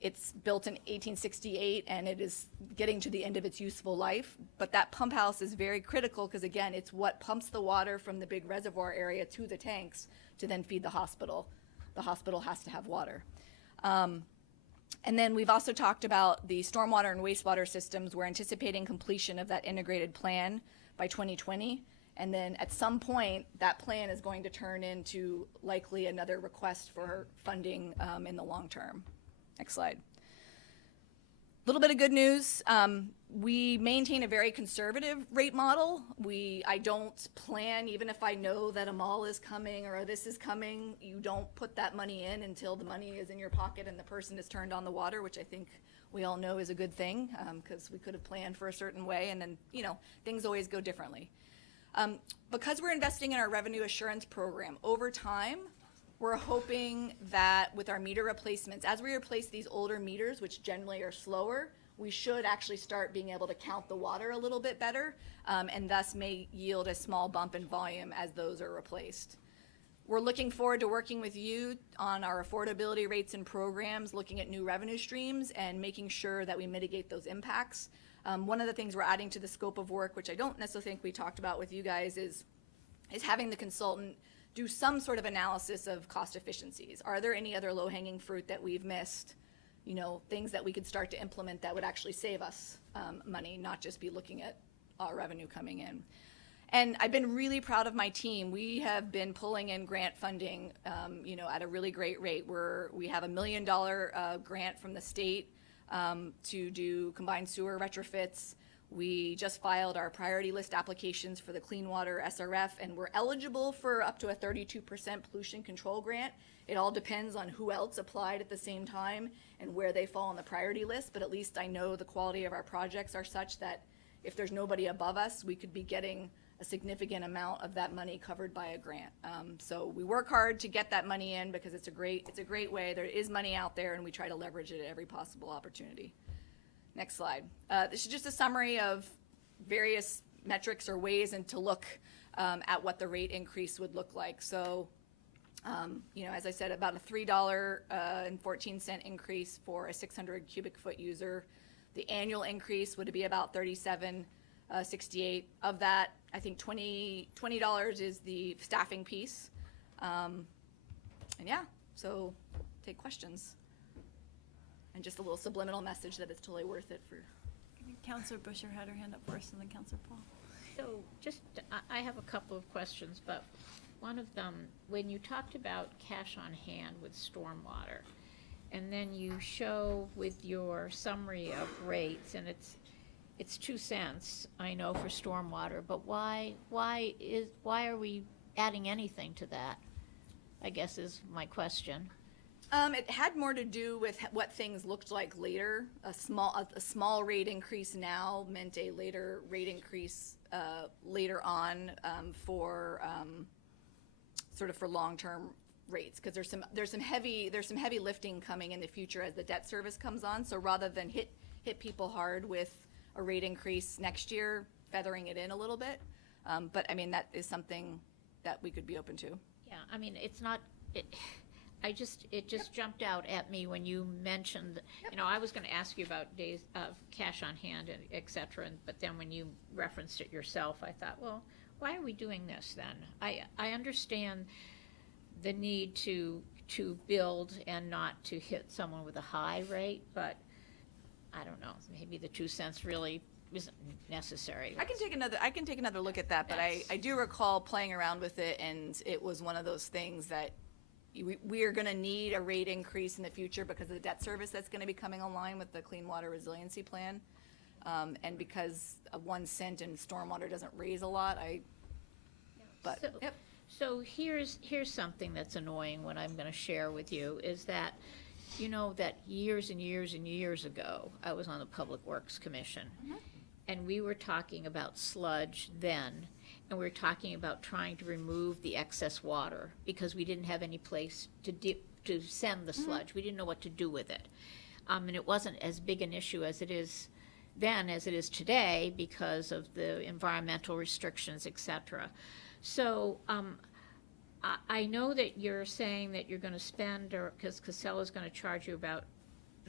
It's built in 1868, and it is getting to the end of its useful life. But that pump house is very critical because, again, it's what pumps the water from the big reservoir area to the tanks to then feed the hospital. The hospital has to have water. And then we've also talked about the stormwater and wastewater systems. We're anticipating completion of that integrated plan by 2020. And then at some point, that plan is going to turn into likely another request for funding in the long term. Next slide. A little bit of good news. We maintain a very conservative rate model. I don't plan, even if I know that a mall is coming or this is coming, you don't put that money in until the money is in your pocket and the person has turned on the water, which I think we all know is a good thing because we could have planned for a certain way and then, things always go differently. Because we're investing in our revenue assurance program, over time, we're hoping that with our meter replacements, as we replace these older meters, which generally are slower, we should actually start being able to count the water a little bit better, and thus may yield a small bump in volume as those are replaced. We're looking forward to working with you on our affordability rates and programs, looking at new revenue streams and making sure that we mitigate those impacts. One of the things we're adding to the scope of work, which I don't necessarily think we talked about with you guys, is having the consultant do some sort of analysis of cost efficiencies. Are there any other low-hanging fruit that we've missed? Things that we could start to implement that would actually save us money, not just be looking at our revenue coming in. And I've been really proud of my team. We have been pulling in grant funding, at a really great rate. We have $1 million grant from the state to do combined sewer retrofits. We just filed our priority list applications for the Clean Water SRF, and we're eligible for up to a 32% pollution control grant. It all depends on who else applied at the same time and where they fall on the priority list, but at least I know the quality of our projects are such that if there's nobody above us, we could be getting a significant amount of that money covered by a grant. So we work hard to get that money in because it's a great way. There is money out there, and we try to leverage it at every possible opportunity. Next slide. This is just a summary of various metrics or ways and to look at what the rate increase would look like. So, you know, as I said, about a $3.14 increase for a 600 cubic foot user. The annual increase would be about $37.68. Of that, I think $20 is the staffing piece. And yeah, so take questions. And just a little subliminal message that it's totally worth it for. Councilor Busher had her hand up first, and then Councilor Paul. So just, I have a couple of questions, but one of them, when you talked about cash on hand with stormwater, and then you show with your summary of rates, and it's 2 cents, I know, for stormwater, but why are we adding anything to that? I guess is my question. It had more to do with what things looked like later. A small rate increase now meant a later rate increase later on for sort of for long-term rates, because there's some heavy lifting coming in the future as the debt service comes on. So rather than hit people hard with a rate increase next year, feathering it in a little bit. But I mean, that is something that we could be open to. Yeah, I mean, it's not. It just jumped out at me when you mentioned, you know, I was going to ask you about days of cash on hand and et cetera, but then when you referenced it yourself, I thought, well, why are we doing this then? I understand the need to build and not to hit someone with a high rate, but I don't know, maybe the 2 cents really isn't necessary. I can take another look at that, but I do recall playing around with it, and it was one of those things that we are going to need a rate increase in the future because of the debt service that's going to be coming online with the Clean Water Resiliency Plan. And because of 1 cent in stormwater doesn't raise a lot, So here's something that's annoying, what I'm going to share with you, is that, you know, that years and years and years ago, I was on the Public Works Commission, and we were talking about sludge then, and we were talking about trying to remove the excess water because we didn't have any place to send the sludge. We didn't know what to do with it. And it wasn't as big an issue as it is then as it is today because of the environmental restrictions, et cetera. So I know that you're saying that you're going to spend, or because Casella's going to charge you about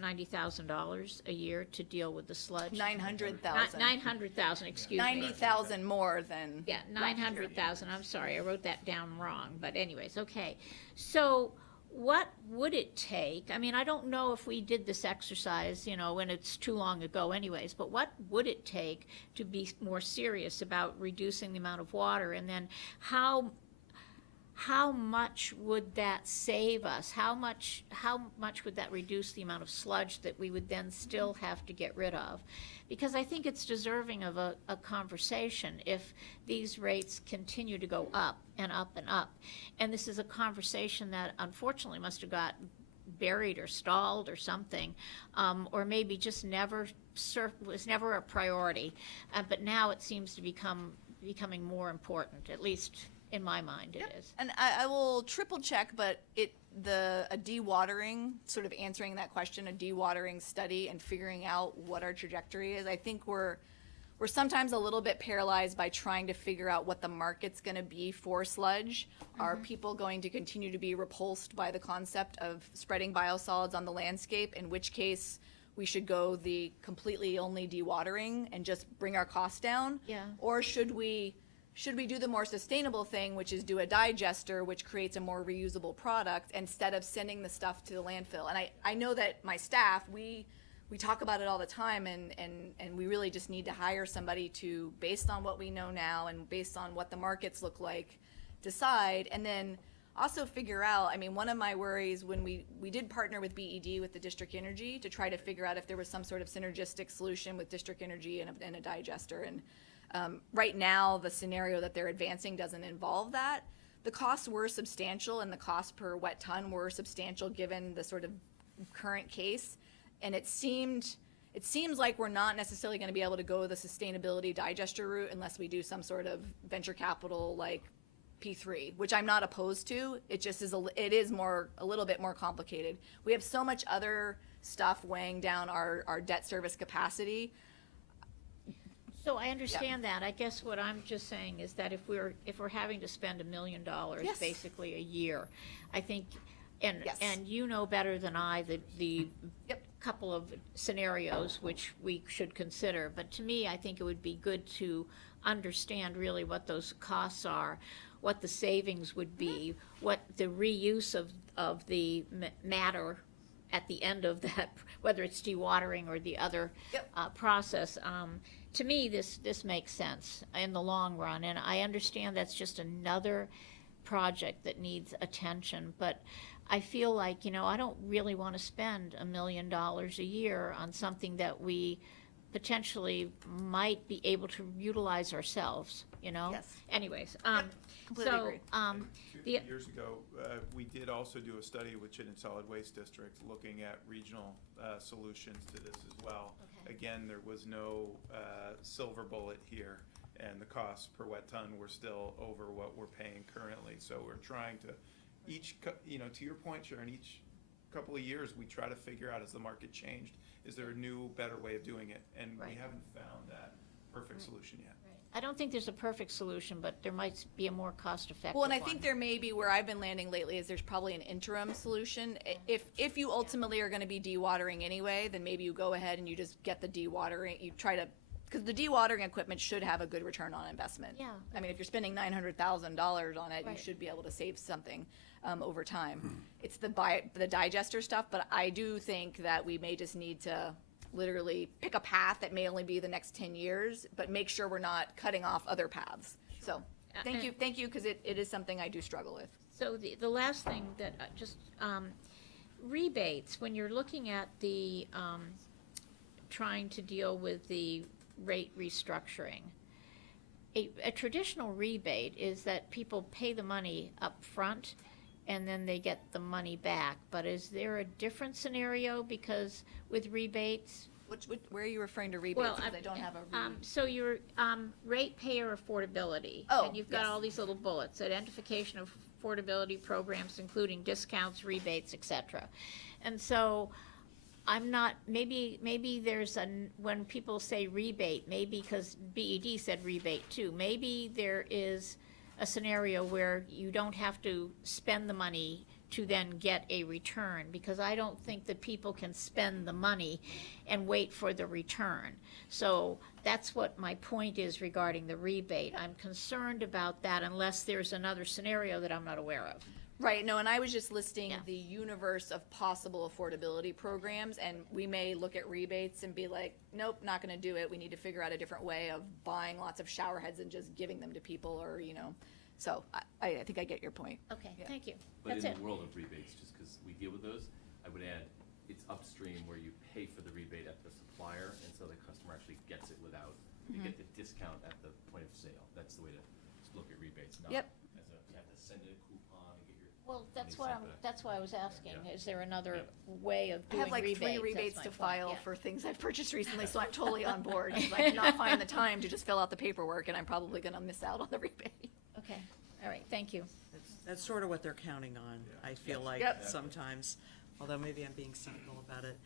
$90,000 a year to deal with the sludge. 900,000. 900,000, excuse me. 90,000 more than. Yeah, 900,000. I'm sorry, I wrote that down wrong. But anyways, okay. So what would it take? I mean, I don't know if we did this exercise, you know, when it's too long ago anyways, but what would it take to be more serious about reducing the amount of water? And then how much would that save us? How much would that reduce the amount of sludge that we would then still have to get rid of? Because I think it's deserving of a conversation if these rates continue to go up and up and up. And this is a conversation that unfortunately must have got buried or stalled or something, or maybe just was never a priority. But now it seems to becoming more important, at least in my mind it is. And I will triple check, but a dewatering, sort of answering that question, a dewatering study and figuring out what our trajectory is. I think we're sometimes a little bit paralyzed by trying to figure out what the market's going to be for sludge. Are people going to continue to be repulsed by the concept of spreading biosolids on the landscape, in which case we should go the completely only dewatering and just bring our costs down? Yeah. Or should we do the more sustainable thing, which is do a digester, which creates a more reusable product instead of sending the stuff to the landfill? And I know that my staff, we talk about it all the time, and we really just need to hire somebody to, based on what we know now and based on what the markets look like, decide, and then also figure out. I mean, one of my worries when we did partner with BED, with the district energy, to try to figure out if there was some sort of synergistic solution with district energy and a digester. And right now, the scenario that they're advancing doesn't involve that. The costs were substantial, and the cost per wet ton were substantial given the sort of current case. And it seems like we're not necessarily going to be able to go the sustainability digester route unless we do some sort of venture capital like P3, which I'm not opposed to. It just is a little bit more complicated. We have so much other stuff weighing down our debt service capacity. So I understand that. I guess what I'm just saying is that if we're having to spend $1 million Yes. basically a year, I think, and Yes. and you know better than I the Yep. couple of scenarios which we should consider. But to me, I think it would be good to understand really what those costs are, what the savings would be, what the reuse of the matter at the end of that, whether it's dewatering or the other process. To me, this makes sense in the long run, and I understand that's just another project that needs attention, but I feel like, I don't really want to spend $1 million a year on something that we potentially might be able to utilize ourselves, Yes. Anyways, completely agree. Two years ago, we did also do a study with Chittenden Solid Waste District looking at regional solutions to this as well. Okay. Again, there was no silver bullet here, and the costs per wet ton were still over what we're paying currently. So we're trying to, to your point, Sharon, each couple of years, we try to figure out, has the market changed? Is there a new, better way of doing it? And we Right. haven't found that perfect solution yet. I don't think there's a perfect solution, but there might be a more cost-effective Well, and I one. think there may be, where I've been landing lately, is there's probably an interim solution. If you ultimately are gonna be dewatering anyway, then maybe you go ahead and you just get the dewatering, you try to, because the dewatering equipment should have a good return on investment. Yeah. I mean, if you're spending $900,000 on it, Right. you should be able to save something over time. It's the digester stuff, but I do think that we may just need to literally pick a path that may only be the next 10 years, but make sure we're not cutting off other paths. So, thank you, because it is something I do struggle with. So the last thing that, rebates, when you're looking at the, trying to deal with the rate restructuring, a traditional rebate is that people pay the money up front and then they get the money back. But is there a different scenario? Because with rebates, Where are you referring to rebates? well, Because I don't have a so your ratepayer affordability. Oh, And you've got yes. all these little bullets, identification of affordability programs, including discounts, rebates, et cetera. And so I'm not, maybe there's when people say rebate, maybe because BED said rebate too, maybe there is a scenario where you don't have to spend the money to then get a return, because I don't think that people can spend the money and wait for the return. So that's what my point is regarding the rebate. I'm concerned about that unless there's another scenario that I'm not aware of. Right, no, and I was just listing the universe of possible affordability programs, and we may look at rebates and be like, nope, not gonna do it. We need to figure out a different way of buying lots of shower heads and just giving them to people, or, so I think I get your point. Okay, thank you. But That's in it. the world of rebates, just because we deal with those, I would add, it's upstream where you pay for the rebate at the supplier, and so the customer actually gets it without, you get the discount at the point of sale. That's the way to look at rebates, not Yep. as a, you have to send in a coupon and get your. Well, that's money what sent back. that's why I was asking, Yeah. is there another way of I doing have like rebates? 3 That's rebates my to point, file yeah. for things I've purchased recently, so I'm totally on board. 'Cause I cannot find the time to just fill out the paperwork, and I'm probably gonna miss out on the rebate. Okay, all right, thank you. That's sort of what they're counting on, I feel like, Yep. sometimes, although maybe I'm being cynical about it.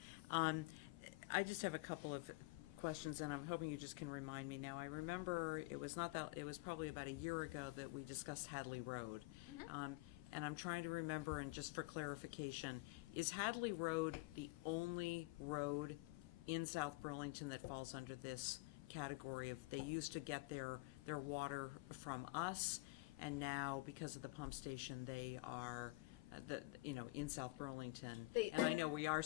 I just have a couple of questions, and I'm hoping you just can remind me now. I remember it was probably about a year ago that we discussed Hadley Road. And I'm trying to remember, and just for clarification, is Hadley Road the only road in South Burlington that falls under this category of, they used to get their water from us, and now, because of the pump station, they are, in South Burlington. And I know we are,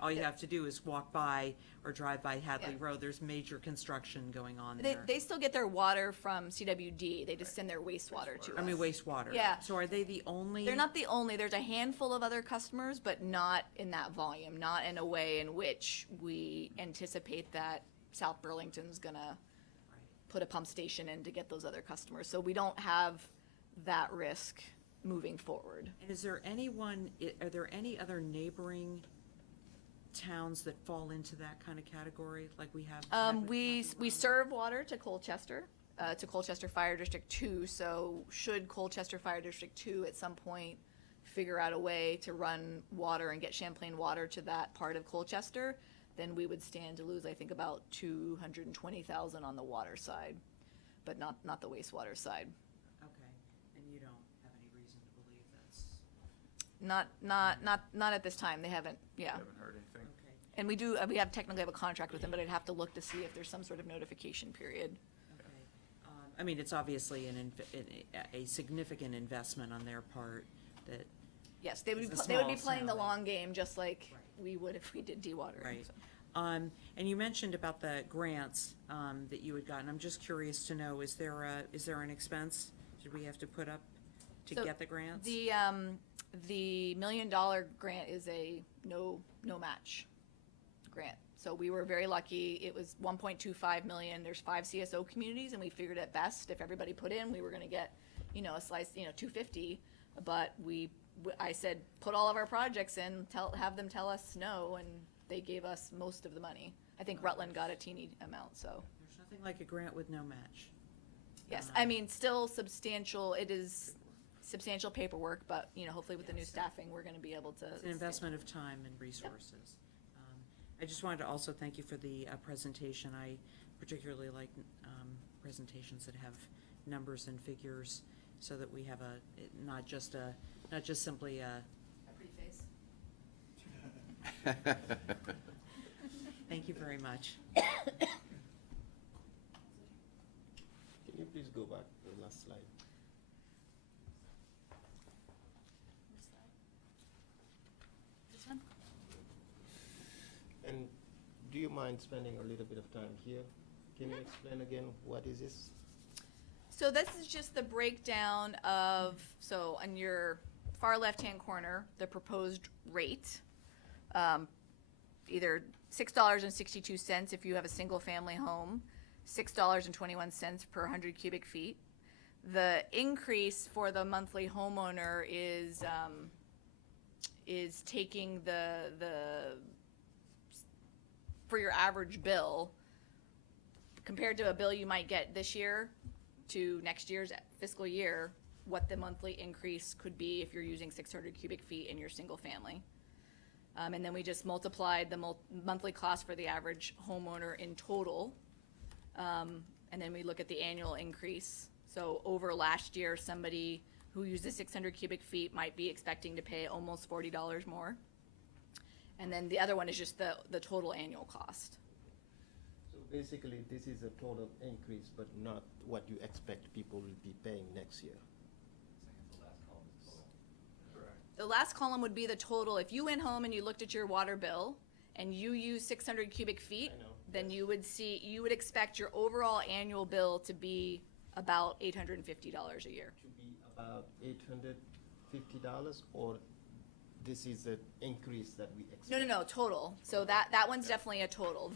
all you have to do is walk by or drive by Hadley Road. There's major construction going on there. They still get their water from CWD, they just send their wastewater to us. Wastewater. Yeah. So are they the only? They're not the only, there's a handful of other customers, but not in that volume, not in a way in which we anticipate that South Burlington's gonna put a pump station in to get those other customers. So we don't have that risk moving forward. And is there are there any other neighboring towns that fall into that kind of category, like we have? We serve water to Colchester Fire District 2, so should Colchester Fire District 2 at some point figure out a way to run water and get Champlain water to that part of Colchester, then we would stand to lose, I think, about 220,000 on the water side, but not the wastewater side. Okay, and you don't have any reason to believe that's, Not at this time. They haven't. Yeah. Haven't heard anything. okay. And we have technically have a contract with them, but I'd have to look to see if there's some sort of notification period. Okay. I mean, it's obviously a significant investment on their part that. Yes, they would It's a they would be small playing the snow. long game, just like Right. we would if we did dewatering. Right. so. And you mentioned about the grants that you had gotten. I'm just curious to know, is there an expense? Did we have to put up to So get the grants? The $1 million grant is a no match grant. So we were very lucky. It was 1.25 million. There's 5 CSO communities, and we figured at best if everybody put in, we were going to get, a slice, 250. But I said put all of our projects in, have them tell us no, and they gave us most of the money. I think Rutland got a teeny amount. So There's nothing like a grant with no match. yes, I mean still substantial. It is substantial paperwork, but hopefully with the new staffing, we're going to be able to. It's an investment of time and resources. I just wanted to also thank you for the presentation. I particularly like presentations that have numbers and figures, so that we have not just simply a. Pretty face. Thank you very much. Can you please go back to the last slide? This one? And do you mind spending a little bit of time here? Can you explain again, what is this? So this is just the breakdown of, so on your far left-hand corner, the proposed rate. Either $6.62 if you have a single-family home, $6.21 per 100 cubic feet. The increase for the monthly homeowner is taking for your average bill, compared to a bill you might get this year to next year's fiscal year, what the monthly increase could be if you're using 600 cubic feet in your single family. And then we just multiplied the monthly cost for the average homeowner in total. And then we look at the annual increase. So over last year, somebody who uses 600 cubic feet might be expecting to pay almost $40 more. And then the other one is just the total annual cost. So basically, this is a total increase, but not what you expect people will be paying next year. The last column would be the total. If you went home and you looked at your water bill and you use 600 cubic feet, then you would expect your overall annual bill to be about $850 a year. To be about $850, or this is an increase that we expect? No, total. So that one's definitely a total.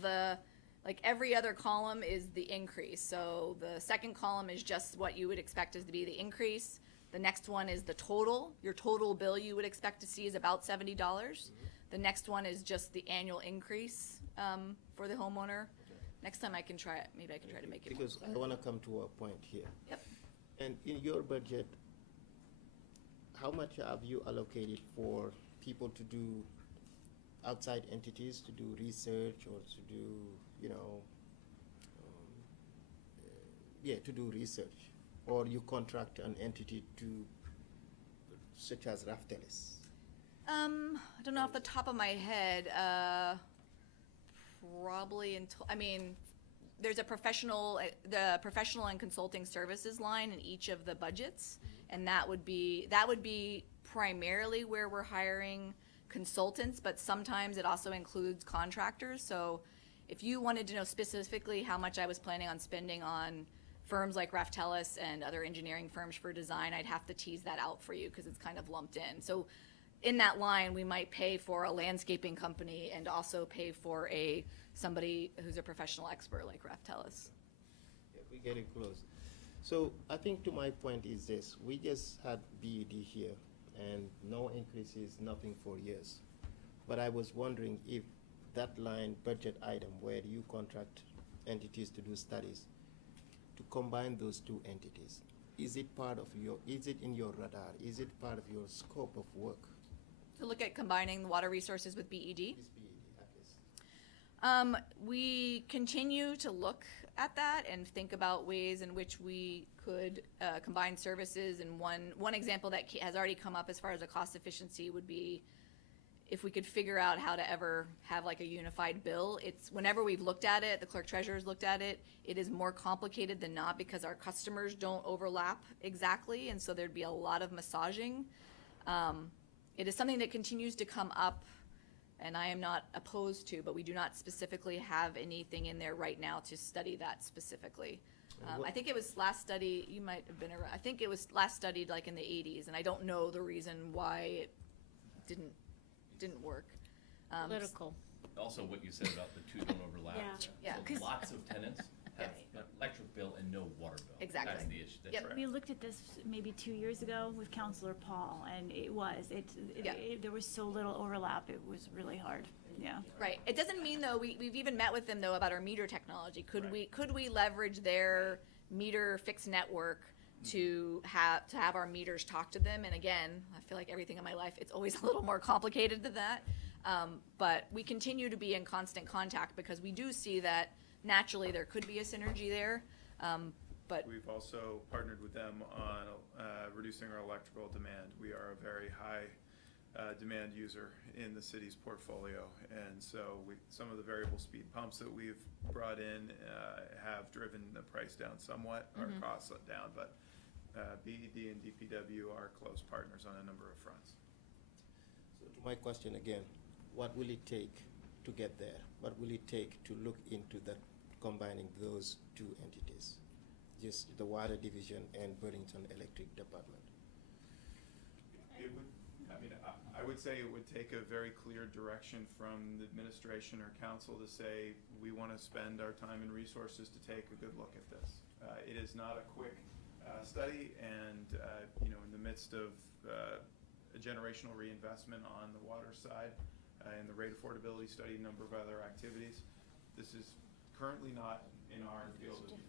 Like every other column is the increase. So the second column is just what you would expect as to be the increase. The next one is the total. Your total bill you would expect to see is about $70. The next one is just the annual increase for the homeowner. Next time I can try it. Maybe I can try to make it. Because I want to come to a point here. Yep. And in your budget, how much have you allocated for people to do outside entities to do research or to do, to do research? Or you contract an entity to, such as Raftelis? I don't know off the top of my head. Probably there's a the professional and consulting services line in each of the budgets, and that would be primarily where we're hiring consultants, but sometimes it also includes contractors. So if you wanted to know specifically how much I was planning on spending on firms like Raftelis and other engineering firms for design, I'd have to tease that out for you because it's kind of lumped in. So in that line, we might pay for a landscaping company and also pay for somebody who's a professional expert like Raftelis. Yeah, we're getting close. So I think to my point is this, we just had BED here and no increases, nothing for years. But I was wondering if that line budget item where you contract entities to do studies, to combine those two entities, is it part of your, is it in your radar? Is it part of your scope of work? To look at combining the water resources with BED. This BED, at least. We continue to look at that and think about ways in which we could combine services. And one example that has already come up as far as a cost efficiency would be if we could figure out how to ever have like a unified bill. It's whenever we've looked at it, the clerk treasurer's looked at it, it is more complicated than not because our customers don't overlap exactly, and so there'd be a lot of massaging. It is something that continues to come up, and I am not opposed to, but we do not specifically have anything in there right now to study that specifically. I think it was last study, you might have been around, I think it was last studied like in the 80s, and I don't know the reason why it didn't work. Political. Also, what you said about the two don't overlap. Yeah. So lots of tenants have an electric bill and no water bill. Exactly. That's the issue. That's Yep. right. We looked at this maybe 2 years ago with Counselor Paul, and there was so little overlap, it was really hard, yeah. Right. It doesn't mean though, we've even met with them though about our meter technology. Could we leverage their meter fixed network to have our meters talk to them? And again, I feel like everything in my life, it's always a little more complicated than that. But we continue to be in constant contact because we do see that naturally there could be a synergy there. But We've also partnered with them on reducing our electrical demand. We are a very high demand user in the city's portfolio, and so some of the variable speed pumps that we've brought in have driven the price down somewhat, our costs down, but BED and DPW are close partners on a number of fronts. So to my question again, what will it take to get there? What will it take to look into that, combining those two entities? Just the water division and Burlington Electric Department? It would, I would say it would take a very clear direction from the administration or council to say, we want to spend our time and resources to take a good look at this. It is not a quick study, and in the midst of a generational reinvestment on the water side and the rate affordability study, a number of other activities, this is currently not in our field of view.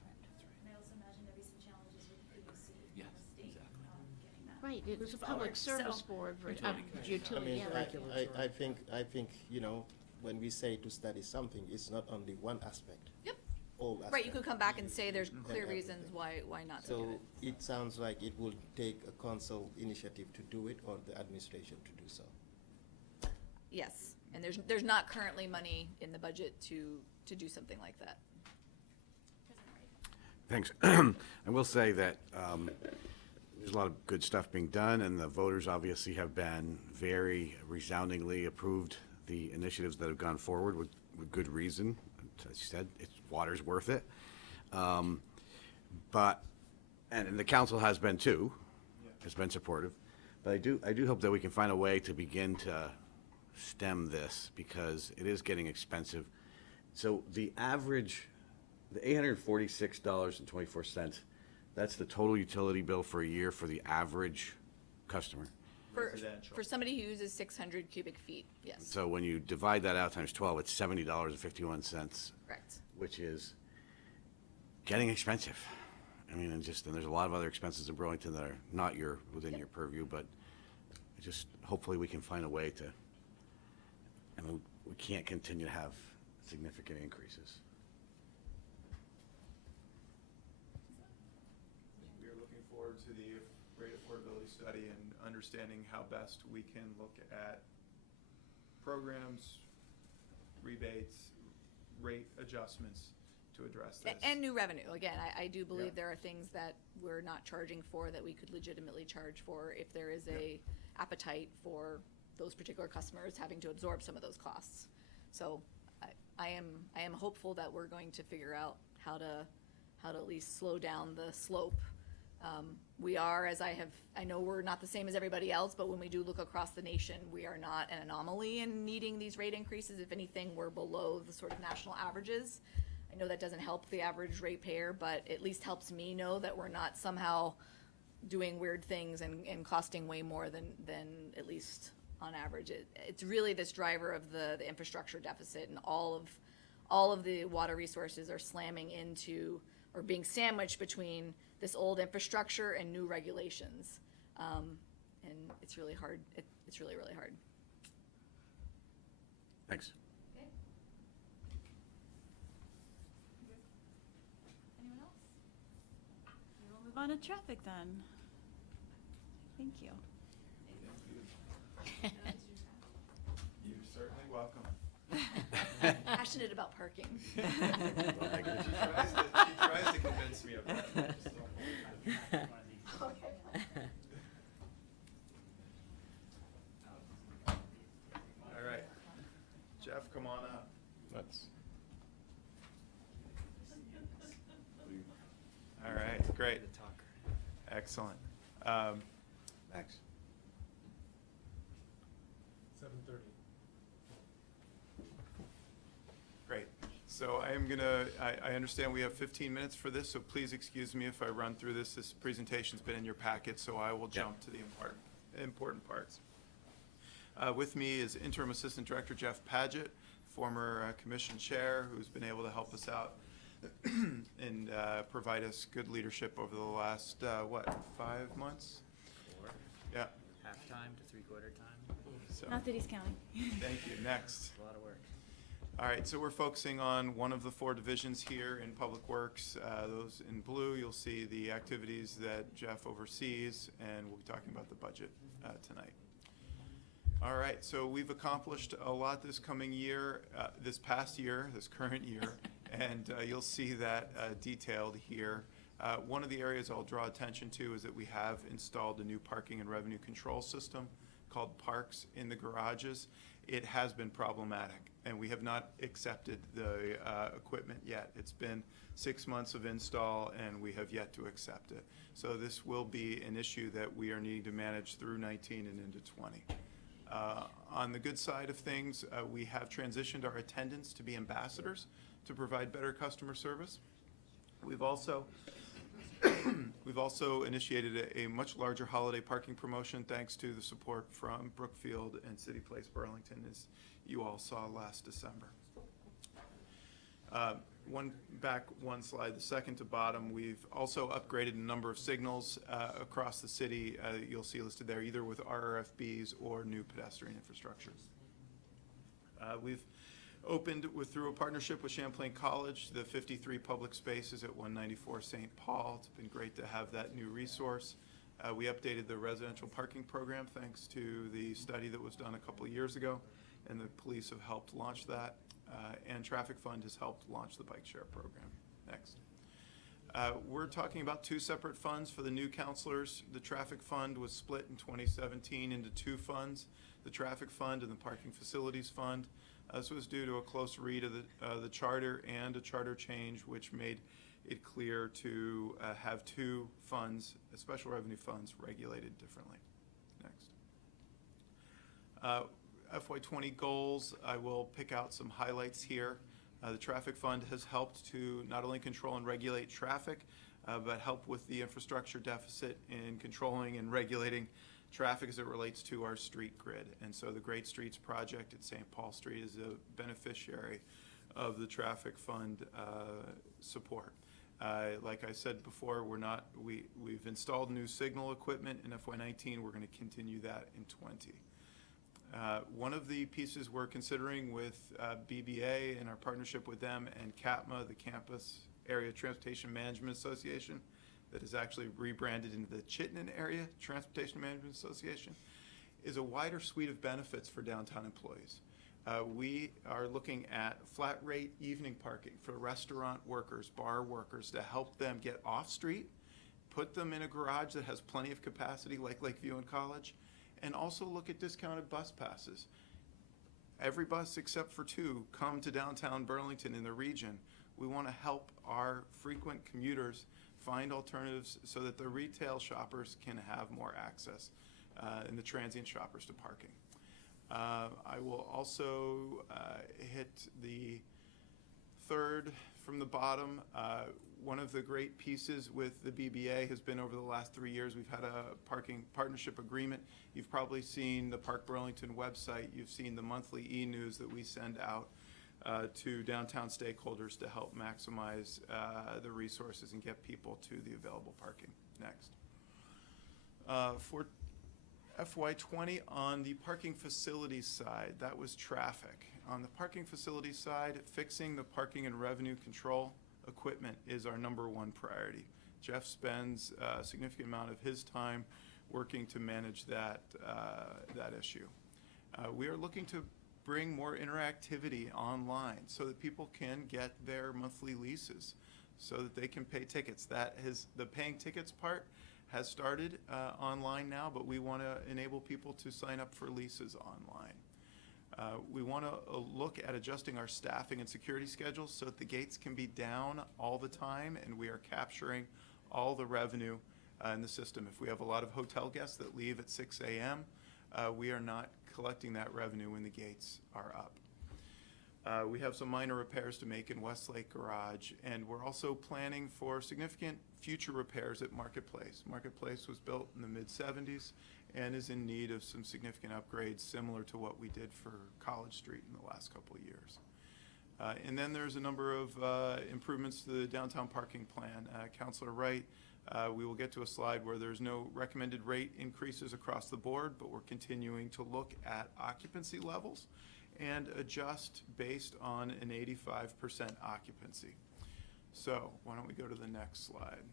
And I also imagine there'll be some challenges with the PUC and Yes, the state, exactly. getting that. Right, it's a public service board, utility, yeah. I think, when we say to study something, it's not only one aspect. Yep. All right, you aspects. could come back and say there's clear And reasons why not to do So it. it sounds like it will take a council initiative to do it, or the administration to do so. Yes, and there's not currently money in the budget to do something like that. Thanks. I will say that there's a lot of good stuff being done, and the voters obviously have been very resoundingly approved the initiatives that have gone forward with good reason. As you said, water's worth it. But the council has been too, has been supportive. But I do hope that we can find a way to begin to stem this, because it is getting expensive. So the average, the $846.24, that's the total utility bill for a year for the average customer. For somebody who uses 600 cubic feet, yes. So when you divide that out times 12, it's $70.51. Correct. Which is getting expensive. I mean, and there's a lot of other expenses in Burlington that are not within your purview, but just hopefully we can find a way to, we can't continue to have significant increases. We are looking forward to the rate affordability study and understanding how best we can look at programs, rebates, rate adjustments to address this. And new revenue. Again, I do believe Yeah. there are things that we're not charging for that we could legitimately charge for if there is a appetite for those particular customers having to absorb some of those costs. So I am hopeful that we're going to figure out how to at least slow down the slope. We are, I know we're not the same as everybody else, but when we do look across the nation, we are not an anomaly in needing these rate increases. If anything, we're below the sort of national averages. I know that doesn't help the average ratepayer, but at least helps me know that we're not somehow doing weird things and costing way more than at least on average. It's really this driver of the infrastructure deficit, and all of the water resources are slamming into or being sandwiched between this old infrastructure and new regulations. And it's really hard. It's really, really hard. Thanks. Anyone else? We will move on to traffic then. Thank you. You're certainly welcome. Passionate about parking. She tries to convince me of that. All right. Jeff, come on up. All right, great. Excellent. Max. 7:30. Great. So I understand we have 15 minutes for this, so please excuse me if I run through this. This presentation's been in your packet, so I will jump to the important parts. With me is Interim Assistant Director Jeff Paget, former commission chair, who's been able to help us out and provide us good leadership over the last, 5 months? 4. Yeah. Half-time to three-quarter time. So, Not that he's counting. thank you. Next. A lot of work. All right, so we're focusing on one of the 4 divisions here in Public Works. Those in blue, you'll see the activities that Jeff oversees, and we'll be talking about the budget tonight. All right, so we've accomplished a lot this coming year, this past year, this current year, and you'll see that detailed here. One of the areas I'll draw attention to is that we have installed a new parking and revenue control system called Parks in the garages. It has been problematic, and we have not accepted the equipment yet. It's been 6 months of install, and we have yet to accept it. So this will be an issue that we are needing to manage through 19 and into 20. On the good side of things, we have transitioned our attendants to be ambassadors to provide better customer service. We've also initiated a much larger holiday parking promotion thanks to the support from Brookfield and City Place Burlington, as you all saw last December. One slide, the second to bottom, we've also upgraded a number of signals across the city. You'll see listed there either with RRFBs or new pedestrian infrastructure. We've opened through a partnership with Champlain College, the 53 public spaces at 194 St. Paul. It's been great to have that new resource. We updated the residential parking program thanks to the study that was done a couple of years ago, and the police have helped launch that. And Traffic Fund has helped launch the bike share program. Next. We're talking about 2 separate funds for the new counselors. The Traffic Fund was split in 2017 into 2 funds, the Traffic Fund and the Parking Facilities Fund. This was due to a close read of the charter and a charter change, which made it clear to have 2 funds, special revenue funds, regulated differently. Next. FY20 goals, I will pick out some highlights here. The Traffic Fund has helped to not only control and regulate traffic, but help with the infrastructure deficit in controlling and regulating traffic as it relates to our street grid. And so the Great Streets Project at St. Paul Street is a beneficiary of the Traffic Fund support. Like I said before, we've installed new signal equipment in FY19. We're going to continue that in 20. One of the pieces we're considering with BBA and our partnership with them and CATMA, the Campus Area Transportation Management Association, that is actually rebranded into the Chittenden Area Transportation Management Association, is a wider suite of benefits for downtown employees. We are looking at flat rate evening parking for restaurant workers, bar workers, to help them get off street, put them in a garage that has plenty of capacity like Lakeview and College, and also look at discounted bus passes. Every bus except for 2 come to downtown Burlington in the region. We want to help our frequent commuters find alternatives so that the retail shoppers can have more access and the transient shoppers to parking. I will also hit the third from the bottom. One of the great pieces with the BBA has been over the last 3 years, we've had a parking partnership agreement. You've probably seen the Park Burlington website. You've seen the monthly e-news that we send out. to downtown stakeholders to help maximize the resources and get people to the available parking. Next. For FY20 on the parking facilities side, that was traffic. On the parking facilities side, fixing the parking and revenue control equipment is our #1 priority. Jeff spends a significant amount of his time working to manage that issue. We are looking to bring more interactivity online so that people can get their monthly leases, so that they can pay tickets. The paying tickets part has started online now, but we want to enable people to sign up for leases online. We want to look at adjusting our staffing and security schedules so that the gates can be down all the time and we are capturing all the revenue in the system. If we have a lot of hotel guests that leave at 6 a.m., we are not collecting that revenue when the gates are up. We have some minor repairs to make in Westlake Garage, and we're also planning for significant future repairs at Marketplace. Marketplace was built in the mid-'70s and is in need of some significant upgrades similar to what we did for College Street in the last couple of years. And then there's a number of improvements to the downtown parking plan. Councilor Wright, we will get to a slide where there's no recommended rate increases across the board, but we're continuing to look at occupancy levels and adjust based on an 85% occupancy. So why don't we go to the next slide.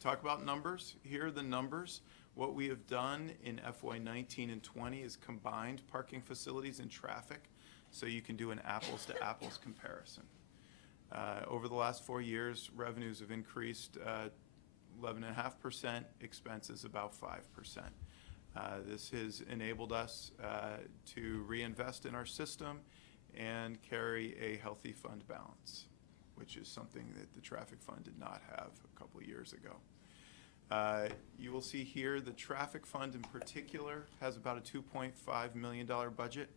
Talk about numbers. Here are the numbers. What we have done in FY19 and 20 is combined parking facilities and traffic, so you can do an apples to apples comparison. Over the last 4 years, revenues have increased 11.5%, expenses about 5%. This has enabled us to reinvest in our system and carry a healthy fund balance, which is something that the traffic fund did not have a couple of years ago. You will see here the traffic fund in particular has about a $2.5 million budget,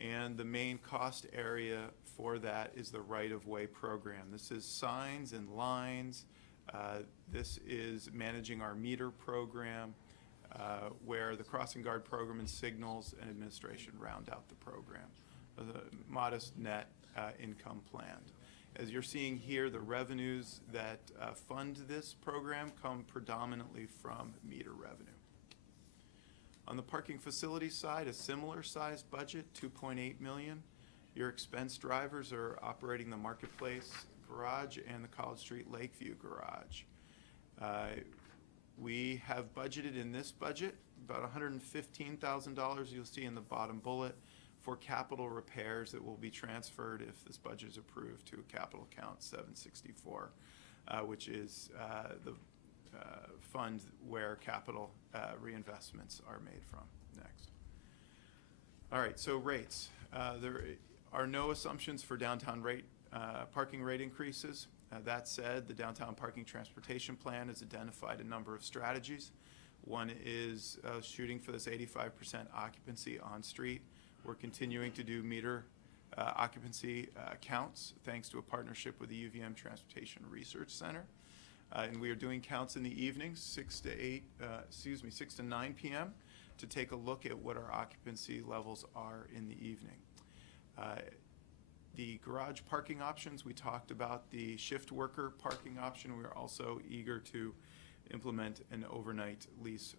and the main cost area for that is the right-of-way program. This is signs and lines. This is managing our meter program, where the crossing guard program and signals and administration round out the program. A modest net income planned. As you're seeing here, the revenues that fund this program come predominantly from meter revenue. On the parking facility side, a similar sized budget, $2.8 million. Your expense drivers are operating the Marketplace Garage and the College Street Lakeview Garage. We have budgeted in this budget about $115,000, you'll see in the bottom bullet, for capital repairs that will be transferred if this budget is approved to a capital account 764, which is the fund where capital reinvestments are made from. Next. All right, so rates. There are no assumptions for downtown parking rate increases. That said, the downtown parking transportation plan has identified a number of strategies. One is shooting for this 85% occupancy on street. We're continuing to do meter occupancy counts thanks to a partnership with the UVM Transportation Research Center. And we are doing counts in the evenings, 6 to 9 p.m. to take a look at what our occupancy levels are in the evening. The garage parking options, we talked about the shift worker parking option. We are also eager to implement an overnight lease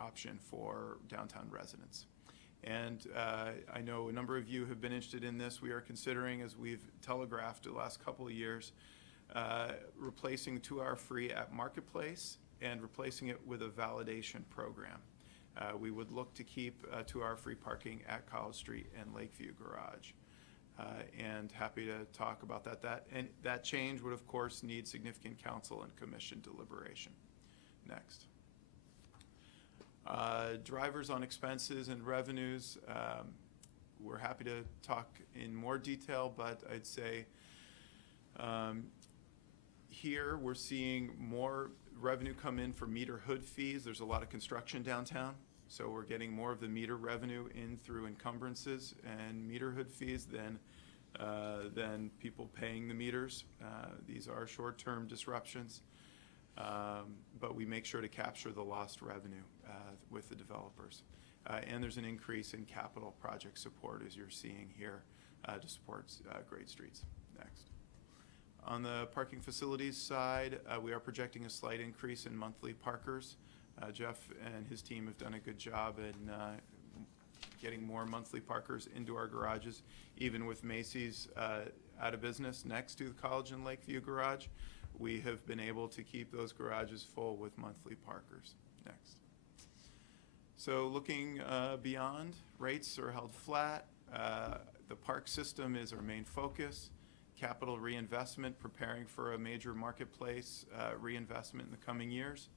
option for downtown residents. And I know a number of you have been interested in this. We are considering, as we've telegraphed the last couple of years, replacing 2-hour free at Marketplace and replacing it with a validation program. We would look to keep 2-hour free parking at College Street and Lakeview Garage. And happy to talk about that. And that change would, of course, need significant council and commission deliberation. Next. Drivers on expenses and revenues. We're happy to talk in more detail, but I'd say here we're seeing more revenue come in for meter hood fees. There's a lot of construction downtown, so we're getting more of the meter revenue in through encumbrances and meter hood fees than people paying the meters. These are short-term disruptions, but we make sure to capture the lost revenue with the developers. And there's an increase in capital project support, as you're seeing here, to support grade streets. Next. On the parking facilities side, we are projecting a slight increase in monthly parkers. Jeff and his team have done a good job in getting more monthly parkers into our garages, even with Macy's out of business next to the College and Lakeview garage. We have been able to keep those garages full with monthly parkers. Next. So looking beyond, rates are held flat. The park system is our main focus. Capital reinvestment, preparing for a major marketplace reinvestment in the coming years,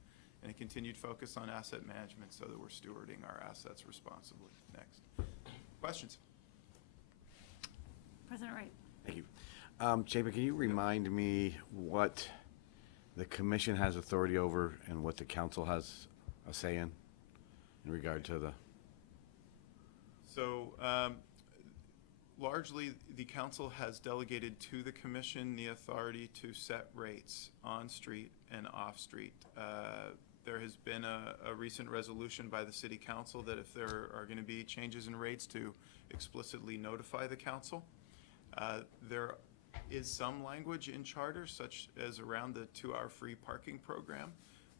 and a continued focus on asset management so that we're stewarding our assets responsibly. Next. Questions? President Wright. Thank you. Chapin, can you remind me what the commission has authority over and what the council has a say in regard to the? So largely, the council has delegated to the commission the authority to set rates on street and off street. There has been a recent resolution by the city council that if there are going to be changes in rates, to explicitly notify the council. There is some language in charter, such as around the 2-hour free parking program,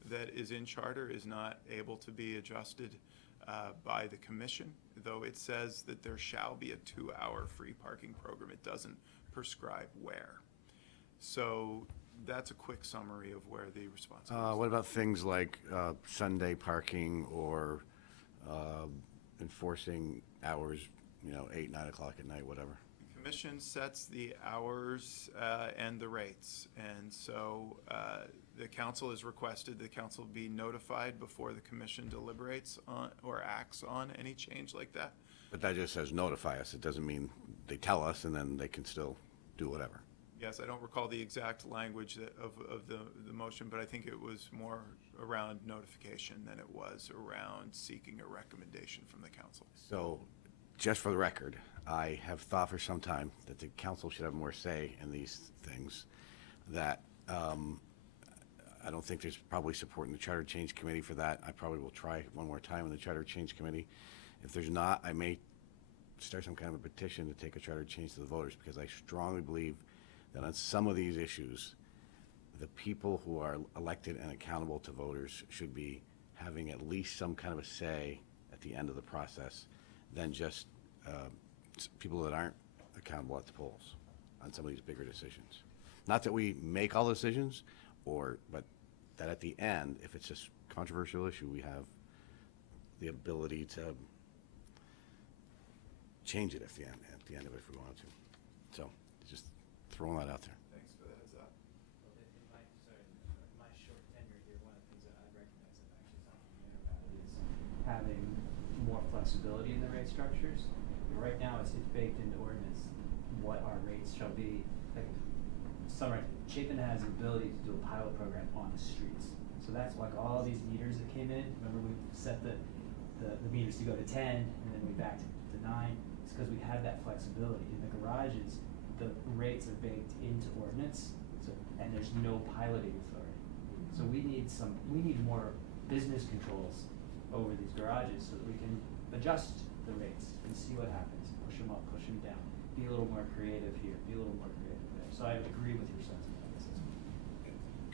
that is in charter, is not able to be adjusted by the commission, though it says that there shall be a 2-hour free parking program. It doesn't prescribe where. So that's a quick summary of where the responsibility is. What about things like Sunday parking or enforcing hours, 8, 9 o'clock at night, whatever? The commission sets the hours and the rates, and so the council has requested the council be notified before the commission deliberates on or acts on any change like that. But that just says notify us. It doesn't mean they tell us and then they can still do whatever. Yes, I don't recall the exact language of the motion, but I think it was more around notification than it was around seeking a recommendation from the council. So, just for the record, I have thought for some time that the council should have more say in these things, that I don't think there's probably support in the Charter Change Committee for that. I probably will try one more time in the Charter Change Committee. If there's not, I may start some kind of a petition to take a charter change to the voters, because I strongly believe that on some of these issues, the people who are elected and accountable to voters should be having at least some kind of a say at the end of the process than just people that aren't accountable at the polls on some of these bigger decisions. Not that we make all decisions, but that at the end, if it's a controversial issue, we have the ability to change it at the end of it if we wanted to. So, just throwing that out there. Thanks for the heads up. My short tenure here, one of the things that I recognize I've actually talked to you about is having more flexibility in the rate structures. Right now, it's baked into ordinance what our rates shall be. Like, summary, Chapin has the ability to do a pilot program on the streets. So that's like all these meters that came in. Remember, we set the meters to go to 10, and then we backed to 9. It's because we had that flexibility. In the garages, the rates are baked into ordinance, and there's no piloting authority. So we need more business controls over these garages so that we can adjust the rates and see what happens. Push them up, push them down. Be a little more creative here, be a little more creative there. So I agree with your sentiment.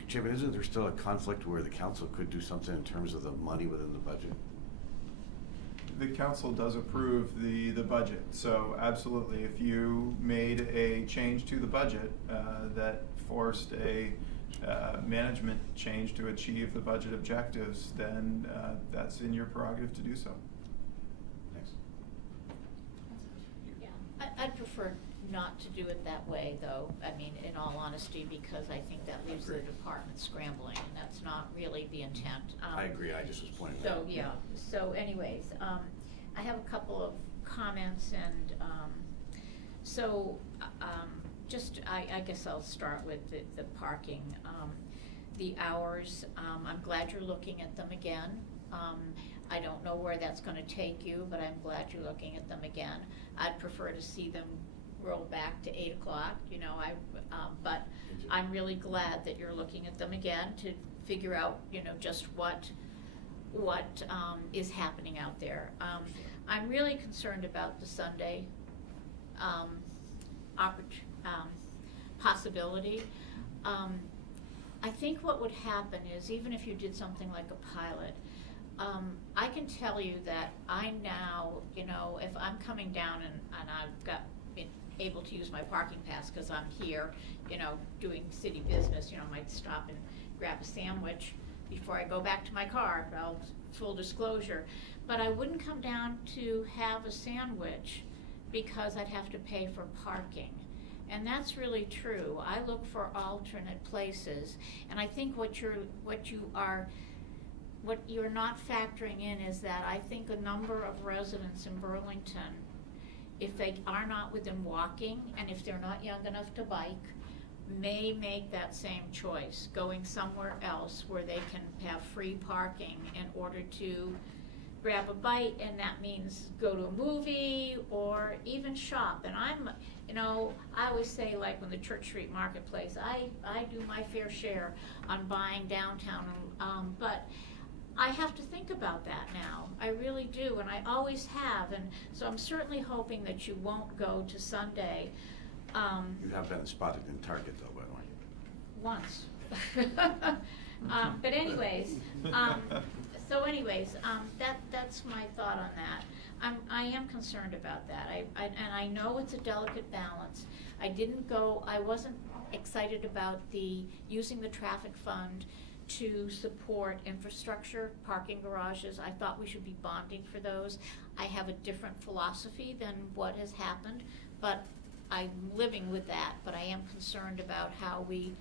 Chapin, isn't there still a conflict where the council could do something in terms of the money within the budget? The council does approve the budget, so absolutely, if you made a change to the budget that forced a management change to achieve the budget objectives, then that's in your prerogative to do so. Thanks. Yeah, I'd prefer not to do it that way, though, I mean, in all honesty, because I think that leaves the department scrambling, and that's not really the intent. I agree, I just was pointing that So, out. yeah, so anyways, I have a couple of comments, and I guess I'll start with the parking. The hours, I'm glad you're looking at them again. I don't know where that's gonna take you, but I'm glad you're looking at them again. I'd prefer to see them roll back to 8 o'clock, but I'm really glad that you're looking at them again to figure out, just what what is happening out there. I'm really concerned about the Sunday possibility. I think what would happen is, even if you did something like a pilot, I can tell you that I now, if I'm coming down and I've been able to use my parking pass because I'm here, doing city business, I might stop and grab a sandwich before I go back to my car, full disclosure. But I wouldn't come down to have a sandwich because I'd have to pay for parking. And that's really true. I look for alternate places, and I think what you're not factoring in is that I think a number of residents in Burlington, if they are not within walking, and if they're not young enough to bike, may make that same choice, going somewhere else where they can have free parking in order to grab a bite, and that means go to a movie or even shop. And I always say, like, when the Church Street Marketplace, I do my fair share on buying downtown, but I have to think about that now. I really do, and I always have, and so I'm certainly hoping that you won't go to Sunday. You have been spotted in Target, though, by the way. Once. But anyways, that's my thought on that. I am concerned about that. And I know it's a delicate balance. I wasn't excited about using the traffic fund to support infrastructure, parking garages. I thought we should be bonding for those. I have a different philosophy than what has happened, but I'm living with that. But I am concerned about how we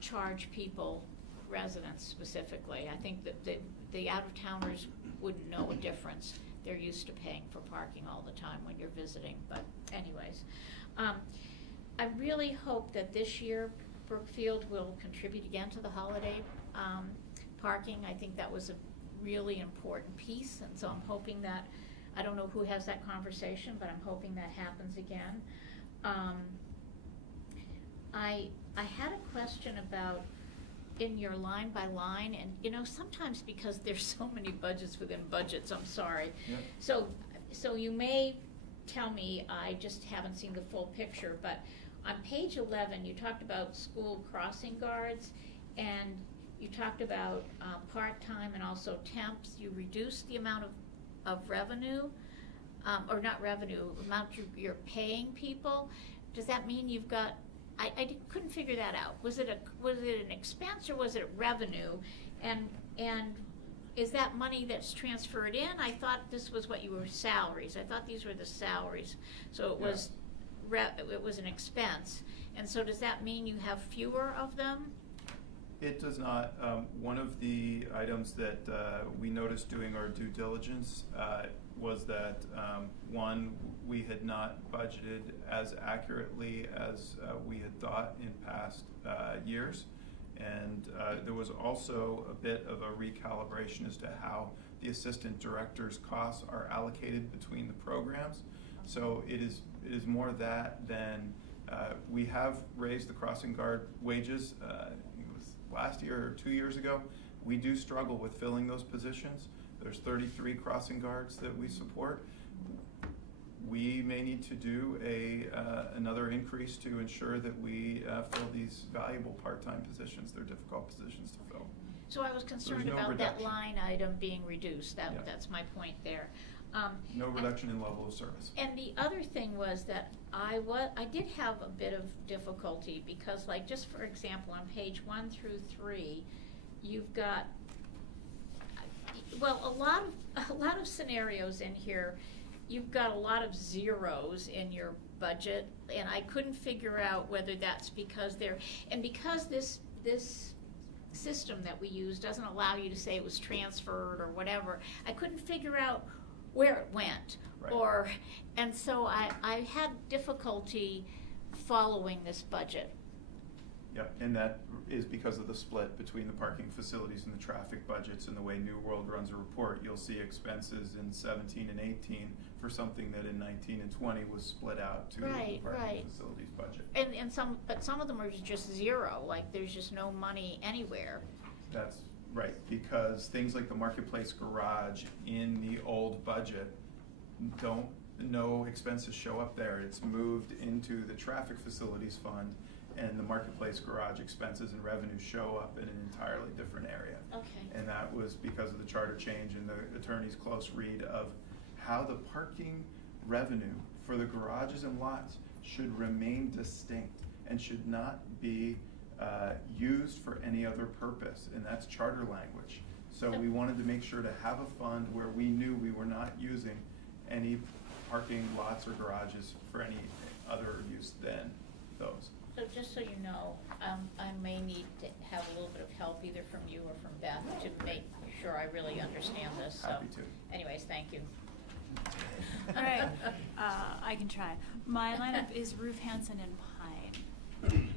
charge people, residents specifically. I think that the out-of-towners wouldn't know a difference. They're used to paying for parking all the time when you're visiting. But anyways, I really hope that this year Brookfield will contribute again to the holiday parking. I think that was a really important piece, and so I'm hoping that, I don't know who has that conversation, but I'm hoping that happens again. I had a question about in your line by line, and sometimes because there's so many budgets within budgets, I'm sorry. Yeah. So you may tell me I just haven't seen the full picture, but on page 11 you talked about school crossing guards, and you talked about part-time and also temps. You reduced the amount of revenue, or not revenue, amount you're paying people. Does that mean you've got, I couldn't figure that out. Was it an expense or was it revenue? And is that money that's transferred in? I thought this was what you were salaries. I thought these were the salaries. So it was it was an expense. And so does that mean you have fewer of them? It does not. One of the items that we noticed doing our due diligence was that, one, we had not budgeted as accurately as we had thought in past years. And there was also a bit of a recalibration as to how the assistant director's costs are allocated between the programs. So it is more that than we have raised the crossing guard wages. It was last year or 2 years ago. We do struggle with filling those positions. There's 33 crossing guards that we support. We may need to do another increase to ensure that we fill these valuable part-time positions. They're difficult positions to fill. So I was concerned no about that reduction. line item being reduced. That's my point there. No reduction in level of service. And the other thing was that I did have a bit of difficulty because, like, just for example, on page 1 through 3, you've got, well, a lot of scenarios in here. You've got a lot of zeros in your budget, and I couldn't figure out whether that's because because this system that we use doesn't allow you to say it was transferred or whatever. I couldn't figure out where it went, Right. And so I had difficulty following this budget. Yep, and that is because of the split between the parking facilities and the traffic budgets, and the way New World runs a report. You'll see expenses in 17 and 18 for something that in 19 and 20 was split out to the parking facilities budget. But some of them are just zero, like there's just no money anywhere. That's Right, because things like the marketplace garage in the old budget no expenses show up there. It's moved into the traffic facilities fund, and the marketplace garage expenses and revenues show up in an entirely different area. Okay. And that was because of the charter change and the attorney's close read of how the parking revenue for the garages and lots should remain distinct and should not be used for any other purpose, and that's charter language. So we wanted to make sure to have a fund where we knew we were not using any parking lots or garages for any other use than those. So just so you know, I may need to have a little bit of help either from you or from Beth to make sure I really understand this. So, Happy to. anyways, thank you. All right, I can try. My lineup is Roof Hansen and Pine.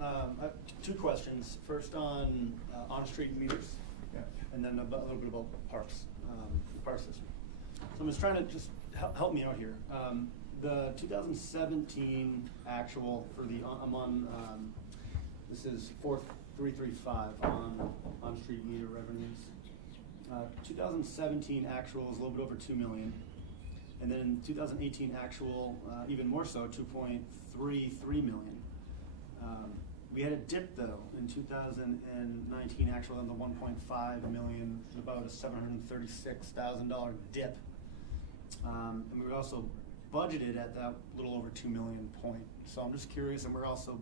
I have two questions. First on-street meters, and then a little bit about parks, the park system. So I'm just trying to help me out here. The 2017 actual for the I'm on this is 4335 on street meter revenues. 2017 actual is a little bit over 2 million, and then in 2018 actual even more so, 2.33 million. We had a dip though in 2019 actual on the 1.5 million, about a $736,000 dip, and we were also budgeted at that little over 2 million point. So I'm just curious, and we're also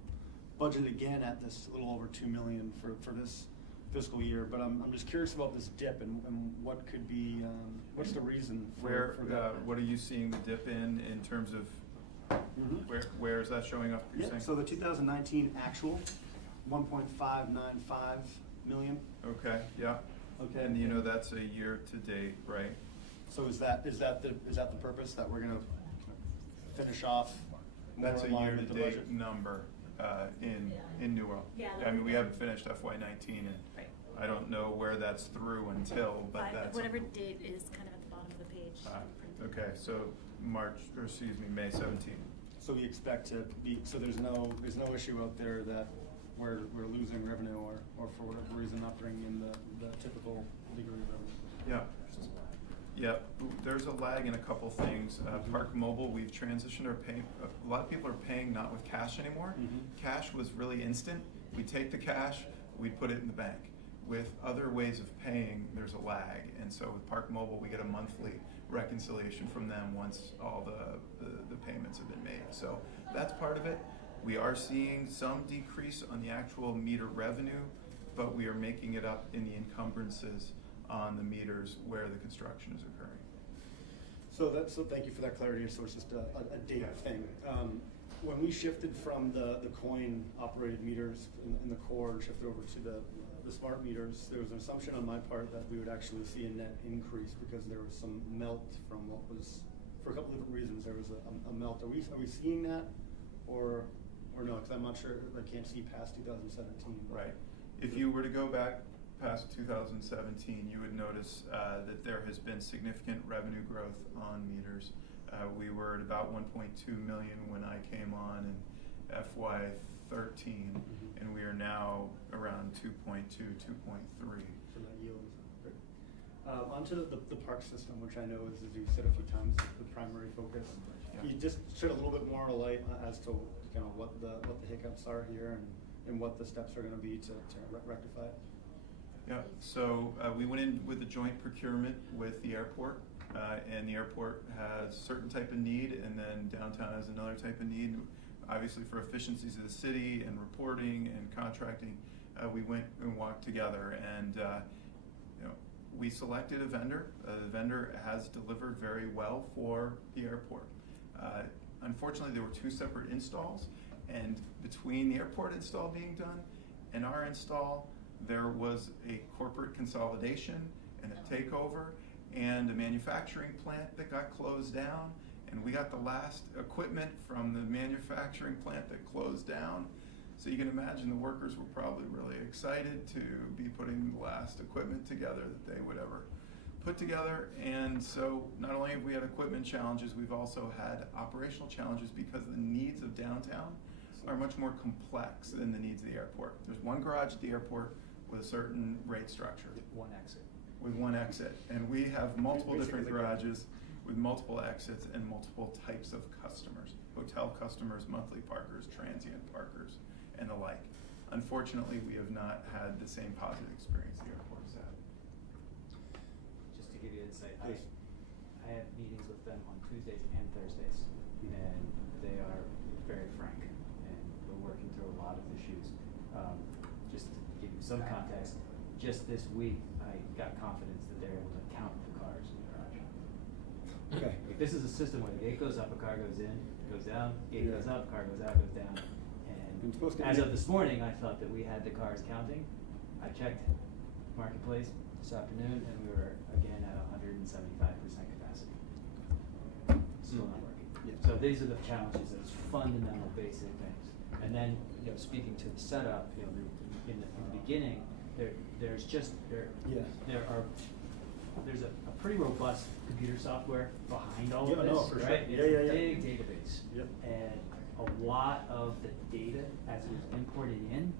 budgeted again at this little over 2 million for this fiscal year. But I'm just curious about this dip and what could be what's the reason for that? What are you seeing the dip in terms of? Where is that showing up? Yeah, so the 2019 actual, 1.595 million. Okay, yeah. Okay. And you know that's a year to date, right? So is that the purpose that we're gonna finish off? That's a more in line year with to the date budget? number in New World. Yeah. I mean, we haven't finished FY19, and Right. I don't know where that's through until, but that's Whatever date is kind of at the bottom of the page. okay. So May 17th. So we expect to be, so there's no issue out there that we're losing revenue or for whatever reason not bringing in the typical degree of revenue. Yeah, there's a lag in a couple things. Park Mobile, we've transitioned our pay. A lot of people are paying not with cash anymore. Cash was really instant. We take the cash, we put it in the bank. With other ways of paying, there's a lag, and so with Park Mobile, we get a monthly reconciliation from them once all the payments have been made. So that's part of it. We are seeing some decrease on the actual meter revenue, but we are making it up in the encumbrances on the meters where the construction is occurring. So thank you for that clarity. So it's just a data thing. When we shifted from the coin operated meters in the core and shifted over to the smart meters, there was an assumption on my part that we would actually see a net increase because there was some melt from what was, for a couple different reasons, there was a melt. Are we seeing that or no? Because I'm not sure, I can't see past 2017. Right. If you were to go back past 2017, you would notice that there has been significant revenue growth on meters. We were at about 1.2 million when I came on in FY13, and we are now around 2.2, 2.3. So that yield is great. Onto the park system, which I know is, as you've said a few times, the primary focus. Can you just shed a little bit more light as to kind of what the hiccups are here and what the steps are going to be to rectify it? Yeah, so we went in with a joint procurement with the airport, and the airport has certain type of need, and then downtown has another type of need. Obviously, for efficiencies of the city and reporting and contracting, we went and walked together, and we selected a vendor. The vendor has delivered very well for the airport. Unfortunately, there were two separate installs, and between the airport install being done and our install, there was a corporate consolidation and a takeover and a manufacturing plant that got closed down, and we got the last equipment from the manufacturing plant that closed down. So you can imagine the workers were probably really excited to be putting the last equipment together that they would ever put together. And so not only have we had equipment challenges, we've also had operational challenges because the needs of downtown are much more complex than the needs of the airport. There's one garage at the airport, with a certain rate structure. One exit. With one exit. And we have multiple different garages with multiple exits and multiple types of customers. Hotel customers, monthly parkers, transient parkers, and the like. Unfortunately, we have not had the same positive experience the airport's had. Just to give you insight, I have meetings with them on Tuesdays and Thursdays, and they are very frank, and we're working through a lot of issues. Just to give you some context, just this week, I got confidence that they're able to count the cars in the garage. Okay. Like, this is a system where the gate goes up, a car goes in, goes down, gate goes up, car goes out, goes down. And as of this morning, I thought that we had the cars counting. I checked Marketplace this afternoon, and we were again at 175% capacity. Still not working. Yeah. So these are the challenges, those fundamental basic things. And then, speaking to the setup, in the beginning, there's a pretty robust computer software behind all of this, for right? sure. It's a big database. Yep. And a lot of the data as it was imported in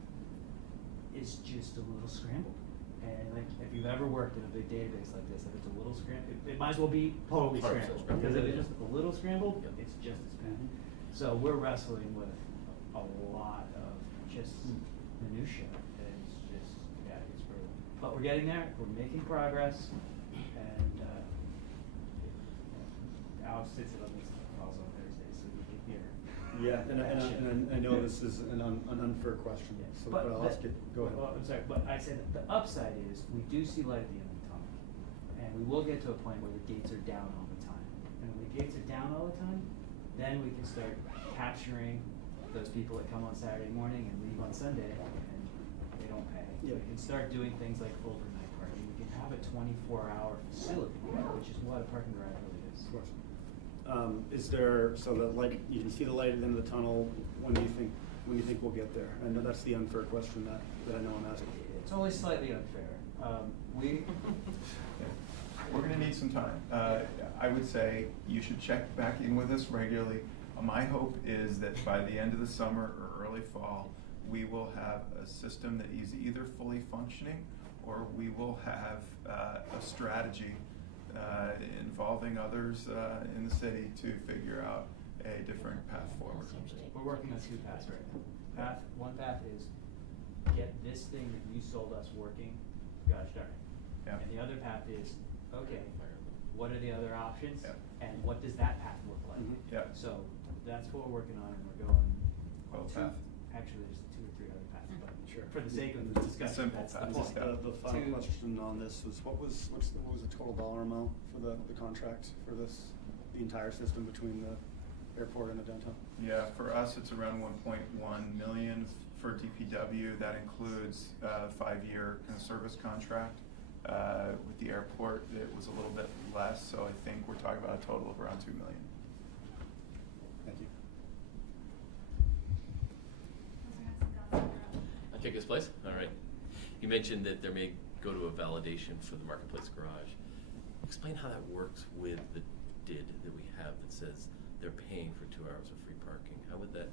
is just a little scrambled. And like, if you've ever worked in a big database like this, if it's a little scrambled, it might as well be totally scrambled. Because if it's just a little scrambled, it's just as bad. So we're wrestling with a lot of just minutia. And it's just, it's brutal. But we're getting there, we're making progress, and Alex sits in on these calls on Thursday, so we can hear. Yeah, and I know this is an unfair question, so but I'll ask it. Go ahead. Well, I'm sorry, but I said that the upside is we do see light at the end of the tunnel, and we will get to a point where the gates are down all the time. And when the gates are down all the time, then we can start capturing those people that come on Saturday morning and leave on Sunday, and they don't pay. Yeah. We can start doing things like overnight parking. We can have a 24-hour facility, which is what a parking garage really is. Of course. Is there, so the light, you can see the light at the end of the tunnel, when do you think we'll get there? I know that's the unfair question that I know I'm asking. It's always slightly unfair. We're gonna need some time. I would say you should check back in with us regularly. My hope is that by the end of the summer or early fall, we will have a system that is either fully functioning or we will have a strategy involving others in the city to figure out a different path forward. We're working on two paths right now. One path is get this thing that you sold us working, gosh darn it. Yeah. And the other path is, okay, what are the other options? Yeah. And what does that path look like? Yeah. So that's what we're working on, and we're going. Well, two- path. Actually, there's 2 or 3 other paths, but Sure. for the sake of the discussion, simple that's the path. point. The final Two- question on this was, what was the total dollar amount for the contract for this, the entire system between the airport and the downtown? Yeah, for us, it's around 1.1 million. For DPW, that includes a 5-year kind of service contract. With the airport, it was a little bit less, so I think we're talking about a total of around 2 million. Thank you. I'll take this place. All right. You mentioned that there may go to a validation for the Marketplace garage. Explain how that works with the DID that we have that says they're paying for 2 hours of free parking. How would that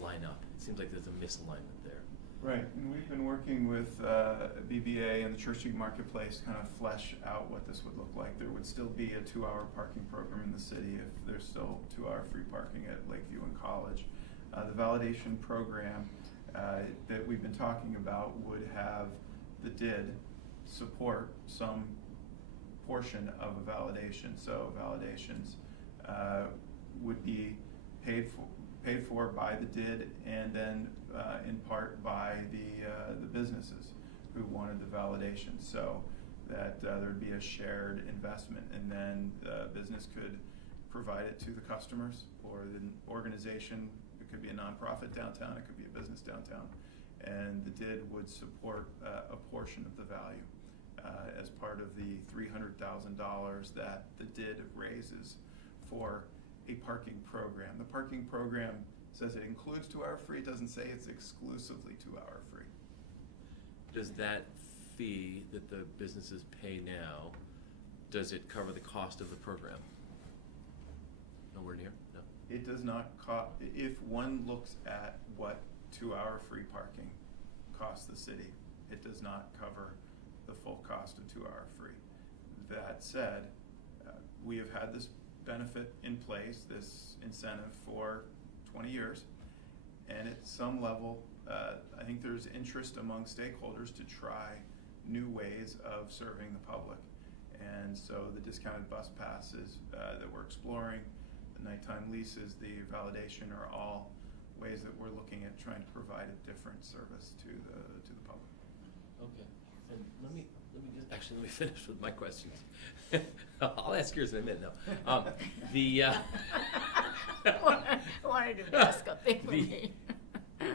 line up? It seems like there's a misalignment there. Right, and we've been working with BBA and the Church Street Marketplace to kind of flesh out what this would look like. There would still be a 2-hour parking program in the city if there's still 2-hour free parking at Lakeview and College. The validation program that we've been talking about would have the DID support some portion of a validation. So validations would be paid for by the DID and then in part by the businesses who wanted the validation, so that there'd be a shared investment, and then the business could provide it to the customers or the organization. It could be a nonprofit downtown, it could be a business downtown, and the DID would support a portion of the value as part of the $300,000 that the DID raises for a parking program. The parking program says it includes 2-hour free. It doesn't say it's exclusively 2-hour free. Does that fee that the businesses pay now, does it cover the cost of the program? Nowhere near? No. It does not cost. If one looks at what 2-hour free parking costs the city, it does not cover the full cost of 2-hour free. That said, we have had this benefit in place, this incentive, for 20 years, and at some level, I think there's interest among stakeholders to try new ways of serving the public. And so the discounted bus passes that we're exploring, the nighttime leases, the validation are all ways that we're looking at trying to provide a different service to the public. Okay, and let me finish with my questions. I'll ask yours in a minute now. I wanted to ask up there for me.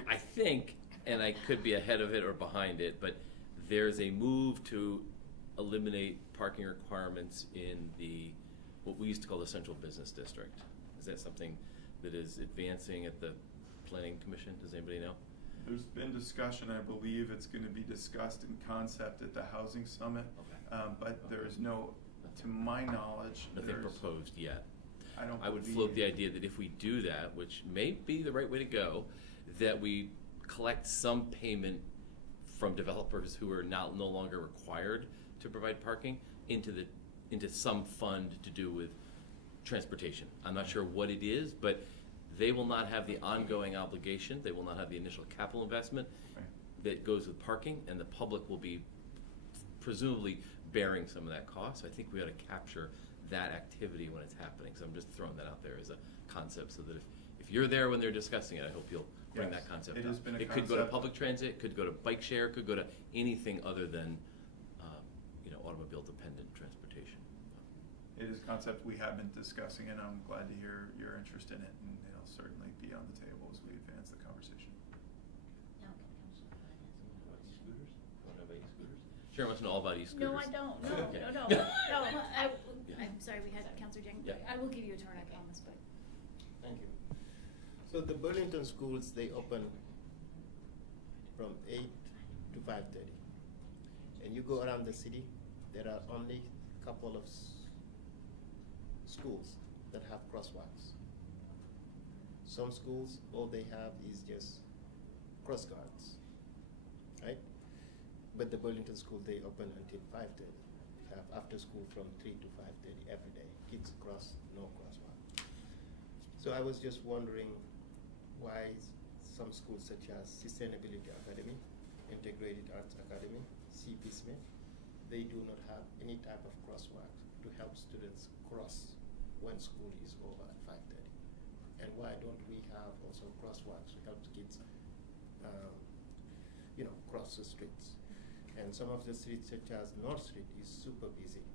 I think, and I could be ahead of it or behind it, but there's a move to eliminate parking requirements in what we used to call the central business district. Is that something that is advancing at the Planning Commission? Does anybody know? There's been discussion, I believe it's going to be discussed in concept at the Housing Summit, but there is no, to my knowledge, Nothing proposed yet. I would float the idea that if we do that, which may be the right way to go, that we collect some payment from developers who are now no longer required to provide parking into some fund to do with transportation. I'm not sure what it is, but they will not have the ongoing obligation. They will not have the initial capital investment that goes with parking, and the public will be presumably bearing some of that cost. So I think we ought to capture that activity when it's happening. So I'm just throwing that out there as a concept, so that if you're there when they're discussing it, I hope you'll bring that concept it up. has been a It could go to concept. public transit, could go to bike share, could go to anything other than automobile-dependent transportation. It is a concept we have been discussing, and I'm glad to hear your interest in it, and it'll certainly be on the table as we advance the conversation. Sharon wants to know all about e-scooters. No, I don't. No, Okay. no. I'm sorry, we had Councilor Jenkins. Yeah. I will give you a turn, I promise, but. Thank you. So the Burlington schools, they open from 8 to 5:30. And you go around the city, there are only a couple of schools that have crosswalks. Some schools, all they have is just cross guards, right? But the Burlington school, they open until 5:30. We have after school from 3 to 5:30 every day. Kids cross, no crosswalk. So I was just wondering why some schools such as Sustainability Academy, Integrated Arts Academy, C.P. Smith, they do not have any type of crosswalk to help students cross when school is over at 5:30. And why don't we have also crosswalks to help the kids, cross the streets? And some of the streets such as North Street is super busy.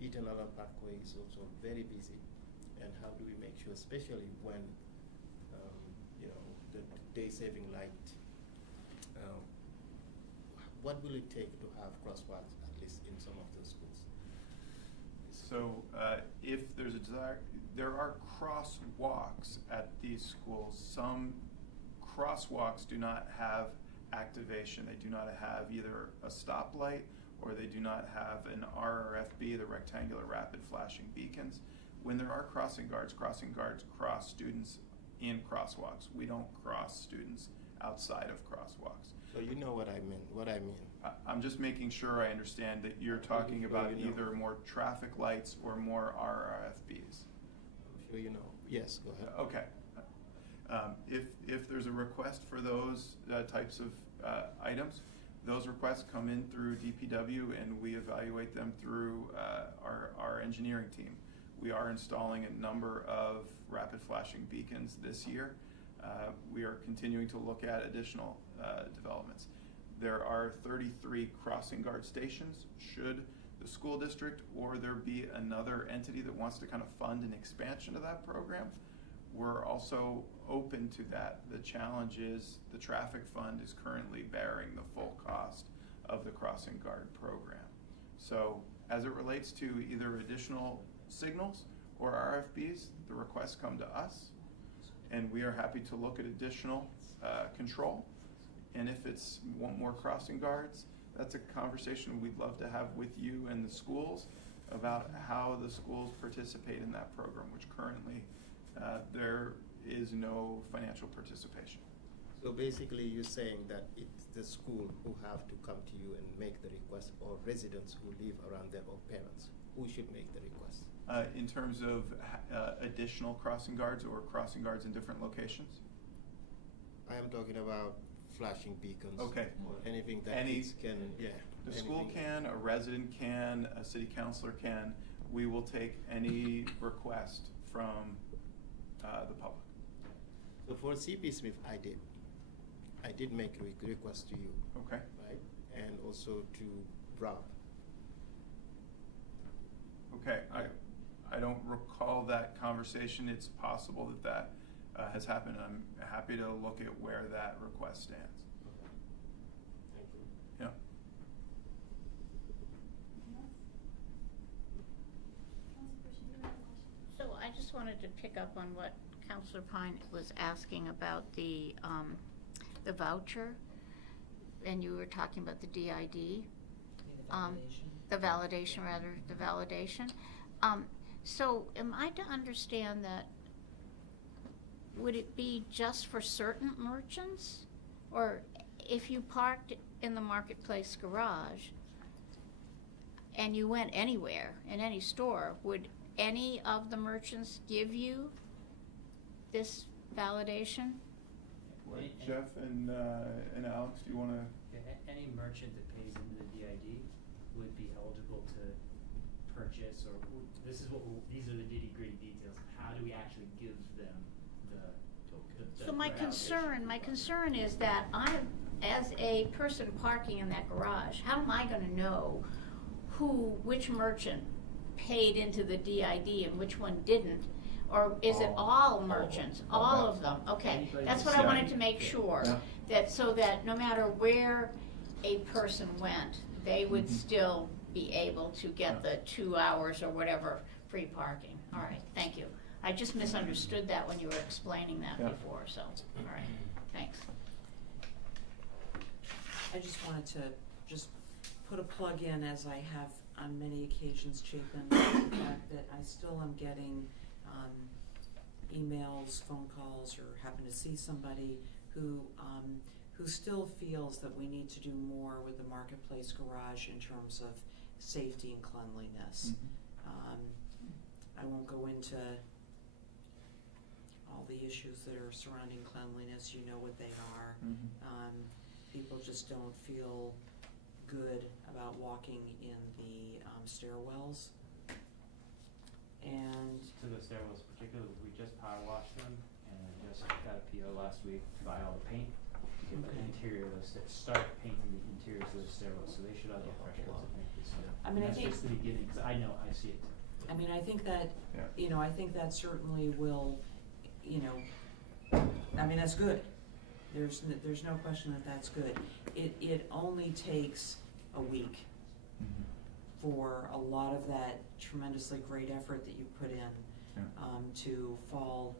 Eaton Allen Parkway is also very busy. And how do we make sure, especially when, the day-saving light, what will it take to have crosswalks, at least in some of those schools? So if there's a desire, there are crosswalks at these schools. Some crosswalks do not have activation. They do not have either a stoplight or they do not have an RRFB, the rectangular rapid flashing beacons. When there are crossing guards cross students in crosswalks. We don't cross students outside of crosswalks. So you know what I mean. I'm just making sure I understand that you're talking about either more traffic lights or more RRFBs. I'm sure you know. Yes, go ahead. Okay. If there's a request for those types of items, those requests come in through DPW and we evaluate them through our engineering team. We are installing a number of rapid flashing beacons this year. We are continuing to look at additional developments. There are 33 crossing guard stations. Should the school district or there be another entity that wants to kind of fund an expansion of that program, we're also open to that. The challenge is the traffic fund is currently bearing the full cost of the crossing guard program. So as it relates to either additional signals or RFBs, the requests come to us and we are happy to look at additional control. And if it's want more crossing guards, that's a conversation we'd love to have with you and the schools about how the schools participate in that program, which currently there is no financial participation. So So basically, you're saying that it's the school who have to come to you and make the request, or residents who live around there, or parents who should make the request? In terms of additional crossing guards or crossing guards in different locations? I am talking about flashing beacons. Okay. Or anything that Any- kids can, yeah. The school anything. can, a resident can, a city councilor can. We will take any request from the public. So for CP Smith, I did make a request to you. Okay. Right? And also to Rob. Okay, I don't recall that conversation. It's possible that has happened. I'm happy to look at where that request stands. Thank you. Yeah. So I just wanted to pick up on what Councilor Pine was asking about the voucher, and you were talking about the DID. The validation, rather, the validation. So am I to understand that, would it be just for certain merchants? Or if you parked in the marketplace garage and you went anywhere, in any store, would any of the merchants give you this validation? Jeff and Alex, do you want to? Any merchant that pays into the DID would be eligible to purchase, or these are the nitty-gritty details. How do we actually give them the So my concern is that as a person parking in that garage, how am I gonna know which merchant paid into the DID and which one didn't? Or is it all merchants, all of them? Okay, that's what I wanted to make sure, so that no matter where a person went, they would still be able to get the 2 hours or whatever free parking. All right, thank you. I just misunderstood that when you were explaining that before, so, all right, thanks. I just wanted to just put a plug in, as I have on many occasions, Chapin, the fact that I still am getting emails, phone calls, or happen to see somebody who still feels that we need to do more with the marketplace garage in terms of safety and cleanliness. I won't go into all the issues that are surrounding cleanliness. You know what they are. People just don't feel good about walking in the stairwells. And to the stairwells particularly, we just power washed them, and I just got a PO last week to buy all the paint to get the interior of those start painting the interiors of the stairwells, so they should all get fresh coats of paint this year. I mean, I that's think- just the beginning, 'cause I know, I see it. I mean, I think that, I think that certainly will, I mean, that's good. There's no question that that's good. It only takes a week for a lot of that tremendously great effort that you put in to fall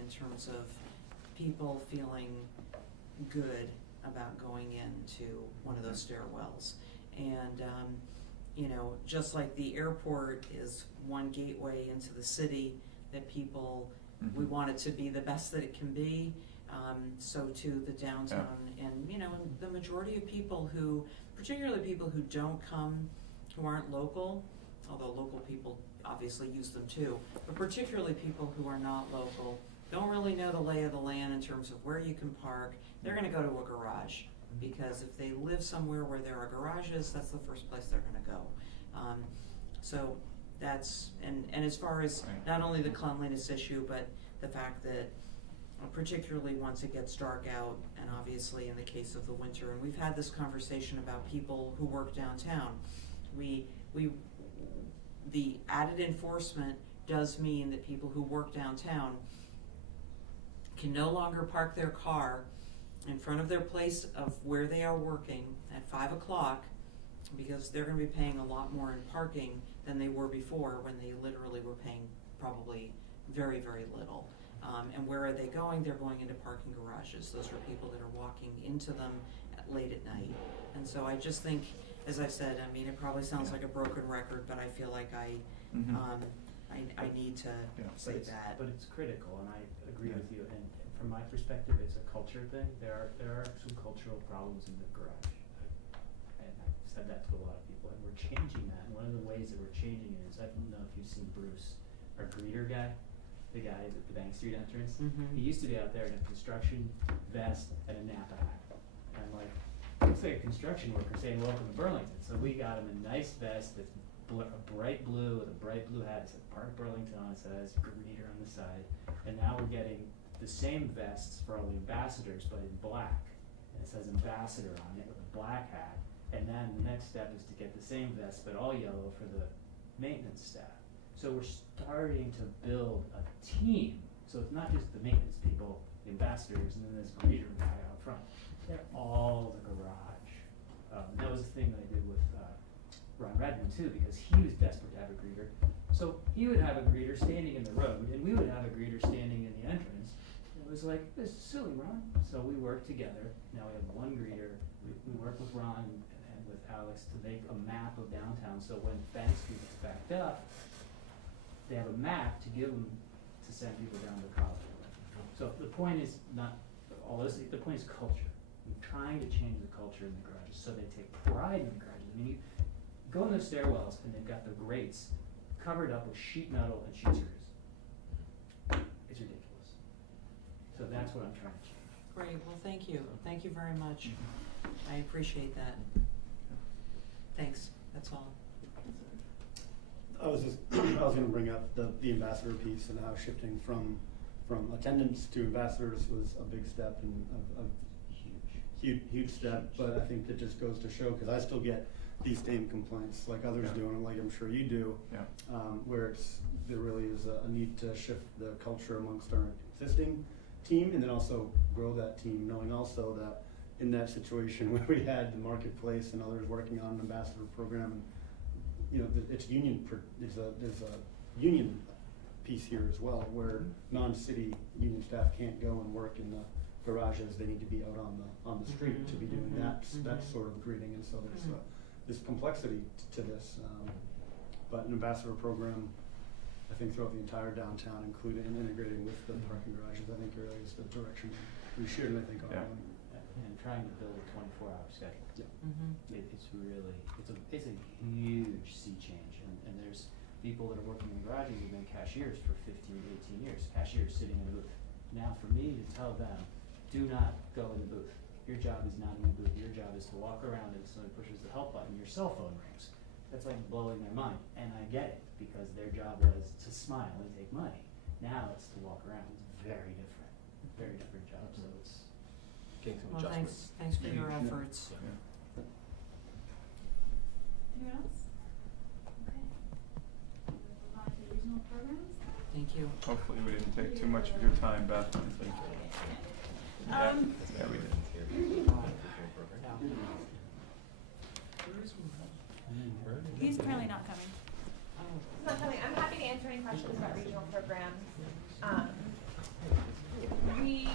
in terms of people feeling good about going into one of those stairwells. And just like the airport is one gateway into the city that people, we want it to be the best that it can be, so too the downtown. And the majority of people who, particularly people who don't come, who aren't local, although local people obviously use them too, but particularly people who are not local, don't really know the lay of the land in terms of where you can park, they're gonna go to a garage. Because if they live somewhere where there are garages, that's the first place they're gonna go. So that's, and as far as not only the cleanliness issue, but the fact that particularly once it gets dark out, and obviously in the case of the winter, and we've had this conversation about people who work downtown, the added enforcement does mean that people who work downtown can no longer park their car in front of their place of where they are working at 5 o'clock, because they're going to be paying a lot more in parking than they were before, when they literally were paying probably very, very little. And where are they going? They're going into parking garages. Those are people that are walking into them late at night. And so I just think, as I said, I mean, it probably sounds like a broken record, but I feel like I need to say that. But it's critical, and I agree with you. And from my perspective, it's a culture thing. There are some cultural problems in the garage. And I've said that to a lot of people, and we're changing that. And one of the ways that we're changing it is, I don't know if you've seen Bruce, our greeter guy, the guy at the Bank Street entrance. Mhm. He used to be out there in a construction vest and a Napa hat. And I'm like, looks like a construction worker saying welcome to Burlington. So we got him a nice vest that's a bright blue with a bright blue hat. It said Park Burlington on it, says greeter on the side. And now we're getting the same vests for all the ambassadors, but in black. And it says ambassador on it with a black hat. And then the next step is to get the same vest, but all yellow for the maintenance staff. So we're starting to build a team. So it's not just the maintenance people, the ambassadors, and then this greeter guy out front. They're all the garage. That was the thing that I did with Ron Redmond too, because he was desperate to have a greeter. So he would have a greeter standing in the road, and we would have a greeter standing in the entrance. It was like, this is silly, Ron. So we worked together. Now we have one greeter. We work with Ron and with Alex to make a map of downtown. So when Bank Street gets backed up, they have a map to give them to send people down to college. So the point is not all this. The point is culture. I'm trying to change the culture in the garages so they take pride in the garages. I mean, you go in those stairwells and they've got the grates covered up with sheet metal and sheet screws. It's ridiculous. So that's what I'm trying to change. Great, well, thank you. Thank you very much. I appreciate that. Thanks, that's all. I was gonna bring up the ambassador piece and how shifting from attendance to ambassadors was a big step and a huge step, but I think that just goes to show, because I still get these same complaints like others do, and like I'm sure you do, where there really is a need to shift the culture amongst our existing team and then also grow that team, knowing also that in that situation where we had the marketplace and others working on an ambassador program, and you know, it's there's a union piece here as well, where non-city union staff can't go and work in the garages. They need to be out on the street to be doing that sort of greeting, and so there's this complexity to this. But an ambassador program, I think throughout the entire downtown, including and integrating with the parking garages, I think really is the direction we should, and I think are going. And trying to build a 24-hour schedule. Yeah. It's a huge sea change, and there's people that are working in garages who've been cashiers for 15, 18 years, cashiers sitting in a booth. Now for me to tell them, do not go in the booth. Your job is not in the booth. Your job is to walk around, and if somebody pushes the help button, your cell phone rings. That's like blowing their mind, and I get it, because their job was to smile and take money. Now it's to walk around. It's very different job, so it's Well, thanks for your efforts. Anyone else? Okay. We'll move on to regional programs. Thank you. Hopefully we didn't take too much of your time, Beth. Yeah, we did. He's apparently not coming. He's not coming. I'm happy to answer any questions about regional programs. We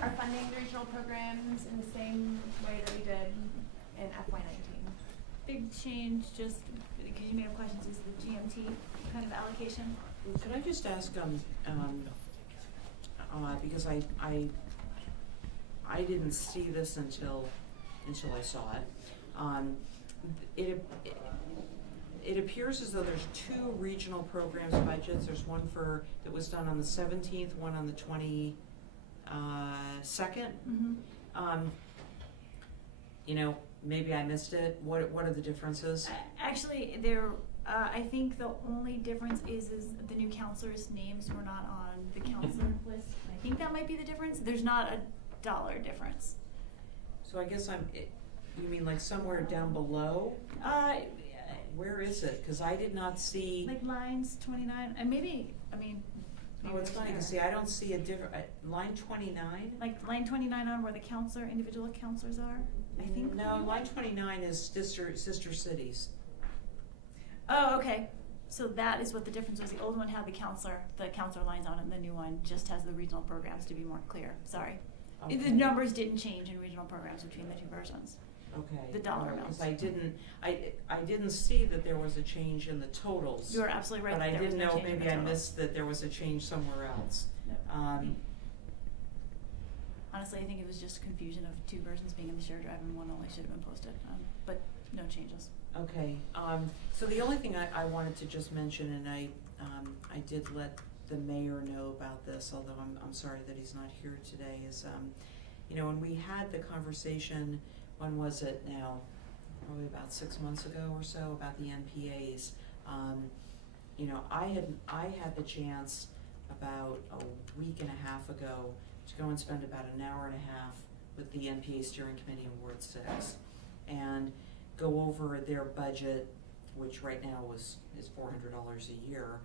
are funding the regional programs in the same way that we did in FY19. Big change, just because you may have questions, is the GMT kind of allocation. Could I just ask, because I didn't see this until I saw it. It appears as though there's two regional programs budgets. There's one that was done on the 17th, one on the 22nd. You know, maybe I missed it. What are the differences? Actually, I think the only difference is the new counselors' names were not on the counselor list. I think that might be the difference. There's not a dollar difference. So I guess you mean like somewhere down below? Where is it? Because I did not see. Like lines 29, and maybe Oh, it's funny, because see, I don't see a different, line 29? Like line 29 on where the individual counselors are, I think. No, line 29 is sister cities. Oh, okay. So that is what the difference was. The old one had the counselor lines on it, and the new one just has the regional programs, to be more clear. Sorry. Okay. The numbers didn't change in regional programs between the two versions. Okay. The dollar amounts. Because I didn't see that there was a change in the totals. You are absolutely right. But I that there didn't was no know, change in maybe the I totals. missed that there was a change somewhere else. No. honestly, I think it was just confusion of two persons being in the shared drive and one only should have been posted, but no changes. Okay, so the only thing I wanted to just mention, and I did let the mayor know about this, although I'm sorry that he's not here today, is, you know, when we had the conversation, when was it now? Probably about 6 months ago or so, about the NPAs. You know, I had the chance about a week and a half ago to go and spend about an hour and a half with the NPA Steering Committee in Ward 6 and go over their budget, which right now is $400 a year.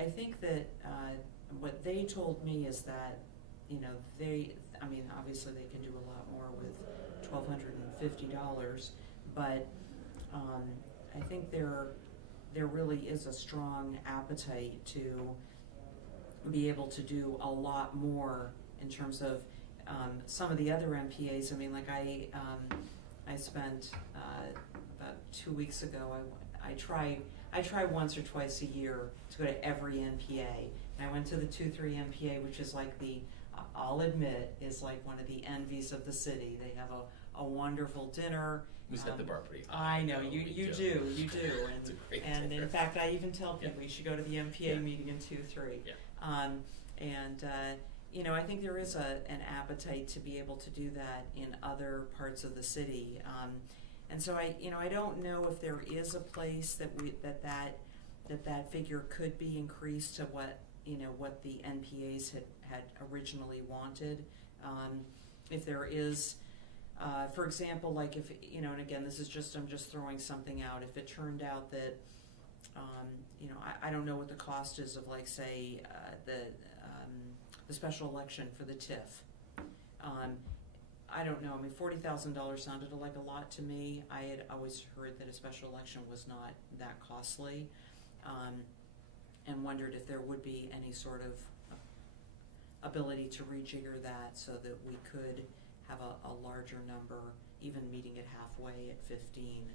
I think that what they told me is that, you know, I mean, obviously they can do a lot more with $1,250, but I think there really is a strong appetite to be able to do a lot more in terms of some of the other MPAs. I mean, like I spent about 2 weeks ago, I try once or twice a year to go to every NPA. And I went to the 2-3 NPA, which is like I'll admit, is like one of the envies of the city. They have a wonderful dinner. We set the bar pretty high. I know, you do. It's a great And dinner. in fact, I even tell people you should go to the MPA meeting in 2-3. Yeah. You know, I think there is an appetite to be able to do that in other parts of the city. And so I don't know if there is a place that figure could be increased to what the NPAs had originally wanted. If there is, for example, like if, you know, and again, I'm just throwing something out. If it turned out that, you know, I don't know what the cost is of, like, say, the special election for the TIF. I don't know. I mean, $40,000 sounded like a lot to me. I had always heard that a special election was not that costly, and wondered if there would be any sort of ability to rejigger that so that we could have a larger number, even meeting it halfway at 15.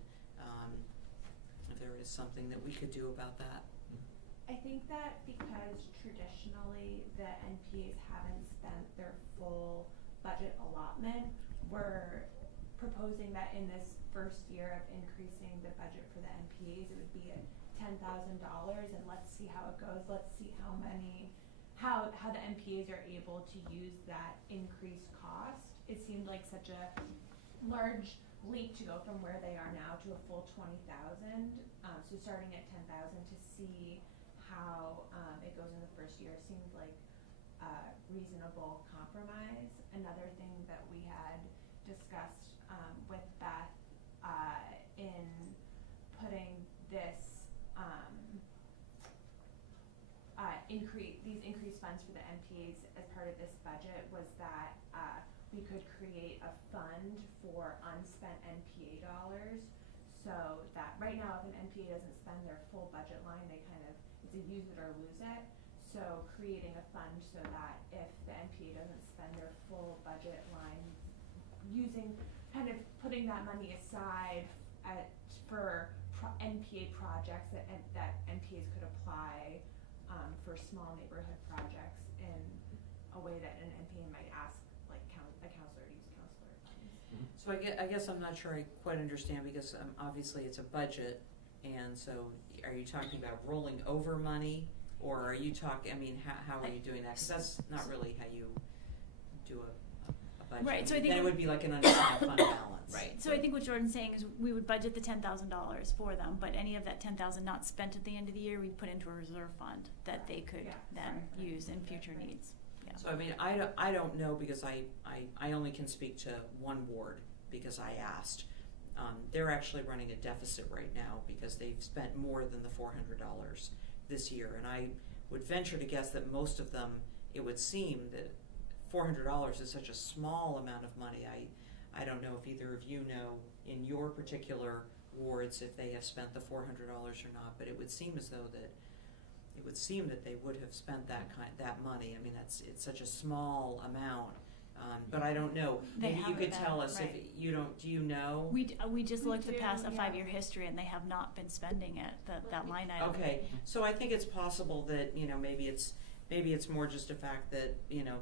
If there is something that we could do about that. I think that because traditionally the NPAs haven't spent their full budget allotment, we're proposing that in this first year of increasing the budget for the NPAs, it would be at $10,000, and let's see how it goes. Let's see how the NPAs are able to use that increased cost. It seemed like such a large leap to go from where they are now to a full 20,000. So starting at 10,000 to see how it goes in the first year seemed like a reasonable compromise. Another thing that we had discussed with Beth in putting this these increased funds for the NPAs as part of this budget was that we could create a fund for unspent NPA dollars, so that right now if an NPA doesn't spend their full budget line, it's a use it or lose it. So creating a fund so that if the NPA doesn't spend their full budget line, putting that money aside for NPA projects that NPAs could apply for small neighborhood projects in a way that an NPA might ask like a counselor to use counselor funds. So I guess I'm not sure I quite understand, because obviously it's a budget, and so are you talking about rolling over money, or are you talking, I mean, how are you doing that? Because that's not really how you do a budget. Right, so I think then it would be like an unassigned fund balance. Right, so I think what Jordan's saying is we would budget the $10,000 for them, but any of that $10,000 not spent at the end of the year, we'd put into a reserve fund that they could then use in future needs. Yeah. So I mean, I don't know, because I only can speak to one ward because I asked. They're actually running a deficit right now because they've spent more than the $400 this year, and I would venture to guess that most of them, it would seem that $400 is such a small amount of money. I don't know if either of you know in your particular wards if they have spent the $400 or not, but it would seem as though that they would have spent that money. I mean, it's such a small amount. But I don't know. Maybe you could tell us if you don't. Do you know? We just looked the past 5-year history, and they have not been spending it. That line item. Okay, so I think it's possible that maybe maybe it's more just a fact that, you know,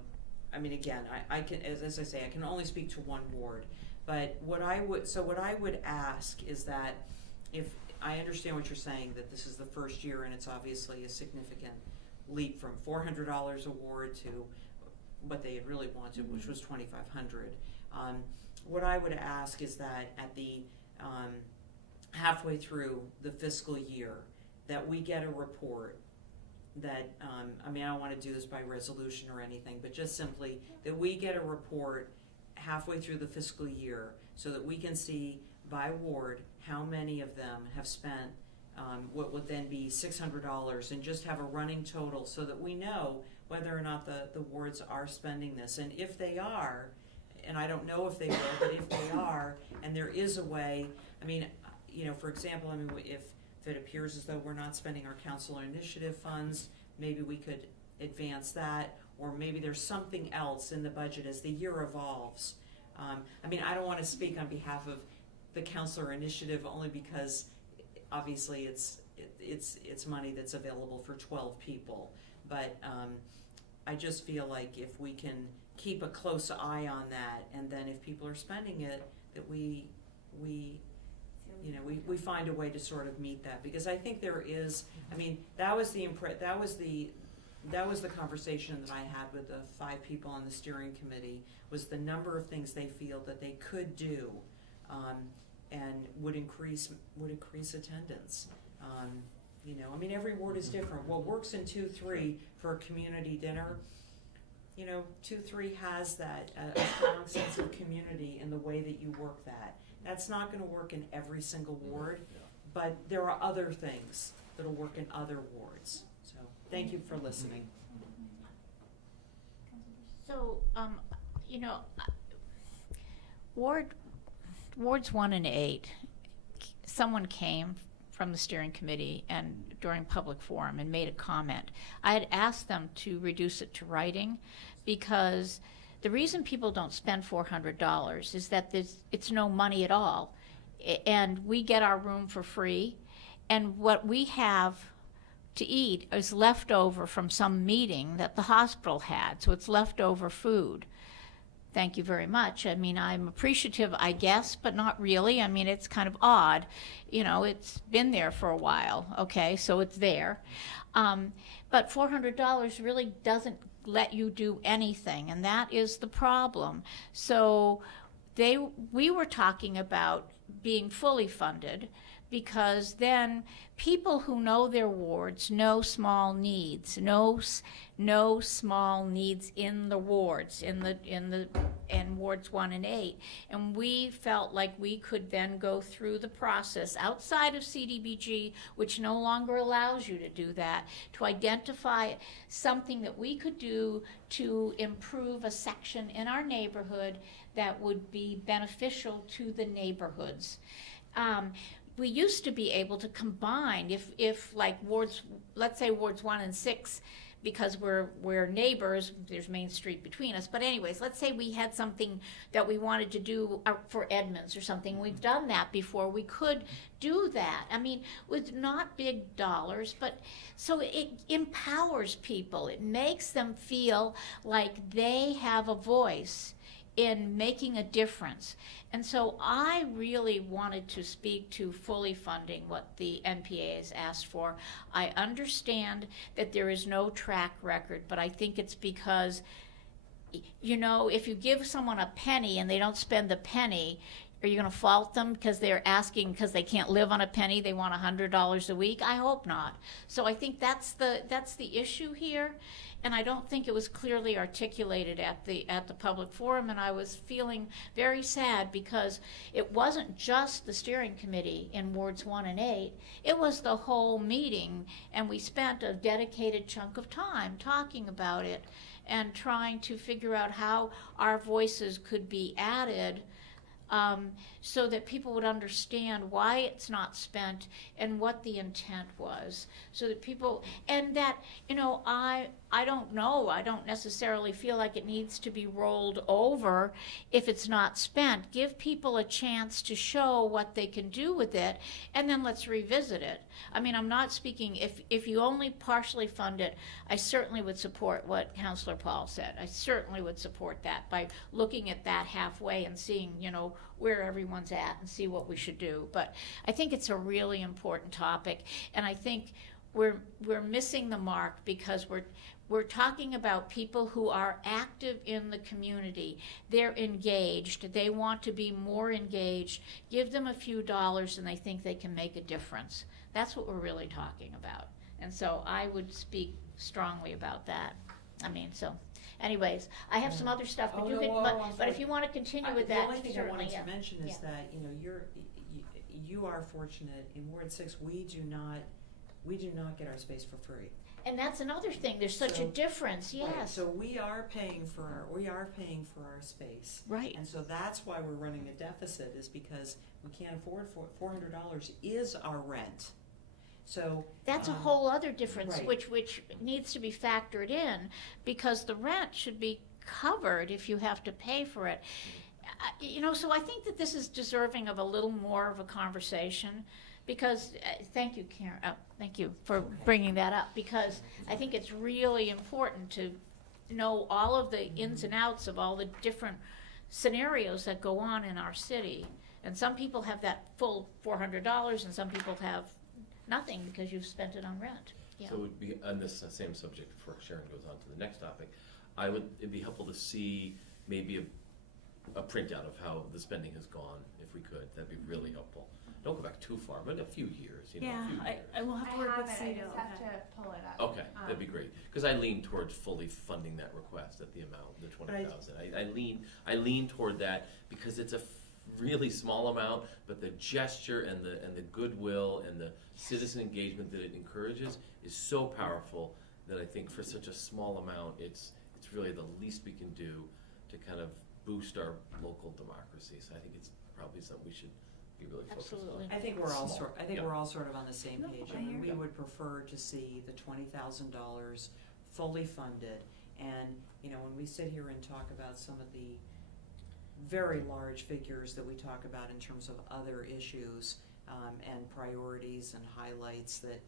I mean, again, I can, as I say, I can only speak to one ward. But what I would ask is that if, I understand what you're saying, that this is the first year and it's obviously a significant leap from $400 award to what they had really wanted, which was $2,500. What I would ask is that at the halfway through the fiscal year, that we get a report that, I mean, I don't want to do this by resolution or anything, but just simply that we get a report halfway through the fiscal year so that we can see by ward how many of them have spent what would then be $600, and just have a running total so that we know whether or not the wards are spending this. And if they are, and I don't know if they will, but if they are, and there is a way, I mean, you know, for example, I mean, if it appears as though we're not spending our counselor initiative funds, maybe we could advance that, or maybe there's something else in the budget as the year evolves. I mean, I don't want to speak on behalf of the counselor initiative only because obviously it's money that's available for 12 people, but I just feel like if we can keep a close eye on that, and then if people are spending it, that we find a way to sort of meet that, because I think there is, I mean, that was the conversation that I had with the 5 people on the steering committee, was the number of things they feel that they could do, and would increase attendance. You know, I mean, every ward is different. What works in 2-3 for a community dinner, you know, 2-3 has that a strong sense of community in the way that you work that. That's not going to work in every single ward, but there are other things that'll work in other wards. So thank you for listening. So, you know, wards 1 and 8, someone came from the steering committee and during public forum and made a comment. I had asked them to reduce it to writing, because the reason people don't spend $400 is that it's no money at all, and we get our room for free, and what we have to eat is left over from some meeting that the hospital had, so it's leftover food. Thank you very much. I mean, I'm appreciative, I guess, but not really. I mean, it's kind of odd. You know, it's been there for a while, okay, so it's there. But $400 really doesn't let you do anything, and that is the problem. So we were talking about being fully funded, because then people who know their wards know small needs, know small needs in the wards, in wards 1 and 8, and we felt like we could then go through the process outside of CDBG, which no longer allows you to do that, to identify something that we could do to improve a section in our neighborhood that would be beneficial to the neighborhoods. We used to be able to combine, if like wards, let's say wards 1 and 6, because we're neighbors, there's Main Street between us, but anyways, let's say we had something that we wanted to do for Edmonds or something. We've done that before. We could do that. I mean, with not big dollars, but so it empowers people. It makes them feel like they have a voice in making a difference. And so I really wanted to speak to fully funding what the NPA has asked for. I understand that there is no track record, but I think it's because, you know, if you give someone a penny and they don't spend the penny, are you going to fault them because they're asking because they can't live on a penny, they want $100 a week? I hope not. So I think that's the issue here. And I don't think it was clearly articulated at the public forum, and I was feeling very sad because it wasn't just the steering committee in wards 1 and 8, it was the whole meeting, and we spent a dedicated chunk of time talking about it and trying to figure out how our voices could be added, so that people would understand why it's not spent and what the intent was, so that people, and that, you know, I don't know, I don't necessarily feel like it needs to be rolled over if it's not spent. Give people a chance to show what they can do with it, and then let's revisit it. I mean, I'm not speaking, if you only partially fund it, I certainly would support what Councilor Paul said. I certainly would support that by looking at that halfway and seeing, you know, where everyone's at and see what we should do. But I think it's a really important topic, and I think we're missing the mark because we're talking about people who are active in the community. They're engaged. They want to be more engaged. Give them a few dollars and they think they can make a difference. That's what we're really talking about. And so I would speak strongly about that. I mean, so anyways, I have some other stuff, but but if you want to continue with that, The only thing I wanted to mention is yeah. that, you know, you are fortunate in Ward 6, we do not get our space for free. And that's another thing. There's such a difference. Yes. Right, so we are paying for our space. Right. And so that's why we're running a deficit, is because we can't afford $400 is our rent. So that's a whole other difference, right. which needs to be factored in, because the rent should be covered if you have to pay for it. You know, so I think that this is deserving of a little more of a conversation. Because, thank you, Karen, thank you for bringing that up, because I think it's really important to know all of the ins and outs of all the different scenarios that go on in our city. And some people have that full $400, and some people have nothing because you've spent it on rent. Yeah. So it would be, on this same subject, before Sharon goes on to the next topic, it'd be helpful to see maybe a printout of how the spending has gone, if we could. That'd be really helpful. Don't go back too far, but a few years, you know, Yeah, a few years. I will have to work with I Cito. just have to pull it up. Okay, that'd be great, because I lean towards fully funding that request at the amount, the 20,000. I lean toward that because it's a really small amount, but the gesture and the goodwill and the citizen engagement that it encourages is so powerful that I think for such a small amount, it's really the least we can do to kind of boost our local democracy. So I think it's probably something we should be really focused on. I think we're all Small. we're all sort of on the same page. I I mean, hear we you. would prefer to see the $20,000 fully funded. And, you know, when we sit here and talk about some of the very large figures that we talk about in terms of other issues, and priorities and highlights, that,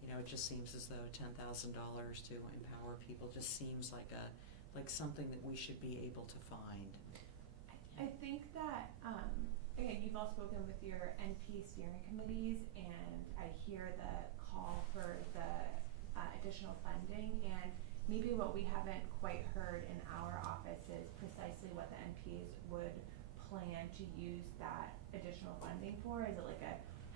you know, it just seems as though $10,000 to empower people just seems like something that we should be able to find. I think that, again, you've all spoken with your NP steering committees, and I hear the call for the additional funding, and maybe what we haven't quite heard in our office is precisely what the NPs would plan to use that additional funding for. Is it like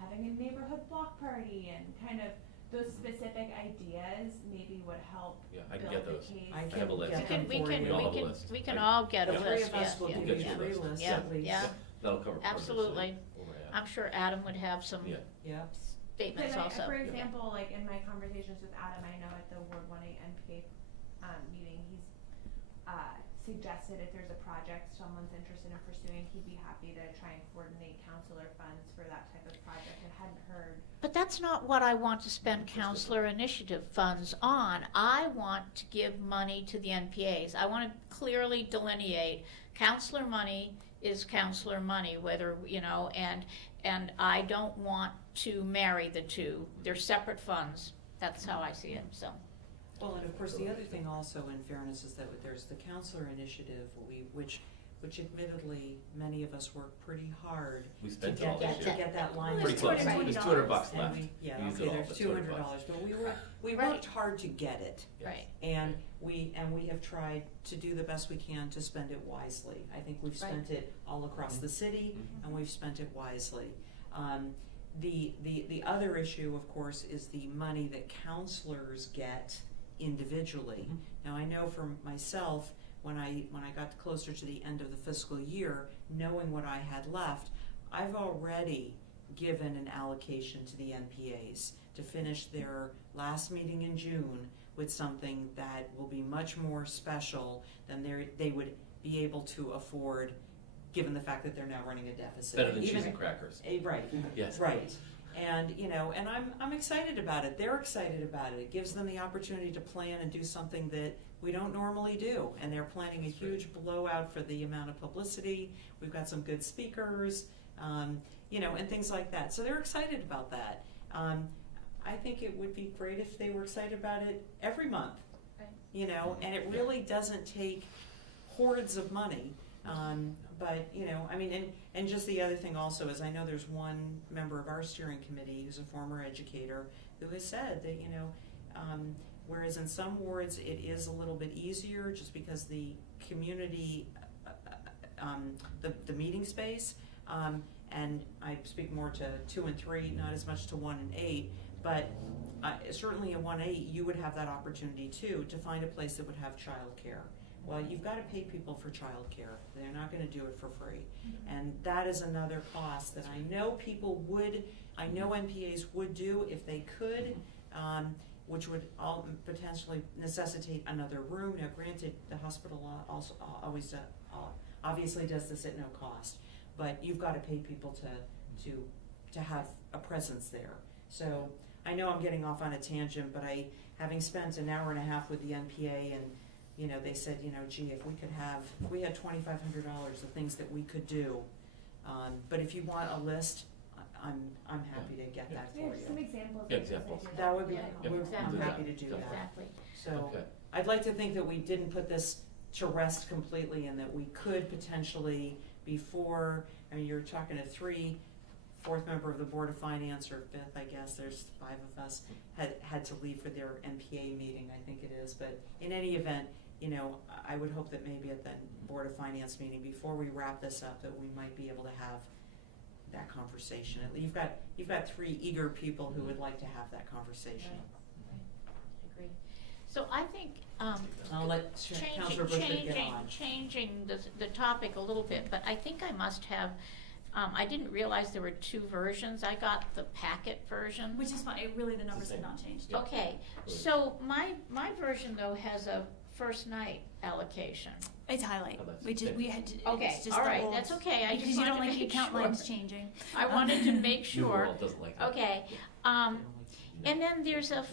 having a neighborhood block party, and kind of those specific ideas maybe would help I can build get the those. case. I have a list. We can all get a The three list. of us will Yeah, give you yeah, three lists yeah, at least. yeah. That'll cover part of the city, Absolutely. where we're at. I'm sure Adam would have some Yeah. statements But also. for example, like in my conversations with Adam, I know at the Ward 1A NPA meeting, he's suggested if there's a project someone's interested in pursuing, he'd be happy to try and coordinate counselor funds for that type of project. I hadn't heard. But that's not what I want to spend counselor initiative funds on. I want to give money to the NPAs. I want to clearly delineate counselor money is counselor money, whether, you know, and I don't want to marry the two. They're separate funds. That's how I see it, so. Well, and of course, the other thing also, in fairness, is that there's the counselor initiative, which admittedly, many of us work pretty hard We to spent it all this get year. that line. Pretty close. There's $200 left. And yeah, We used okay, it all, there's but $200, but we worked hard to get it. Right. And we have tried to do the best we can to spend it wisely. I think we've spent it all across the city, and we've spent it wisely. The other issue, of course, is the money that counselors get individually. Now, I know for myself, when I got closer to the end of the fiscal year, knowing what I had left, I've already given an allocation to the NPAs to finish their last meeting in June with something that will be much more special than they would be able to afford, given the fact that they're now running a deficit. Better than cheese and crackers. Right. Yes. Right. And, you know, and I'm excited about it. They're excited about it. It gives them the opportunity to plan and do something that we don't normally do. And they're planning a huge blowout for the amount of publicity. We've got some good speakers, you know, and things like that. So they're excited about that. I think it would be great if they were excited about it every month, you know, and it really doesn't take hordes of money. But, you know, I mean, and just the other thing also is I know there's one member of our steering committee who's a former educator who has said that, you know, whereas in some wards it is a little bit easier just because the community, the meeting space, and I speak more to 2 and 3, not as much to 1 and 8, but certainly in 1-8 you would have that opportunity too to find a place that would have childcare. Well, you've got to pay people for childcare. They're not going to do it for free. And that is another cost that I know people would, I know NPAs would do if they could, which would all potentially necessitate another room. Now, granted, the hospital also always obviously does this at no cost, but you've got to pay people to have a presence there. So I know I'm getting off on a tangent, but having spent an hour and a half with the NPA, and you know, they said, you know, gee, if we had $2,500 of things that we could do, but if you want a list, I'm happy to get that for you. Some examples. Examples. That would be, I'm Exactly. happy to do that. Exactly. So, Okay. I'd like to think that we didn't put this to rest completely and that we could potentially, before, I mean, you're talking to 3, 4th member of the Board of Finance, or 5th, I guess, there's 5 of us, had to leave for their NPA meeting, I think it is, but in any event, you know, I would hope that maybe at the Board of Finance meeting, before we wrap this up, that we might be able to have that conversation. You've got 3 eager people who would like to have that conversation. Right. I agree. So I think, I'll let Councilor Bushman get on. changing the topic a little bit, but I think I must have, I didn't realize there were 2 versions. I got the packet version. Which is fine, really the numbers have not changed. Okay, so my version though has a first night allocation. It's highlight, which is, we had to, Okay, it's just all the right, old. that's okay. I Because just you don't wanted like to the make account sure. lines changing. I wanted to make New sure. world doesn't like that. Okay, and then there's a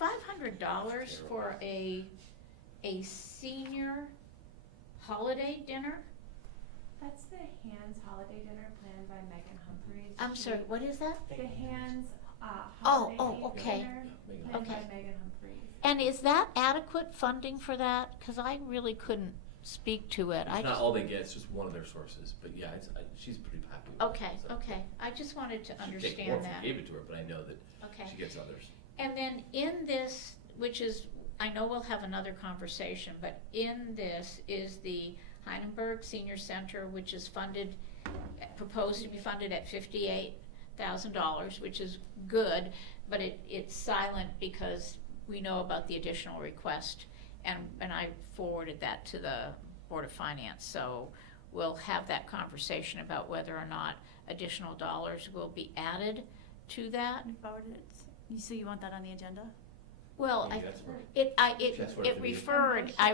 $500 for a senior holiday dinner. That's the Hands Holiday Dinner planned by Megan Humphreys. I'm sorry, what is that? The Hands Oh, Holiday okay. Dinner planned Okay. by Megan Humphreys. And is that adequate funding for that? Because I really couldn't speak to it. It's not all they get, it's just one of their sources, but yeah, she's pretty happy with Okay, it. so. okay. I just wanted to She'd take more understand if we that. gave it to her, but I know that Okay. she gets others. And then in this, which is, I know we'll have another conversation, but in this is the Heidenberg Senior Center, which is funded, proposed to be funded at $58,000, which is good, but it's silent because we know about the additional request, and I forwarded that to the Board of Finance, so we'll have that conversation about whether or not additional dollars will be added to that. You forwarded it, so you want that on the agenda? Well, Maybe that's where- that's where it the-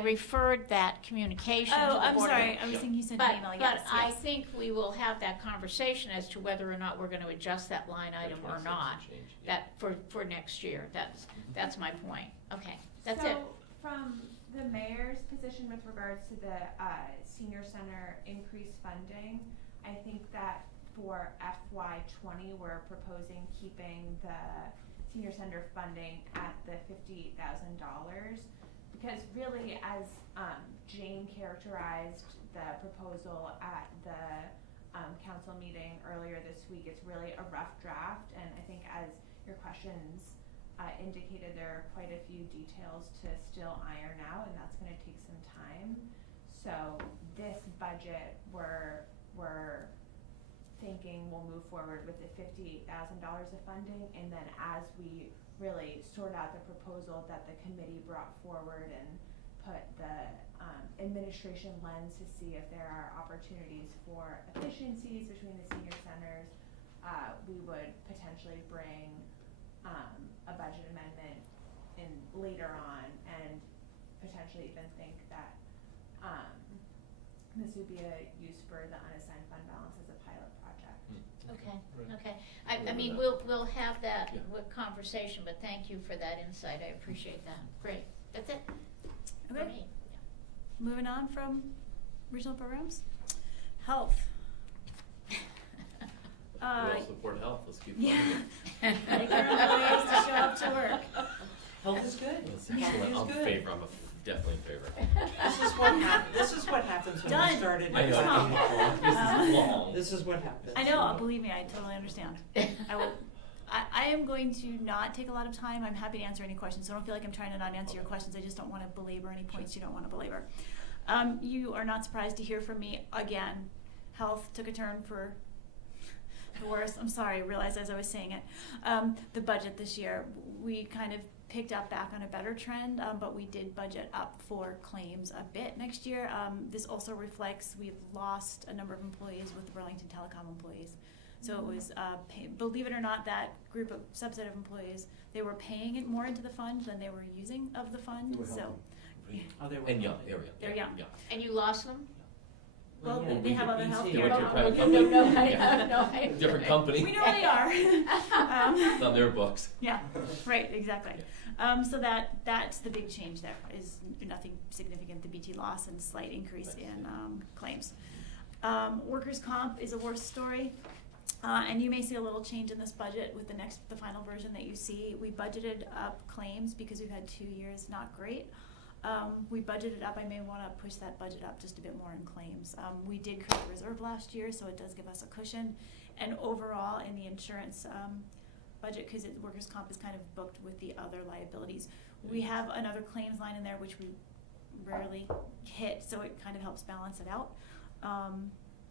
referred that communication to the Oh, I'm Board of- sorry, I was thinking you sent an email, yes, But I yes. think we will have that conversation as to whether or not we're gonna adjust that line item or 26 not. and change, yeah. That, for next year, that's my point. Okay, that's it. So, from the mayor's position with regards to the senior center increased funding, I think that for FY20, we're proposing keeping the senior center funding at the $58,000, because really, as Jane characterized the proposal at the council meeting earlier this week, it's really a rough draft, and I think as your questions indicated, there are quite a few details to still iron out, and that's going to take some time. So this budget, we're thinking we'll move forward with the $58,000 of funding, and then as we really sort out the proposal that the committee brought forward and put the administration lens to see if there are opportunities for efficiencies between the senior centers, we would potentially bring a budget amendment in later on, and potentially even think that This would be a use for the unassigned fund balance as a pilot project. Okay, Right. okay. I mean, we'll have that conversation, but thank you for that insight. I appreciate that. Great. That's it. Okay. For me. Moving on from regional programs, health. We all support health, let's keep Yeah. funding it. Make your employees to show up to work. Health is good. That's Health excellent. is I'm good. favor, I'm definitely in favor. This is what happens when Done. we started. I know, this is long. This is what happens. I know, believe me, I totally understand. I am going to not take a lot of time. I'm happy to answer any questions, so don't feel like I'm trying to not answer your questions. I just don't want to belabor any points you don't want to belabor. You are not surprised to hear from me again. Health took a turn for the worse. I'm sorry, I realized as I was saying it. The budget this year, we kind of picked up back on a better trend, but we did budget up for claims a bit next year. This also reflects we've lost a number of employees with the Burlington Telecom employees. So it was, believe it or not, that group of subset of employees, they were paying it more into the fund than they were using of the fund. They were So, Oh, they were And young, healthy. They're young. Yeah. And you lost them? Well, Well, they we have could other BT. health They care. went to a private No, company. no, Yeah. no, I- Different company. We know they are. It's on their books. Yeah, right, exactly. So that's the big change there, is nothing significant, the BT loss and slight increase in claims. Workers' comp is a worse story. And you may see a little change in this budget with the final version that you see. We budgeted up claims because we've had 2 years not great. We budgeted up, I may wanna push that budget up just a bit more in claims. We did create a reserve last year, so it does give us a cushion. And overall, in the insurance, budget, cause workers' comp is kind of booked with the other liabilities. We have another claims line in there which we rarely hit, so it kind of helps balance it out.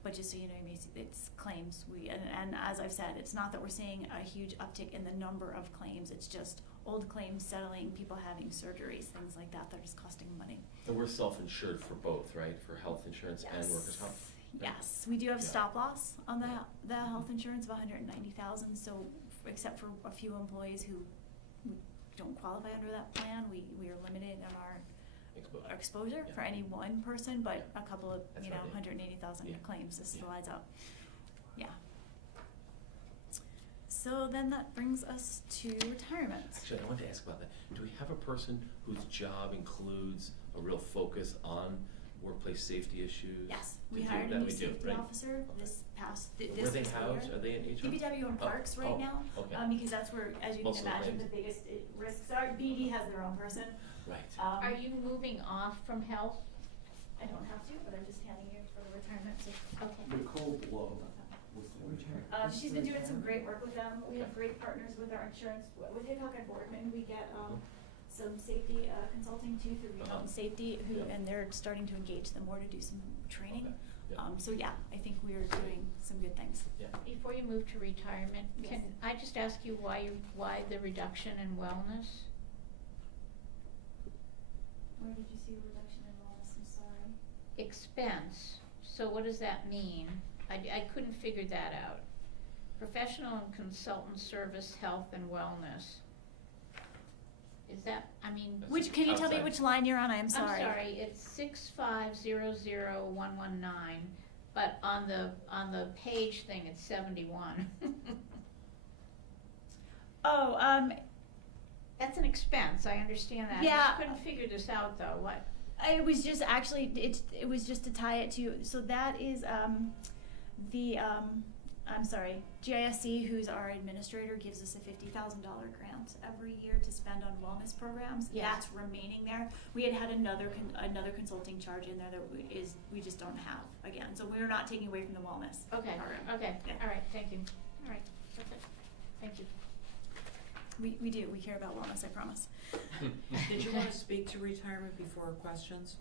But just so you know, it's claims. And as I've said, it's not that we're seeing a huge uptick in the number of claims, it's just old claims settling, people having surgeries, things like that, that are just costing money. And we're self-insured for both, right? For health insurance and workers' comp? Yes, we do have Yeah. stop loss on the health insurance of 190,000, so except for a few employees who don't qualify under that plan, we are limited in our exposure for any one person, but a couple of, That's you know, right, yeah. 180,000 Yeah. claims, this Yeah. slides up. Yeah. So then that brings us to retirement. Actually, I wanted to ask about that. Do we have a person whose job includes a real focus on workplace safety issues? Yes, To we do hired that? a new We do, safety right? officer this Where fiscal are they year. housed? Are they in HR? DPW and Oh, Parks right oh, now, okay. because that's where, as you can Most of the imagine, the claims. biggest risks are. BD has their own person. Right. Are you moving off from health? I don't have to, but I'm just handing you for the retirement. So, Okay. Nicole Blow was the she's been doing some great work with them. We have great partners with our insurance, with Hickok and Boardman. We get some safety consulting too through Remote Safety, and they're starting to engage them more to do some training. Okay. Yeah. So yeah, I think we are doing some good things. Yeah. Before you move to retirement, can I just ask you why the reduction in wellness? Where did you see a reduction in loss? I'm sorry. Expense, so what does that mean? I couldn't figure that out. Professional and consultant service, health and wellness. Is that, I mean. Can you tell me which line you're on? I'm sorry. I'm sorry, it's 6500119, but on the page thing, it's 71. Oh, That's an expense, I understand that. I Yeah. just couldn't figure this out though, what? it was just actually, it was just to tie it to, so that is, I'm sorry, GISC, who's our administrator, gives us a $50,000 grant every year to spend on wellness programs. Yes. That's remaining there. We had another consulting charge in there that we just don't have again. So we're not taking away from the wellness Okay, program. okay, Yeah. all right, thank you. All right, perfect, thank you. We do, we care about wellness, I promise. Did you want to speak to retirement before questions?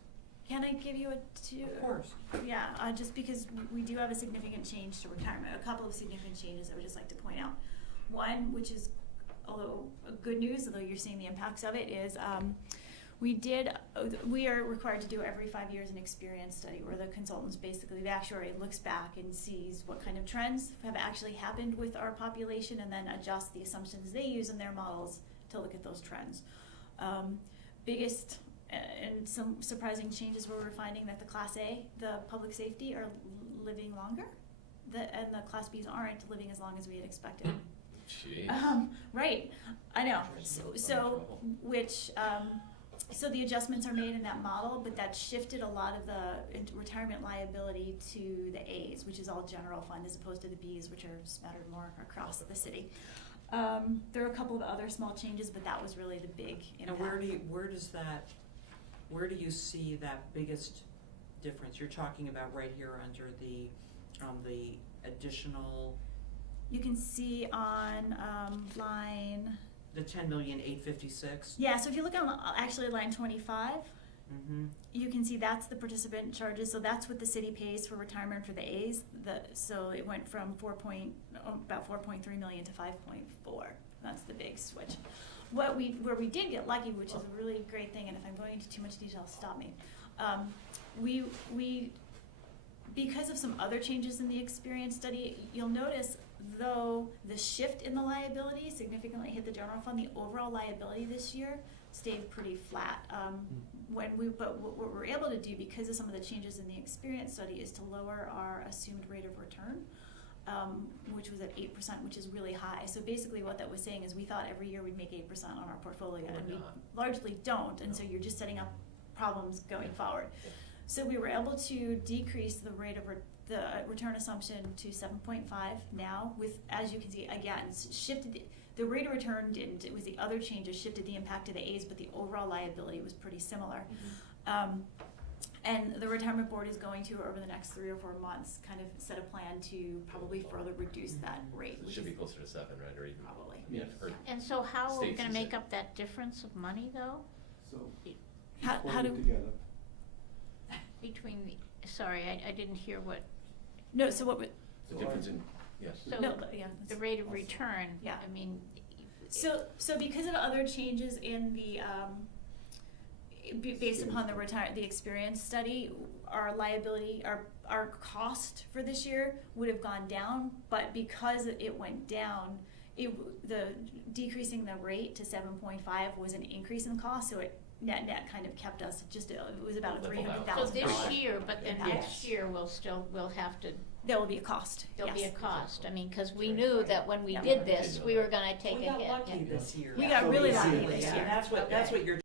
Can I give you a two? Of course. Yeah, just because we do have a significant change to retirement, a couple of significant changes I would just like to point out. One, which is, although good news, although you're seeing the impacts of it, is we are required to do every 5 years an experience study where the consultants, basically the actuary, looks back and sees what kind of trends have actually happened with our population and then adjusts the assumptions they use in their models to look at those trends. Biggest and some surprising changes where we're finding that the Class A, the public safety, are living longer, and the Class Bs aren't living as long as we had expected. Jeez. Right, I know. So the adjustments are made in that model, but that shifted a lot of the retirement liability to the A's, which is all general fund, as opposed to the B's, which are scattered more across the city. There are a couple of other small changes, but that was really the big impact. And where do you see that biggest difference? You're talking about right here under the additional. You can see on line. The 10,856,000. Yeah, so if you look on actually line 25, Mm-hmm. you can see that's the participant charges. So that's what the city pays for retirement for the A's. So it went from about 4.3 million to 5.4. That's the big switch. Where we did get lucky, which is a really great thing, and if I'm going into too much detail, stop me. We because of some other changes in the experience study, you'll notice though the shift in the liability significantly hit the general fund, the overall liability this year stayed pretty flat. But what we're able to do because of some of the changes in the experience study is to lower our assumed rate of return, which was at 8%, which is really high. So basically what that was saying is we thought every year we'd make 8% on our portfolio, and we largely don't, and so you're just setting up problems going forward. So we were able to decrease the rate of the return assumption to 7.5 now, with, as you can see, again, shifted the rate of return didn't. It was the other changes shifted the impact to the A's, but the overall liability was pretty similar. And the retirement board is going to, over the next 3 or 4 months, kind of set a plan to probably further reduce that rate. It should be closer to 7, right? Or even probably. I mean, I've heard And so how are we States gonna use make it. up that difference of money though? So, How do together. Between the, sorry, I didn't hear what, no? So what? the difference in, yes. so No, yeah. the rate of return, Yeah. I mean. So because of other changes in the based upon the experience study, our liability, our cost for this year would have gone down, but because it went down, the decreasing the rate to 7.5 was an increase in cost, so it net kind of kept us just, it was about a $300,000. So this year, but then next year we'll have to. There will be a cost. There'll be a yes. cost. I mean, because we knew that when we did this, we were gonna take a hit. We got lucky this year. We got really lucky Yeah. this year. And that's what you're